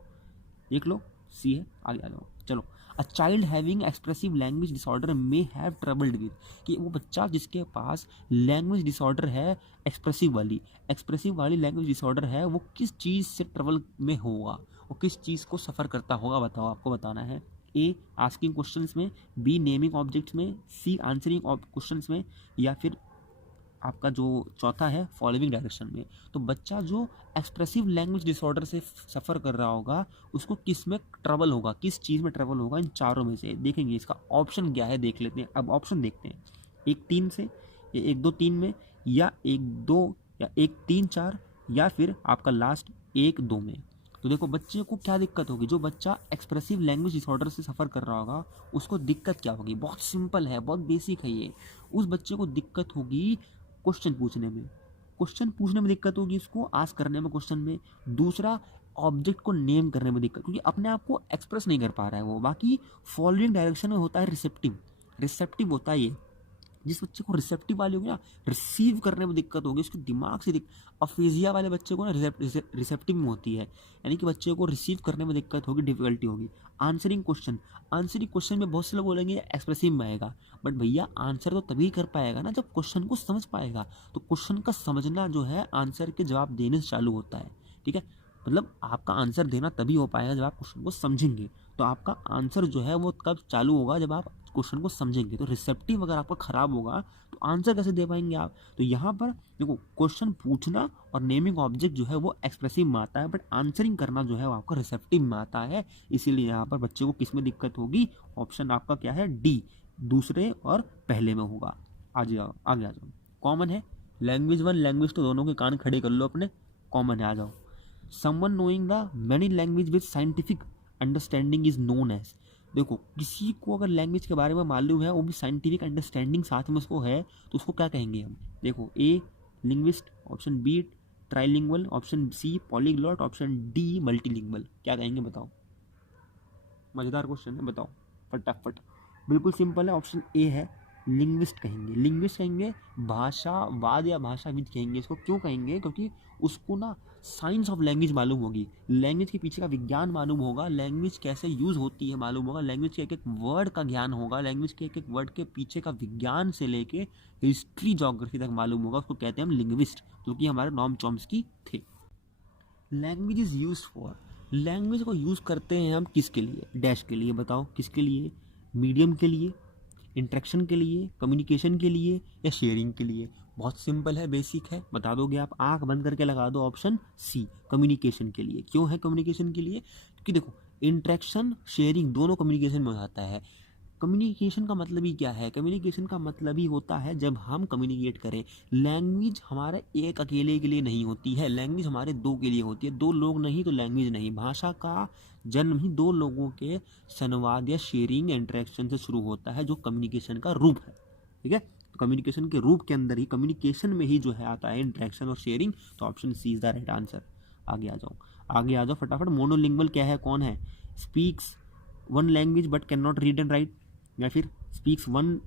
देख लो सी है, आगे आ जाओ। चलो, a child having expressive language disorder may have troubled with, कि वो बच्चा जिसके पास लैंग्वेज डिसऑर्डर है, एक्सप्रेसिव वाली लैंग्वेज डिसऑर्डर है, वो किस चीज़ से ट्रबल में होगा, वो किस चीज़ को सफ़र करता होगा, बताओ, आपको बताना है। ए आस्किंग क्वेश्चंस में, बी नेमिंग ऑब्जेक्ट्स में, सी आंसरिंग क्वेश्चंस में, या फिर आपका जो चौथा है फॉलोइंग डायरेक्शन में। तो बच्चा जो एक्सप्रेसिव लैंग्वेज डिसऑर्डर से सफ़र कर रहा होगा, उसको किस में ट्रबल होगा, किस चीज़ में ट्रबल होगा, इन चारों में से देखेंगे इसका ऑप्शन क्या है, देख लेते हैं। अब ऑप्शन देखते हैं, 1-3 से, या 1-2-3 में, या 1-2, या 1-3-4, या फिर आपका लास्ट 1-2 में। तो देखो बच्चे को क्या दिक्कत होगी, जो बच्चा एक्सप्रेसिव लैंग्वेज डिसऑर्डर से सफ़र कर रहा होगा उसको दिक्कत क्या होगी, बहुत सिंपल है, बहुत बेसिक है ये। उस बच्चे को दिक्कत होगी क्वेश्चन पूछने में दिक्कत होगी, उसको आस्क करने में क्वेश्चन में। दूसरा, ऑब्जेक्ट को नेम करने में दिक्कत, क्योंकि अपने आप को एक्सप्रेस नहीं कर पा रहा है वो। बाकी फॉलोइंग डायरेक्शन में होता है रिसेप्टिव होता है ये, जिस बच्चे को रिसेप्टिव वाली होगी ना, रिसीव करने में दिक्कत होगी, उसके दिमाग से अफेजिया वाले बच्चे को ना रिसेप्टिव में होती है, यानी कि बच्चे को रिसीव करने में दिक्कत होगी, डिफिकल्टी होगी। आंसरिंग क्वेश्चन में बहुत से लोग बोलेंगे एक्सप्रेसिव में आएगा, बट भैया आंसर तो तभी कर पाएगा ना जब क्वेश्चन को समझ पाएगा। तो क्वेश्चन का समझना जो है आंसर के जवाब देने से चालू होता है, ठीक है। मतलब आपका आंसर देना तभी हो पाएगा जब आप क्वेश्चन को समझेंगे। तो आपका आंसर जो है वो कब चालू होगा, जब आप क्वेश्चन को समझेंगे। तो रिसेप्टिव अगर आपका खराब होगा तो आंसर कैसे दे पाएंगे आप। तो यहाँ पर देखो, क्वेश्चन पूछना और नेमिंग ऑब्जेक्ट जो है वो एक्सप्रेसिव में आता है, बट आंसरिंग करना जो है वो आपका रिसेप्टिव में आता है। इसीलिए यहाँ पर बच्चे को किस में दिक्कत होगी, ऑप्शन आपका क्या है, डी, दूसरे और पहले में होगा। आगे आ जाओ, कॉमन है लैंग्वेज 1 लैंग्वेज 2 दोनों के कान खड़े कर लो अपने, कॉमन है, आ जाओ। Someone knowing the many language with scientific understanding is known as. देखो, किसी को अगर लैंग्वेज के बारे में मालूम है, वो भी साइंटिफिक अंडरस्टैंडिंग साथ में उसको है, तो उसको क्या कहेंगे हम। देखो, A linguist, option B trilingual, option C polyglot, option D multilingual. क्या कहेंगे बताओ, मजेदार क्वेश्चन है, बताओ फटाफट। बिल्कुल सिंपल है, ऑप्शन ए है, लिंग्विस्ट कहेंगे। लिंग्विस्ट कहेंगे, भाषावाद या भाषाविद कहेंगे इसको। क्यों कहेंगे, क्योंकि उसको ना साइंस ऑफ लैंग्वेज मालूम होगी, लैंग्वेज के पीछे का विज्ञान मालूम होगा, लैंग्वेज कैसे यूज़ होती है मालूम होगा, लैंग्वेज के एक एक वर्ड का ज्ञान होगा, लैंग्वेज के एक एक वर्ड के पीछे का विज्ञान से लेके हिस्ट्री जोग्राफी तक मालूम होगा। उसको कहते हैं हम लिंग्विस्ट, जो कि हमारे नॉम चॉम्स्की थे। Language is use for, language को यूज़ करते हैं हम किसके लिए, डैश के लिए, बताओ किसके लिए, मीडियम के लिए, इंटरेक्शन के लिए, कम्युनिकेशन के लिए, या शेयरिंग के लिए। बहुत सिंपल है, बेसिक है, बता दोगे आप, आंख बंद करके लगा दो, ऑप्शन सी कम्युनिकेशन के लिए। क्यों है कम्युनिकेशन के लिए, क्योंकि देखो इंटरेक्शन शेयरिंग दोनों कम्युनिकेशन में हो जाता है। कम्युनिकेशन का मतलब ही क्या है, कम्युनिकेशन का मतलब ही होता है जब हम कम्युनिकेट करें। लैंग्वेज हमारे एक अकेले के लिए नहीं होती है, लैंग्वेज हमारे दो के लिए होती है। दो लोग नहीं तो लैंग्वेज नहीं। भाषा का जन्म ही दो लोगों के संवाद या शेयरिंग इंटरेक्शन से शुरू होता है, जो कम्युनिकेशन का रूप है, ठीक है। तो कम्युनिकेशन के रूप के अंदर ही, कम्युनिकेशन में ही जो है आता है इंटरेक्शन और शेयरिंग। तो option C is the right answer. आगे आ जाओ, आगे आ जाओ फटाफट। मोनोलिंगुअल क्या है, कौन है, speaks one language but can not read and write, या फिर speaks one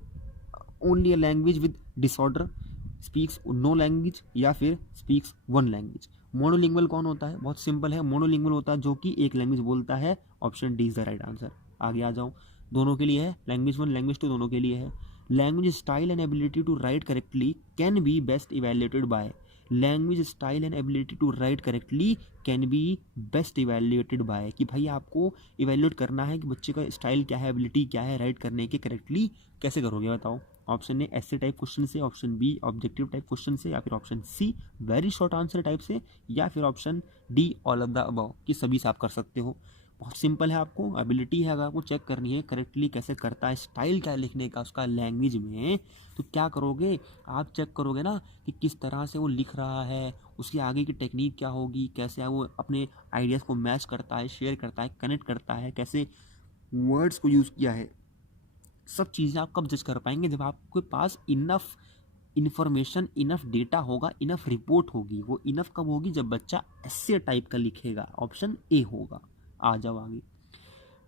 only a language with disorder, speaks no language, या फिर स्पीक्स वन लैंग्वेज। मोनोलिंगुअल कौन होता है, बहुत सिंपल है, मोनोलिंगुअल होता है जो कि एक लैंग्वेज बोलता है। Option D is the right answer. आगे आ जाओ, दोनों के लिए है, लैंग्वेज 1 लैंग्वेज 2 दोनों के लिए है। Language style and ability to write correctly can be best evaluated by, language style and ability to write correctly can be best evaluated by, कि भाई आपको इवेल्युएट करना है कि बच्चे का स्टाइल क्या है, एबिलिटी क्या है, राइट करने के करेक्टली कैसे करोगे बताओ। Option A essay type question से, option B objective type question से, या फिर option C very short answer type से, या फिर option D all of the above, कि सभी से आप कर सकते हो। बहुत सिंपल है, आपको एबिलिटी है अगर आपको चेक करनी है करेक्टली कैसे करता है, स्टाइल क्या है लिखने का उसका लैंग्वेज में, तो क्या करोगे आप, चेक करोगे ना कि किस तरह से वो लिख रहा है, उसकी आगे की टेक्निक क्या होगी, कैसे वो अपने आइडियाज़ को मैच करता है, शेयर करता है, कनेक्ट करता है, कैसे वर्ड्स को यूज़ किया है। सब चीज़ें आप कब जज कर पाएंगे, जब आपके पास इनफ इन्फॉर्मेशन, इनफ डेटा होगा, इनफ रिपोर्ट होगी। वो इनफ कब होगी, जब बच्चा ऐसे टाइप का लिखेगा। ऑप्शन ए होगा। आ जाओ आगे।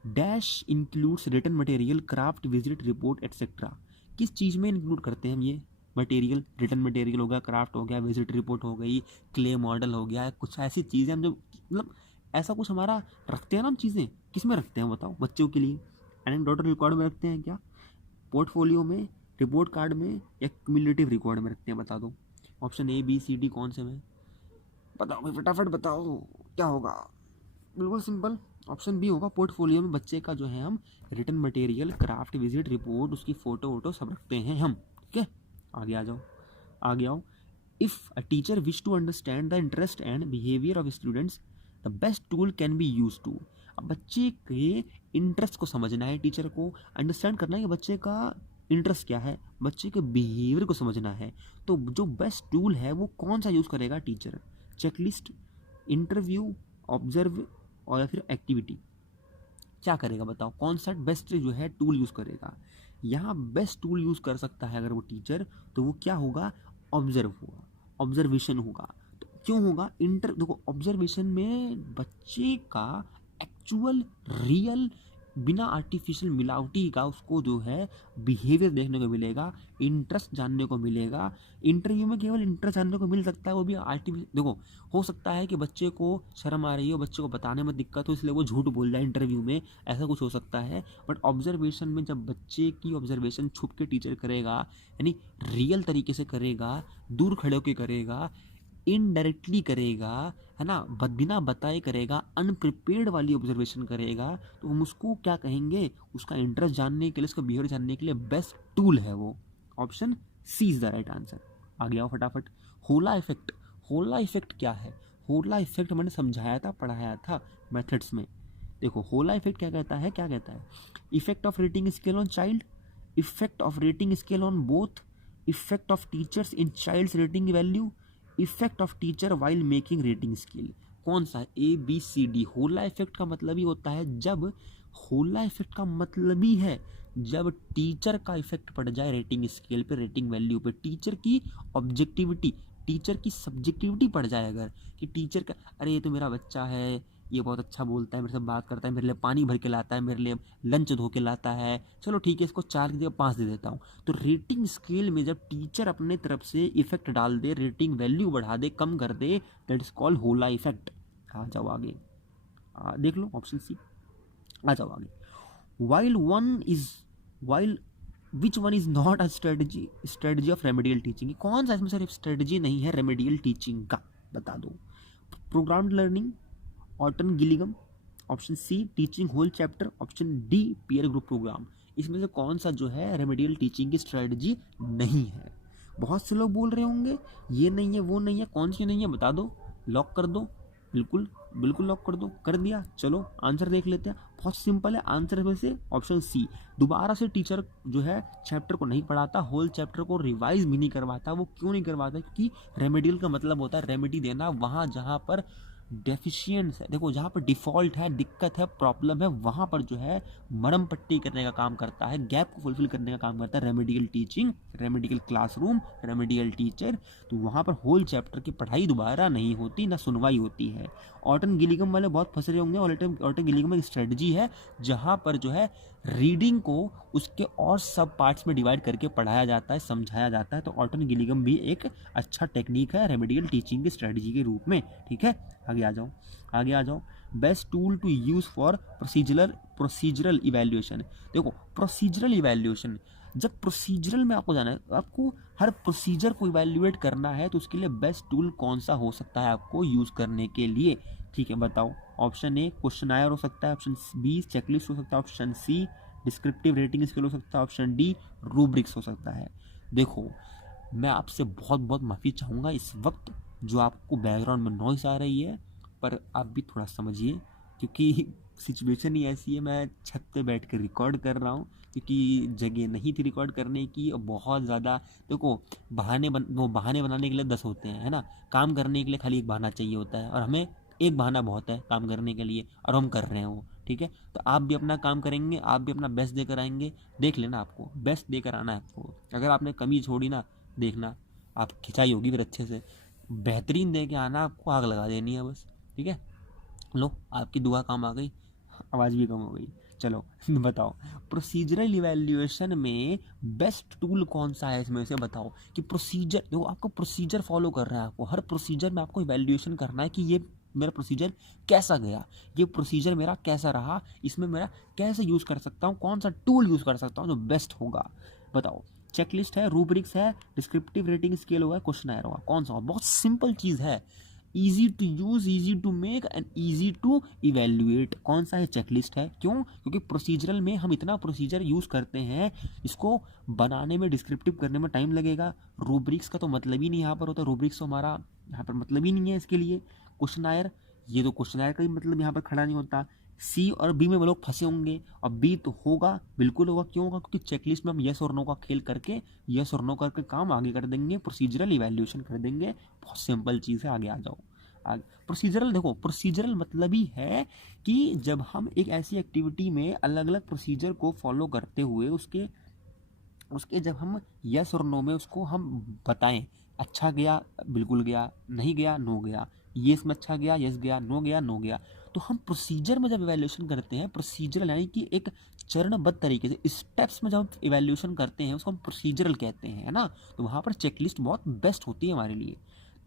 Dash includes written material, craft, visit, report etcetera. किस चीज़ में इंक्लूड करते हैं हम ये मटेरियल, रिटन मटेरियल हो गया, क्राफ्ट हो गया, विजिट रिपोर्ट हो गई, क्ले मॉडल हो गया, कुछ ऐसी चीज़ें हम जो मतलब ऐसा कुछ हमारा रखते हैं ना हम चीज़ें, किस में रखते हैं बताओ, बच्चों के लिए एनेक्डोटल रिकॉर्ड में रखते हैं क्या, पोर्टफोलियो में, रिपोर्ट कार्ड में, या क्यूमुलेटिव रिकॉर्ड में रखते हैं, बता दो। Option A B C D कौन से में, बताओ भाई फटाफट बताओ क्या होगा। बिल्कुल सिंपल, ऑप्शन बी होगा, पोर्टफोलियो में बच्चे का जो है हम written material, craft, visit, report, उसकी फ़ोटो वोटो सब रखते हैं हम, ठीक है। आगे आ जाओ, आगे आओ। If a teacher wish to understand the interest and behaviour of students, the best tool can be use to. अब बच्चे के इंटरेस्ट को समझना है, टीचर को अंडरस्टैंड करना है कि बच्चे का इंटरेस्ट क्या है, बच्चे के बिहेवियर को समझना है, तो जो बेस्ट टूल है वो कौन सा यूज़ करेगा टीचर, चेकलिस्ट, इंटरव्यू, ऑब्जर्व, और या फिर एक्टिविटी, क्या करेगा बताओ, कौन सा बेस्ट जो है टूल यूज़ करेगा। यहाँ बेस्ट टूल यूज़ कर सकता है अगर वो टीचर, तो वो क्या होगा, ऑब्जर्व होगा, ऑब्जर्वेशन होगा। तो क्यों होगा, देखो ऑब्जर्वेशन में बच्चे का एक्चुअल रियल बिना आर्टिफिशियल मिलावटी का उसको जो है बिहेवियर देखने को मिलेगा, इंटरेस्ट जानने को मिलेगा। इंटरव्यू में केवल इंटरेस्ट जानने को मिल सकता है, वो भी आर्टिफिशियल। देखो, हो सकता है कि बच्चे को शर्म आ रही हो, बच्चे को बताने में दिक्कत हो, इसलिए वो झूठ बोल जाए इंटरव्यू में, ऐसा कुछ हो सकता है। बट ऑब्जर्वेशन में जब बच्चे की ऑब्जर्वेशन छुप के टीचर करेगा, यानी रियल तरीके से करेगा, दूर खड़े होकर करेगा, इनडायरेक्टली करेगा, है ना, बिना बताए करेगा, अनप्रिपेयर्ड वाली ऑब्जर्वेशन करेगा, तो हम उसको क्या कहेंगे? उसका इंटरेस्ट जानने के लिए, उसका बिहेवियर जानने के लिए बेस्ट टूल है वो। Option C is the right answer. आगे आओ फटाफट। होला इफेक्ट। होला इफेक्ट क्या है? होला इफेक्ट मैंने समझाया था, पढ़ाया था मेथड्स में। देखो, होला इफेक्ट क्या कहता है, क्या कहता है? Effect of rating scale on child, effect of rating scale on both, effect of teachers in child's rating value, effect of teacher while making rating scale. कौन सा? A B C D. होला इफेक्ट का मतलब ही होता है जब, होला इफेक्ट का मतलब ही है जब टीचर का इफेक्ट पड़ जाए रेटिंग स्केल पे, रेटिंग वैल्यू पे, टीचर की ऑब्जेक्टिविटी, टीचर की सब्जेक्टिविटी पड़ जाए अगर, कि टीचर का, अरे ये तो मेरा बच्चा है, ये बहुत अच्छा बोलता है, मेरे से बात करता है, मेरे लिए पानी भर के लाता है, मेरे लिए लंच धो के लाता है, चलो ठीक है इसको 4 की जगह 5 दे देता हूँ। तो रेटिंग स्केल में जब टीचर अपने तरफ से इफेक्ट डाल दे, रेटिंग वैल्यू बढ़ा दे, कम कर दे, दैट इज कॉल्ड होला इफेक्ट। आ जाओ आगे, देख लो ऑप्शन सी। आ जाओ आगे। While one is, while which one is not a strategy, strategy of remedial teaching. कौन सा इसमें सिर्फ स्ट्रेटजी नहीं है रेमेडियल टीचिंग का? बता दो। प्रोग्राम्ड लर्निंग, ऑटन गिलिगम, option C teaching whole chapter, option D peer group program. इसमें से कौन सा जो है रेमेडियल टीचिंग की स्ट्रेटजी नहीं है? बहुत से लोग बोल रहे होंगे ये नहीं है, वो नहीं है, कौन सी नहीं है, बता दो, लॉक कर दो। बिल्कुल बिल्कुल लॉक कर दो। कर दिया, चलो आंसर देख लेते हैं। बहुत सिंपल है आंसर में से ऑप्शन सी। दोबारा से टीचर जो है चैप्टर को नहीं पढ़ाता, होल चैप्टर को रिवाइज भी नहीं करवाता। वो क्यों नहीं करवाता? क्योंकि रेमेडियल का मतलब होता है रेमेडी देना वहाँ जहाँ पर डेफिशिएंट्स है। देखो, जहाँ पर डिफ़ॉल्ट है, दिक्कत है, प्रॉब्लम है, वहाँ पर जो है मरम पट्टी करने का काम करता है, गैप को फुलफिल करने का काम करता है remedial teaching, remedial classroom, remedial teacher. तो वहाँ पर होल चैप्टर की पढ़ाई दोबारा नहीं होती, ना सुनवाई होती है। ऑटन गिलिगम वाले बहुत फंसे होंगे। ऑटन गिलिगम एक स्ट्रेटजी है जहाँ पर जो है रीडिंग को उसके और सब पार्ट्स में डिवाइड करके पढ़ाया जाता है, समझाया जाता है। तो ऑटन गिलिगम भी एक अच्छा टेक्निक है रेमेडियल टीचिंग की स्ट्रेटजी के रूप में। ठीक है, आगे आ जाओ, आगे आ जाओ। Best tool to use for procedural evaluation. देखो, प्रोसीजरल इवैल्यूएशन, जब प्रोसीजरल में आपको जाना है, आपको हर प्रोसीजर को इवैल्यूएट करना है, तो उसके लिए बेस्ट टूल कौन सा हो सकता है आपको यूज़ करने के लिए? ठीक है, बताओ। ऑप्शन ए क्वेश्चनायर हो सकता है, ऑप्शन बी चेकलिस्ट हो सकता है, option C descriptive rating scale हो सकता है, ऑप्शन डी रूब्रिक्स हो सकता है। देखो, मैं आपसे बहुत बहुत माफ़ी चाहूँगा इस वक्त जो आपको बैकग्राउंड में नॉइस आ रही है, पर आप भी थोड़ा समझिए, क्योंकि सिचुएशन ही ऐसी है। मैं छत पे बैठ कर रिकॉर्ड कर रहा हूँ क्योंकि जगह नहीं थी रिकॉर्ड करने की, और बहुत ज़्यादा, देखो, वो बहाने बनाने के लिए 10 होते हैं, है ना। काम करने के लिए खाली एक बहाना चाहिए होता है, और हमें एक बहाना बहुत है काम करने के लिए, और हम कर रहे हैं वो। ठीक है, तो आप भी अपना काम करेंगे, आप भी अपना बेस्ट देकर आएंगे। देख लेना, आपको बेस्ट देकर आना है आपको। अगर आपने कमी छोड़ी ना, देखना आप खिंचाई होगी फिर अच्छे से। बेहतरीन दे के आना, आपको आग लगा देनी है बस। ठीक है, लो आपकी दुआ काम आ गई, आवाज़ भी कम हो गई। चलो बताओ, प्रोसीजरल इवैल्यूएशन में बेस्ट टूल कौन सा है इसमें से? बताओ कि प्रोसीजर, देखो आपको प्रोसीजर फॉलो कर रहा है, आपको हर प्रोसीजर में आपको इवैल्यूएशन करना है कि ये मेरा प्रोसीजर कैसा गया, ये प्रोसीजर मेरा कैसा रहा, इसमें मेरा कैसे यूज़ कर सकता हूँ, कौन सा टूल यूज़ कर सकता हूँ जो बेस्ट होगा। बताओ, चेकलिस्ट है, रूब्रिक्स है, डिस्क्रिप्टिव रेटिंग स्केल होगा, क्वेश्चनायर होगा, कौन सा होगा? बहुत सिंपल चीज़ है, easy to use, easy to make and easy to evaluate. कौन सा है? चेकलिस्ट है। क्यों? क्योंकि प्रोसीजरल में हम इतना प्रोसीजर यूज़ करते हैं, इसको बनाने में, डिस्क्रिप्टिव करने में टाइम लगेगा। रूब्रिक्स का तो मतलब ही नहीं यहाँ पर होता, रूब्रिक्स तो हमारा यहाँ पर मतलब ही नहीं है इसके लिए। क्वेश्चनायर, ये तो क्वेश्चनायर का भी मतलब यहाँ पर खड़ा नहीं होता। सी और बी में वो लोग फंसे होंगे, और बी तो होगा, बिल्कुल होगा। क्यों होगा? क्योंकि चेकलिस्ट में हम येस और नो का खेल करके, येस और नो करके काम आगे कर देंगे, प्रोसीजरल इवैल्यूएशन कर देंगे। बहुत सिंपल चीज़ है, आगे आ जाओ। प्रोसीजरल, देखो प्रोसीजरल मतलब ही है कि जब हम एक ऐसी एक्टिविटी में अलग अलग प्रोसीजर को फॉलो करते हुए उसके उसके जब हम यस और नो में उसको हम बताएं, अच्छा गया, बिल्कुल गया, नहीं गया, नो गया, येस में अच्छा गया, यस गया, नो गया, नो गया, तो हम प्रोसीजर में जब इवैल्यूएशन करते हैं, प्रोसीजरल यानी कि एक चरणबद्ध तरीके से स्टेप्स में जब हम इवैल्यूएशन करते हैं उसको हम प्रोसीजरल कहते हैं, है ना। तो वहाँ पर चेकलिस्ट बहुत बेस्ट होती है हमारे लिए।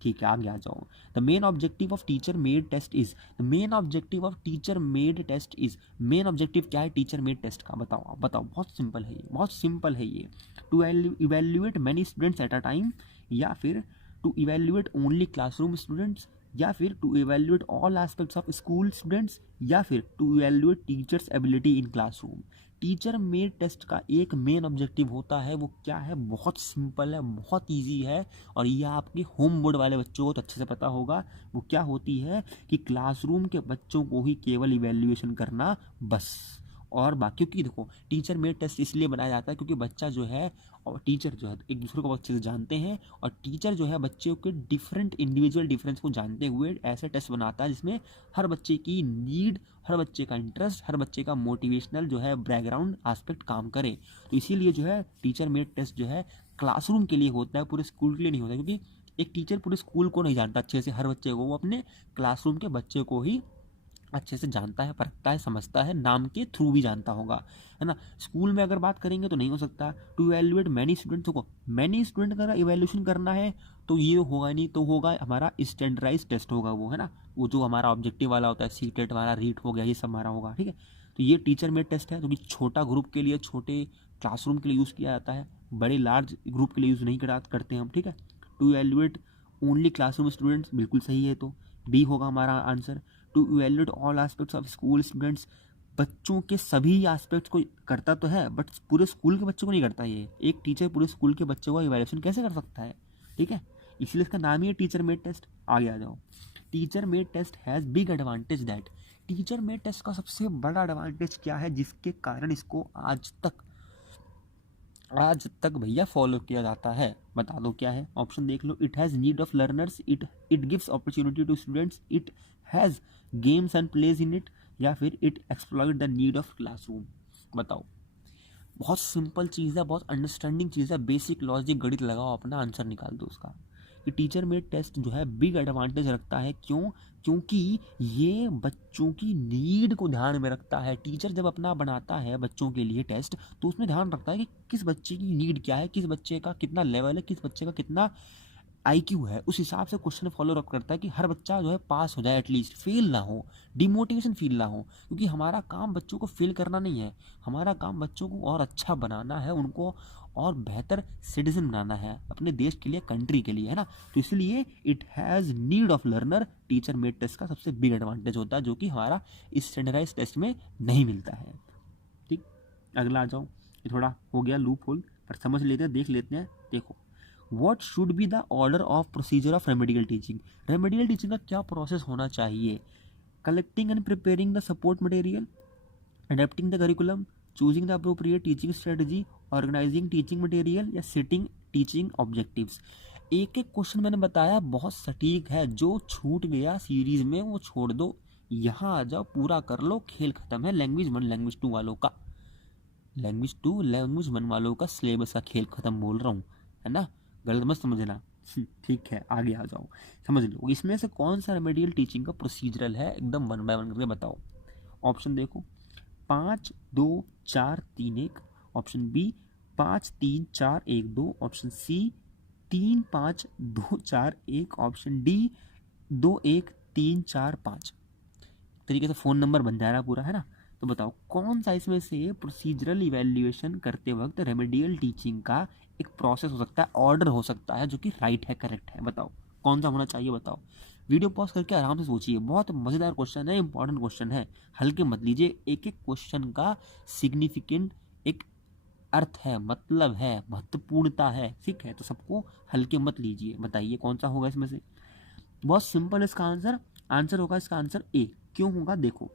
ठीक है, आगे आ जाओ। The main objective of teacher made test is, the main objective of teacher made test is, main objective क्या है टीचर मेड टेस्ट का, बताओ आप बताओ। बहुत सिंपल है ये, बहुत सिंपल है ये। To evaluate many students at a time, या फिर to evaluate only classroom students, या फिर to evaluate all aspects of school students, या फिर to evaluate teachers ability in classroom. Teacher made test का एक मेन ऑब्जेक्टिव होता है, वो क्या है, बहुत सिंपल है, बहुत इजी है, और ये आपके होम बोर्ड वाले बच्चों को तो अच्छे से पता होगा। वो क्या होती है कि क्लासरूम के बच्चों को ही केवल इवेल्युएशन करना बस, और बाकी, क्योंकि देखो टीचर मेड टेस्ट इसलिए बनाया जाता है क्योंकि बच्चा जो है और टीचर जो है एक दूसरे को अच्छे से जानते हैं, और टीचर जो है बच्चों के डिफरेंट इंडिविजुअल डिफरेंस को जानते हुए ऐसे टेस्ट बनाता है जिसमें हर बच्चे की नीड, हर बच्चे का इंटरेस्ट, हर बच्चे का मोटिवेशनल जो है बैकग्राउंड एस्पेक्ट काम करे। तो इसीलिए जो है टीचर मेड टेस्ट जो है क्लासरूम के लिए होता है, पूरे स्कूल के लिए नहीं होता, क्योंकि एक टीचर पूरे स्कूल को नहीं जानता अच्छे से हर बच्चे को, वो अपने क्लासरूम के बच्चे को ही अच्छे से जानता है, परखता है, समझता है, नाम के थ्रू भी जानता होगा, है ना। स्कूल में अगर बात करेंगे तो नहीं हो सकता। टू इवेल्युएट मैनी स्टूडेंट्स को, मैनी स्टूडेंट का इवेल्यूशन करना है तो ये होगा नहीं, तो होगा हमारा स्टैंडर्डाइज टेस्ट होगा वो, है ना। वो जो हमारा ऑब्जेक्टिव वाला होता है, सीटेट हमारा, रीट हो गया, ये सब हमारा होगा, ठीक है। तो ये टीचर मेड टेस्ट है, क्योंकि छोटा ग्रुप के लिए, छोटे क्लासरूम के लिए यूज़ किया जाता है, बड़े लार्ज ग्रुप के लिए यूज़ नहीं करते हम, ठीक है। To evaluate only classroom students, बिल्कुल सही है, तो डी होगा हमारा answer. To evaluate all aspects of school students, बच्चों के सभी एस्पेक्ट्स को करता तो है बट पूरे स्कूल के बच्चों को नहीं करता। ये एक टीचर पूरे स्कूल के बच्चों का इवैल्यूएशन कैसे कर सकता है, ठीक है, इसलिए इसका नाम ही है टीचर मेड टेस्ट। आगे आ जाओ। Teacher made test has big advantage that, teacher made test का सबसे बड़ा एडवांटेज क्या है जिसके कारण इसको आज तक भैया फॉलो किया जाता है, बता दो क्या है। ऑप्शन देख लो। It has need of learners, it gives opportunity to students, it has games and plays in it, या फिर it exploit the need of classroom. बताओ, बहुत सिंपल चीज़ है, बहुत अंडरस्टैंडिंग चीज़ है, बेसिक लॉजिक गणित लगाओ, अपना आंसर निकाल दो उसका। कि टीचर मेड टेस्ट जो है बिग एडवांटेज रखता है, क्यों, क्योंकि ये बच्चों की नीड को ध्यान में रखता है। टीचर जब अपना बनाता है बच्चों के लिए टेस्ट तो उसमें ध्यान रखता है कि किस बच्चे की नीड क्या है, किस बच्चे का कितना लेवल है, किस बच्चे का कितना आईक्यू है, उस हिसाब से क्वेश्चन फॉलो अप करता है कि हर बच्चा जो है पास हो जाए, एटलीस्ट फेल ना हो, डिमोटिवेशन फील ना हो। क्योंकि हमारा काम बच्चों को फेल करना नहीं है, हमारा काम बच्चों को और अच्छा बनाना है, उनको और बेहतर सिटीजन बनाना है अपने देश के लिए, कंट्री के लिए, है ना। तो इसलिए it has need of learner, teacher made test का सबसे बिग एडवांटेज होता है, जो कि हमारा स्टैंडर्डाइज टेस्ट में नहीं मिलता है। ठीक, अगला आ जाओ। ये थोड़ा हो गया लूप होल, पर समझ लेते हैं, देख लेते हैं। देखो, what should be the order of procedure of remedial teaching, remedial teaching का क्या प्रोसेस होना चाहिए। Collecting and preparing the support material, adapting the curriculum, choosing the appropriate teaching strategy, organizing teaching material, या सेटिंग टीचिंग ऑब्जेक्टिव्स। एक एक क्वेश्चन मैंने बताया बहुत सटीक है, जो छूट गया सीरीज में वो छोड़ दो, यहाँ आ जाओ, पूरा कर लो, खेल खत्म है। लैंग्वेज 1 लैंग्वेज 2 वालों का, लैंग्वेज 2 लैंग्वेज 1 वालों का सिलेबस का खेल खत्म बोल रहा हूँ, है ना, गलत मत समझना। ठीक है, आगे आ जाओ, समझ लो इसमें से कौन सा रेमेडियल टीचिंग का प्रोसीजरल है, एकदम 1 बाय 1 करके बताओ। ऑप्शन देखो, 5 2 4 3 1, option B 5 3 4 1 2, option C 3 5 2 4 1, option D 2 1 3 4 5। तरीके से फ़ोन नंबर बन जा रहा पूरा, है ना। तो बताओ कौन सा इसमें से प्रोसीजरल इवैल्यूएशन करते वक्त रेमेडियल टीचिंग का एक प्रोसेस हो सकता है, ऑर्डर हो सकता है, जो कि राइट है, करेक्ट है, बताओ कौन सा होना चाहिए, बताओ। वीडियो पॉज करके आराम से सोचिए, बहुत मज़ेदार क्वेश्चन है, इंपॉर्टेंट क्वेश्चन है, हल्के मत लीजिए। एक एक क्वेश्चन का सिग्निफिकेंट एक अर्थ है, मतलब है, महत्वपूर्णता है, ठीक है, तो सबको हल्के मत लीजिए। बताइए कौन सा होगा इसमें से। बहुत सिंपल है इसका आंसर होगा इसका आंसर ए। क्यों होगा, देखो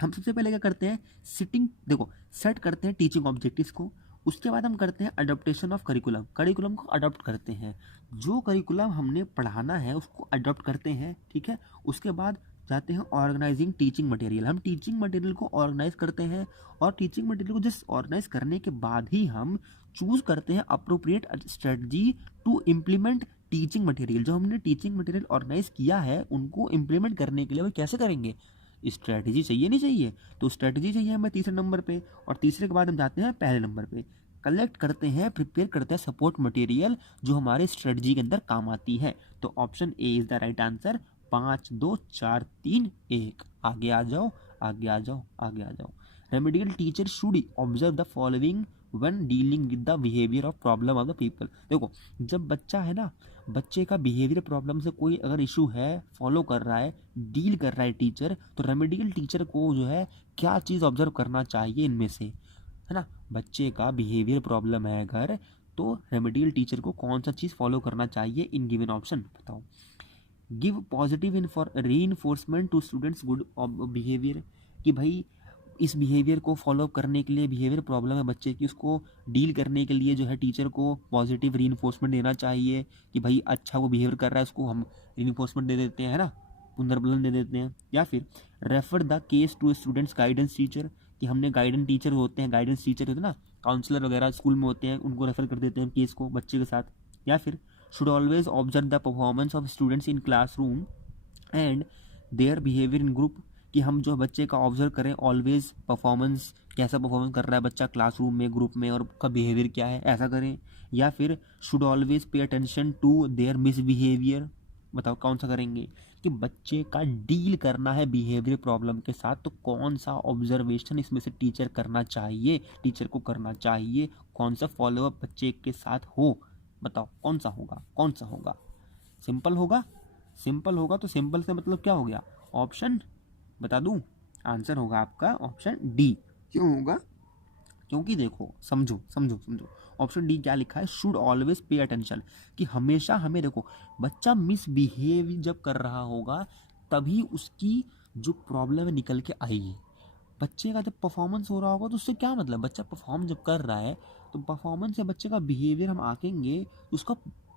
हम सबसे पहले क्या करते हैं, सेट करते हैं टीचिंग ऑब्जेक्टिव्स को, उसके बाद हम करते हैं अडोप्टेशन ऑफ करिकुलम को अडॉप्ट करते हैं, जो करिकुलम हमने पढ़ाना है उसको अडॉप्ट करते हैं, ठीक है। उसके बाद जाते हैं ऑर्गेनाइजिंग टीचिंग मटेरियल, हम टीचिंग मटेरियल को ऑर्गेनाइज करते हैं, और टीचिंग मटेरियल को जस्ट ऑर्गेनाइज करने के बाद ही हम चूज करते हैं appropriate strategy to implement teaching material. जो हमने टीचिंग मटेरियल ऑर्गेनाइज किया है उनको इम्प्लीमेंट करने के लिए वो कैसे करेंगे, स्ट्रेटजी चाहिए नहीं चाहिए? तो स्ट्रेटजी चाहिए हमें तीसरे नंबर पे, और तीसरे के बाद हम जाते हैं पहले नंबर पे, कलेक्ट करते हैं, प्रिपेयर करते हैं सपोर्ट मटेरियल जो हमारे स्ट्रेटजी के अंदर काम आती है। तो option A is the right answer. 5 2 4 3 1। आगे आ जाओ, आगे आ जाओ, आगे आ जाओ। Remedial teacher should observe the following when dealing with the behaviour of problem of the people. देखो, जब बच्चा है ना, बच्चे का बिहेवियर प्रॉब्लम से कोई अगर इशू है, फॉलो कर रहा है, डील कर रहा है टीचर, तो रेमेडियल टीचर को जो है क्या चीज़ ऑब्जर्व करना चाहिए इनमें से, है ना? बच्चे का बिहेवियर प्रॉब्लम है अगर, तो रेमेडियल टीचर को कौन सा चीज़ फॉलो करना चाहिए इन गिवन ऑप्शन बताओ। Give positive reinforcement to students good behaviour, कि भाई इस बिहेवियर को फॉलो करने के लिए, बिहेवियर प्रॉब्लम है बच्चे की, उसको डील करने के लिए जो है टीचर को पॉजिटिव रीइंफोर्समेंट देना चाहिए कि भाई अच्छा वो बिहेवियर कर रहा है, उसको हम रीइंफोर्समेंट दे देते हैं, है ना, पुनर्बलन दे देते हैं। या फिर refer the case to students guidance teacher, कि हमने गाइडेंस टीचर होते हैं, गाइडेंस टीचर होते हैं ना, काउंसलर वगैरह स्कूल में होते हैं, उनको रेफर कर देते हैं केस को बच्चे के साथ। या फिर should always observe the performance of students in classroom and their behaviour in group, कि हम जो बच्चे का ऑब्जर्व करें ऑलवेज परफॉर्मेंस, कैसा परफॉर्मेंस कर रहा है बच्चा क्लासरूम में, ग्रुप में, और उसका बिहेवियर क्या है, ऐसा करें। या फिर should always pay attention to their misbehaviour, बताओ कौन सा करेंगे, कि बच्चे का डील करना है बिहेवियर प्रॉब्लम के साथ, तो कौन सा ऑब्जर्वेशन इसमें से टीचर करना चाहिए, टीचर को करना चाहिए, कौन सा फॉलोअप बच्चे के साथ हो, बताओ कौन सा होगा, कौन सा होगा? सिंपल होगा, सिंपल होगा, तो सिंपल से मतलब क्या हो गया, ऑप्शन बता दूं, आंसर होगा आपका ऑप्शन डी। क्यों होगा? क्योंकि देखो, समझो समझो समझो, ऑप्शन डी क्या लिखा है, शुड ऑलवेज पे अटेंशन, कि हमेशा हमें, देखो बच्चा मिसबिहेव जब कर रहा होगा तभी उसकी जो प्रॉब्लम है निकल के आएगी। बच्चे का जब परफॉर्मेंस हो रहा होगा तो उससे क्या मतलब, बच्चा परफॉर्म जब कर रहा है तो परफॉर्मेंस से बच्चे का बिहेवियर हम आंकेंगे तो उसका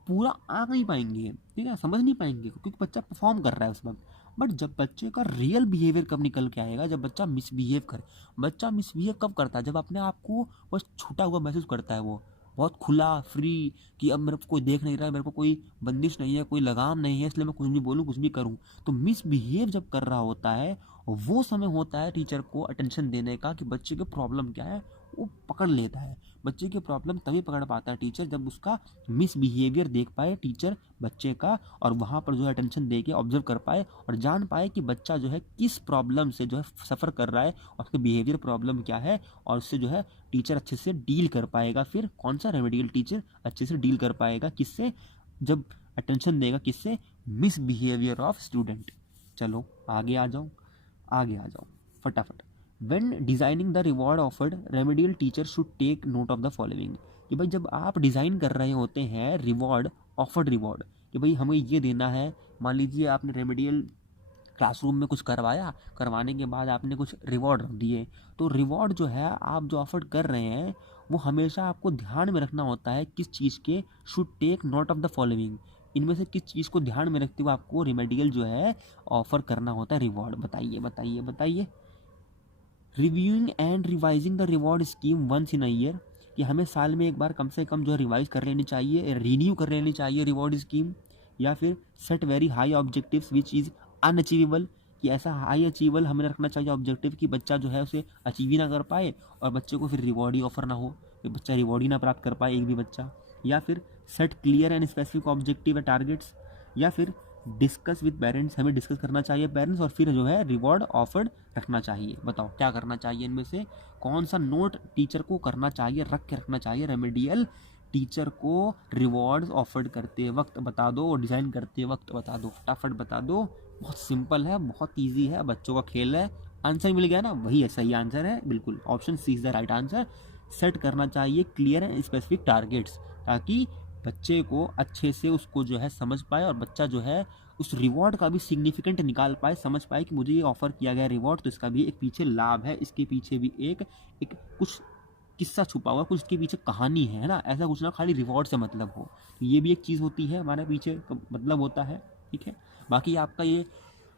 पूरा आंक नहीं पाएंगे, ठीक है, समझ नहीं पाएंगे, क्योंकि बच्चा परफॉर्म कर रहा है उस वक्त। बट जब बच्चे का रियल बिहेवियर कब निकल के आएगा, जब बच्चा मिसबिहेव करे। बच्चा मिसबिहेव कब करता है, जब अपने आप को बस छूटा हुआ महसूस करता है, वो बहुत खुला फ्री, कि अब मेरे को कोई देख नहीं रहा है, मेरे को कोई बंदिश नहीं है, कोई लगाम नहीं है, इसलिए मैं कुछ भी बोलूँ, कुछ भी करूँ। तो मिसबिहेव जब कर रहा होता है, वो समय होता है टीचर को अटेंशन देने का, कि बच्चे की प्रॉब्लम क्या है वो पकड़ लेता है। बच्चे की प्रॉब्लम तभी पकड़ पाता है टीचर जब उसका मिसबिहेवियर देख पाए टीचर बच्चे का, और वहाँ पर जो है अटेंशन दे के ऑब्जर्व कर पाए और जान पाए कि बच्चा जो है किस प्रॉब्लम से जो है सफ़र कर रहा है और उसके बिहेवियर प्रॉब्लम क्या है, और उससे जो है टीचर अच्छे से डील कर पाएगा। फिर कौन सा रेमेडियल टीचर अच्छे से डील कर पाएगा, किससे, जब अटेंशन देगा, किससे, मिसबिहेवियर ऑफ स्टूडेंट। चलो आगे आ जाओ, आगे आ जाओ फटाफट। When designing the reward offered, remedial teacher should take note of the following, कि भाई जब आप डिज़ाइन कर रहे होते हैं रिवॉर्ड, ऑफर्ड रिवॉर्ड, कि भाई हमें ये देना है, मान लीजिए आपने रेमेडियल क्लासरूम में कुछ करवाया, करवाने के बाद आपने कुछ रिवॉर्ड रख दिए, तो रिवॉर्ड जो है आप जो ऑफर कर रहे हैं वो हमेशा आपको ध्यान में रखना होता है, किस चीज़ के, should take note of the following, इनमें से किस चीज़ को ध्यान में रखते हुए आपको रेमेडियल जो है ऑफर करना होता है रिवॉर्ड। बताइए बताइए बताइए। Reviewing and revising the reward scheme once in a year, कि हमें साल में एक बार कम से कम जो रिवाइज कर लेनी चाहिए, रिन्यू कर लेनी चाहिए रिवॉर्ड स्कीम। या फिर set very high objectives which is unachievable, कि ऐसा हाई अचीवेबल हमें रखना चाहिए ऑब्जेक्टिव कि बच्चा जो है उसे अचीव ही ना कर पाए और बच्चे को फिर रिवॉर्ड ही ऑफर ना हो, फिर बच्चा रिवॉर्ड ही ना प्राप्त कर पाए एक भी बच्चा। या फिर set clear and specific objective and targets. या फिर डिस्कस विद पेरेंट्स, हमें डिस्कस करना चाहिए पेरेंट्स, और फिर जो है रिवॉर्ड ऑफर्ड रखना चाहिए। बताओ क्या करना चाहिए इनमें से, कौन सा नोट टीचर को करना चाहिए, रख के रखना चाहिए रेमेडियल टीचर को रिवॉर्ड्स ऑफर्ड करते वक्त, बता दो, और डिज़ाइन करते वक्त बता दो, फटाफट बता दो। बहुत सिंपल है, बहुत ईजी है, बच्चों का खेल है। आंसर मिल गया ना, वही है सही आंसर है, बिल्कुल option C is the right answer. Set करना चाहिए क्लियर एंड स्पेसिफिक टारगेट्स, ताकि बच्चे को अच्छे से उसको जो है समझ पाए, और बच्चा जो है उस रिवॉर्ड का भी सिग्निफिकेंट निकाल पाए, समझ पाए कि मुझे ये ऑफर किया गया रिवॉर्ड, तो इसका भी एक पीछे लाभ है, इसके पीछे भी एक एक कुछ किस्सा छुपा हुआ, कुछ इसके पीछे कहानी है ना, ऐसा कुछ ना खाली रिवॉर्ड से मतलब हो। तो ये भी एक चीज़ होती है, हमारे पीछे मतलब होता है, ठीक है। बाकी आपका ये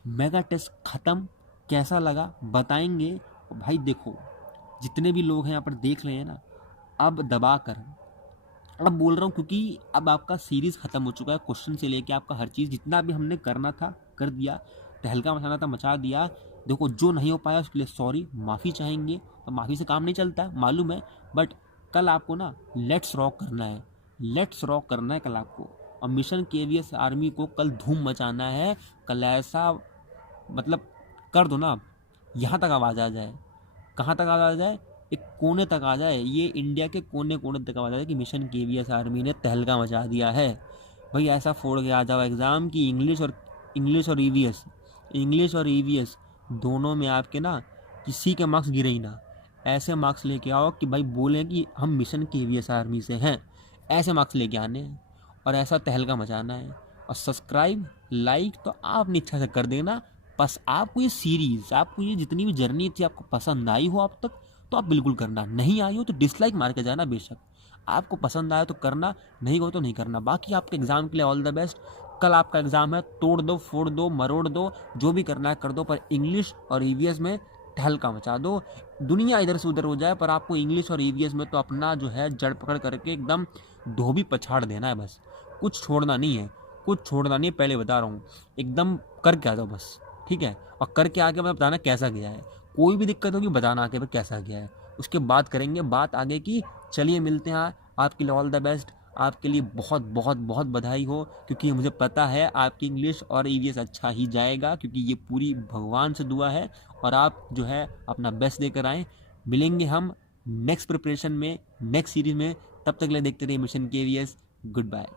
मेगा टेस्ट ख़त्म, कैसा लगा बताएंगे भाई। देखो जितने भी लोग हैं यहाँ पर देख रहे हैं ना, अब दबा कर, अब बोल रहा हूँ क्योंकि अब आपका सीरीज़ ख़त्म हो चुका है, क्वेश्चन से लेके आपका हर चीज़ जितना भी हमने करना था कर दिया, तहलका मचाना था मचा दिया। देखो जो नहीं हो पाया उसके लिए सॉरी, माफ़ी चाहेंगे, तो माफ़ी से काम नहीं चलता है मालूम है, बट कल आपको ना लेट्स रॉक करना है, लेट्स रॉक करना है कल आपको। और मिशन केवीएस आर्मी को कल धूम मचाना है, कल ऐसा मतलब कर दो ना, यहाँ तक आवाज़ आ जाए। कहाँ तक आवाज़ आ जाए? एक कोने तक आ जाए, ये इंडिया के कोने कोने तक आवाज़ आ जाए कि मिशन केवीएस आर्मी ने तहलका मचा दिया है। भाई ऐसा फोड़ के आ जाओ एग्ज़ाम की इंग्लिश और ईवीएस, इंग्लिश और ईवीएस दोनों में आपके ना किसी के मार्क्स गिरे ही ना। ऐसे मार्क्स लेके आओ कि भाई बोलें कि हम मिशन केवीएस आर्मी से हैं, ऐसे मार्क्स लेके आने हैं और ऐसा तहलका मचाना है। और सब्सक्राइब लाइक तो आपने इच्छा से कर देना। बस आपको ये सीरीज़, आपको ये जितनी भी जर्नी थी आपको पसंद आई हो अब तक तो आप बिल्कुल करना, नहीं आई हो तो डिसलाइक मार के जाना बेशक। आपको पसंद आया तो करना, नहीं हो तो नहीं करना। बाकी आपके एग्ज़ाम के लिए ऑल द बेस्ट। कल आपका एग्ज़ाम है, तोड़ दो, फोड़ दो, मरोड़ दो, जो भी करना है कर दो, पर इंग्लिश और ईवीएस में तहलका मचा दो। दुनिया इधर से उधर हो जाए पर आपको इंग्लिश और ईवीएस में तो अपना जो है जड़ पकड़ करके एकदम धोबी पछाड़ देना है बस, कुछ छोड़ना नहीं है, कुछ छोड़ना नहीं है, पहले बता रहा हूँ। एकदम करके आ जाओ बस, ठीक है। और करके आके मैं बताना कैसा गया है, कोई भी दिक्कत होगी बताना आके कैसा गया है, उसके बाद करेंगे बात आगे की। चलिए मिलते हैं, आपके लिए ऑल द बेस्ट, आपके लिए बहुत बहुत बहुत बधाई हो, क्योंकि मुझे पता है आपकी इंग्लिश और ईवीएस अच्छा ही जाएगा, क्योंकि ये पूरी भगवान से दुआ है। और आप जो है अपना बेस्ट देकर आएँ। मिलेंगे हम नेक्स्ट प्रिपरेशन में, नेक्स्ट सीरीज में। तब तक ले देखते रहिए मिशन केवीएस। Good bye.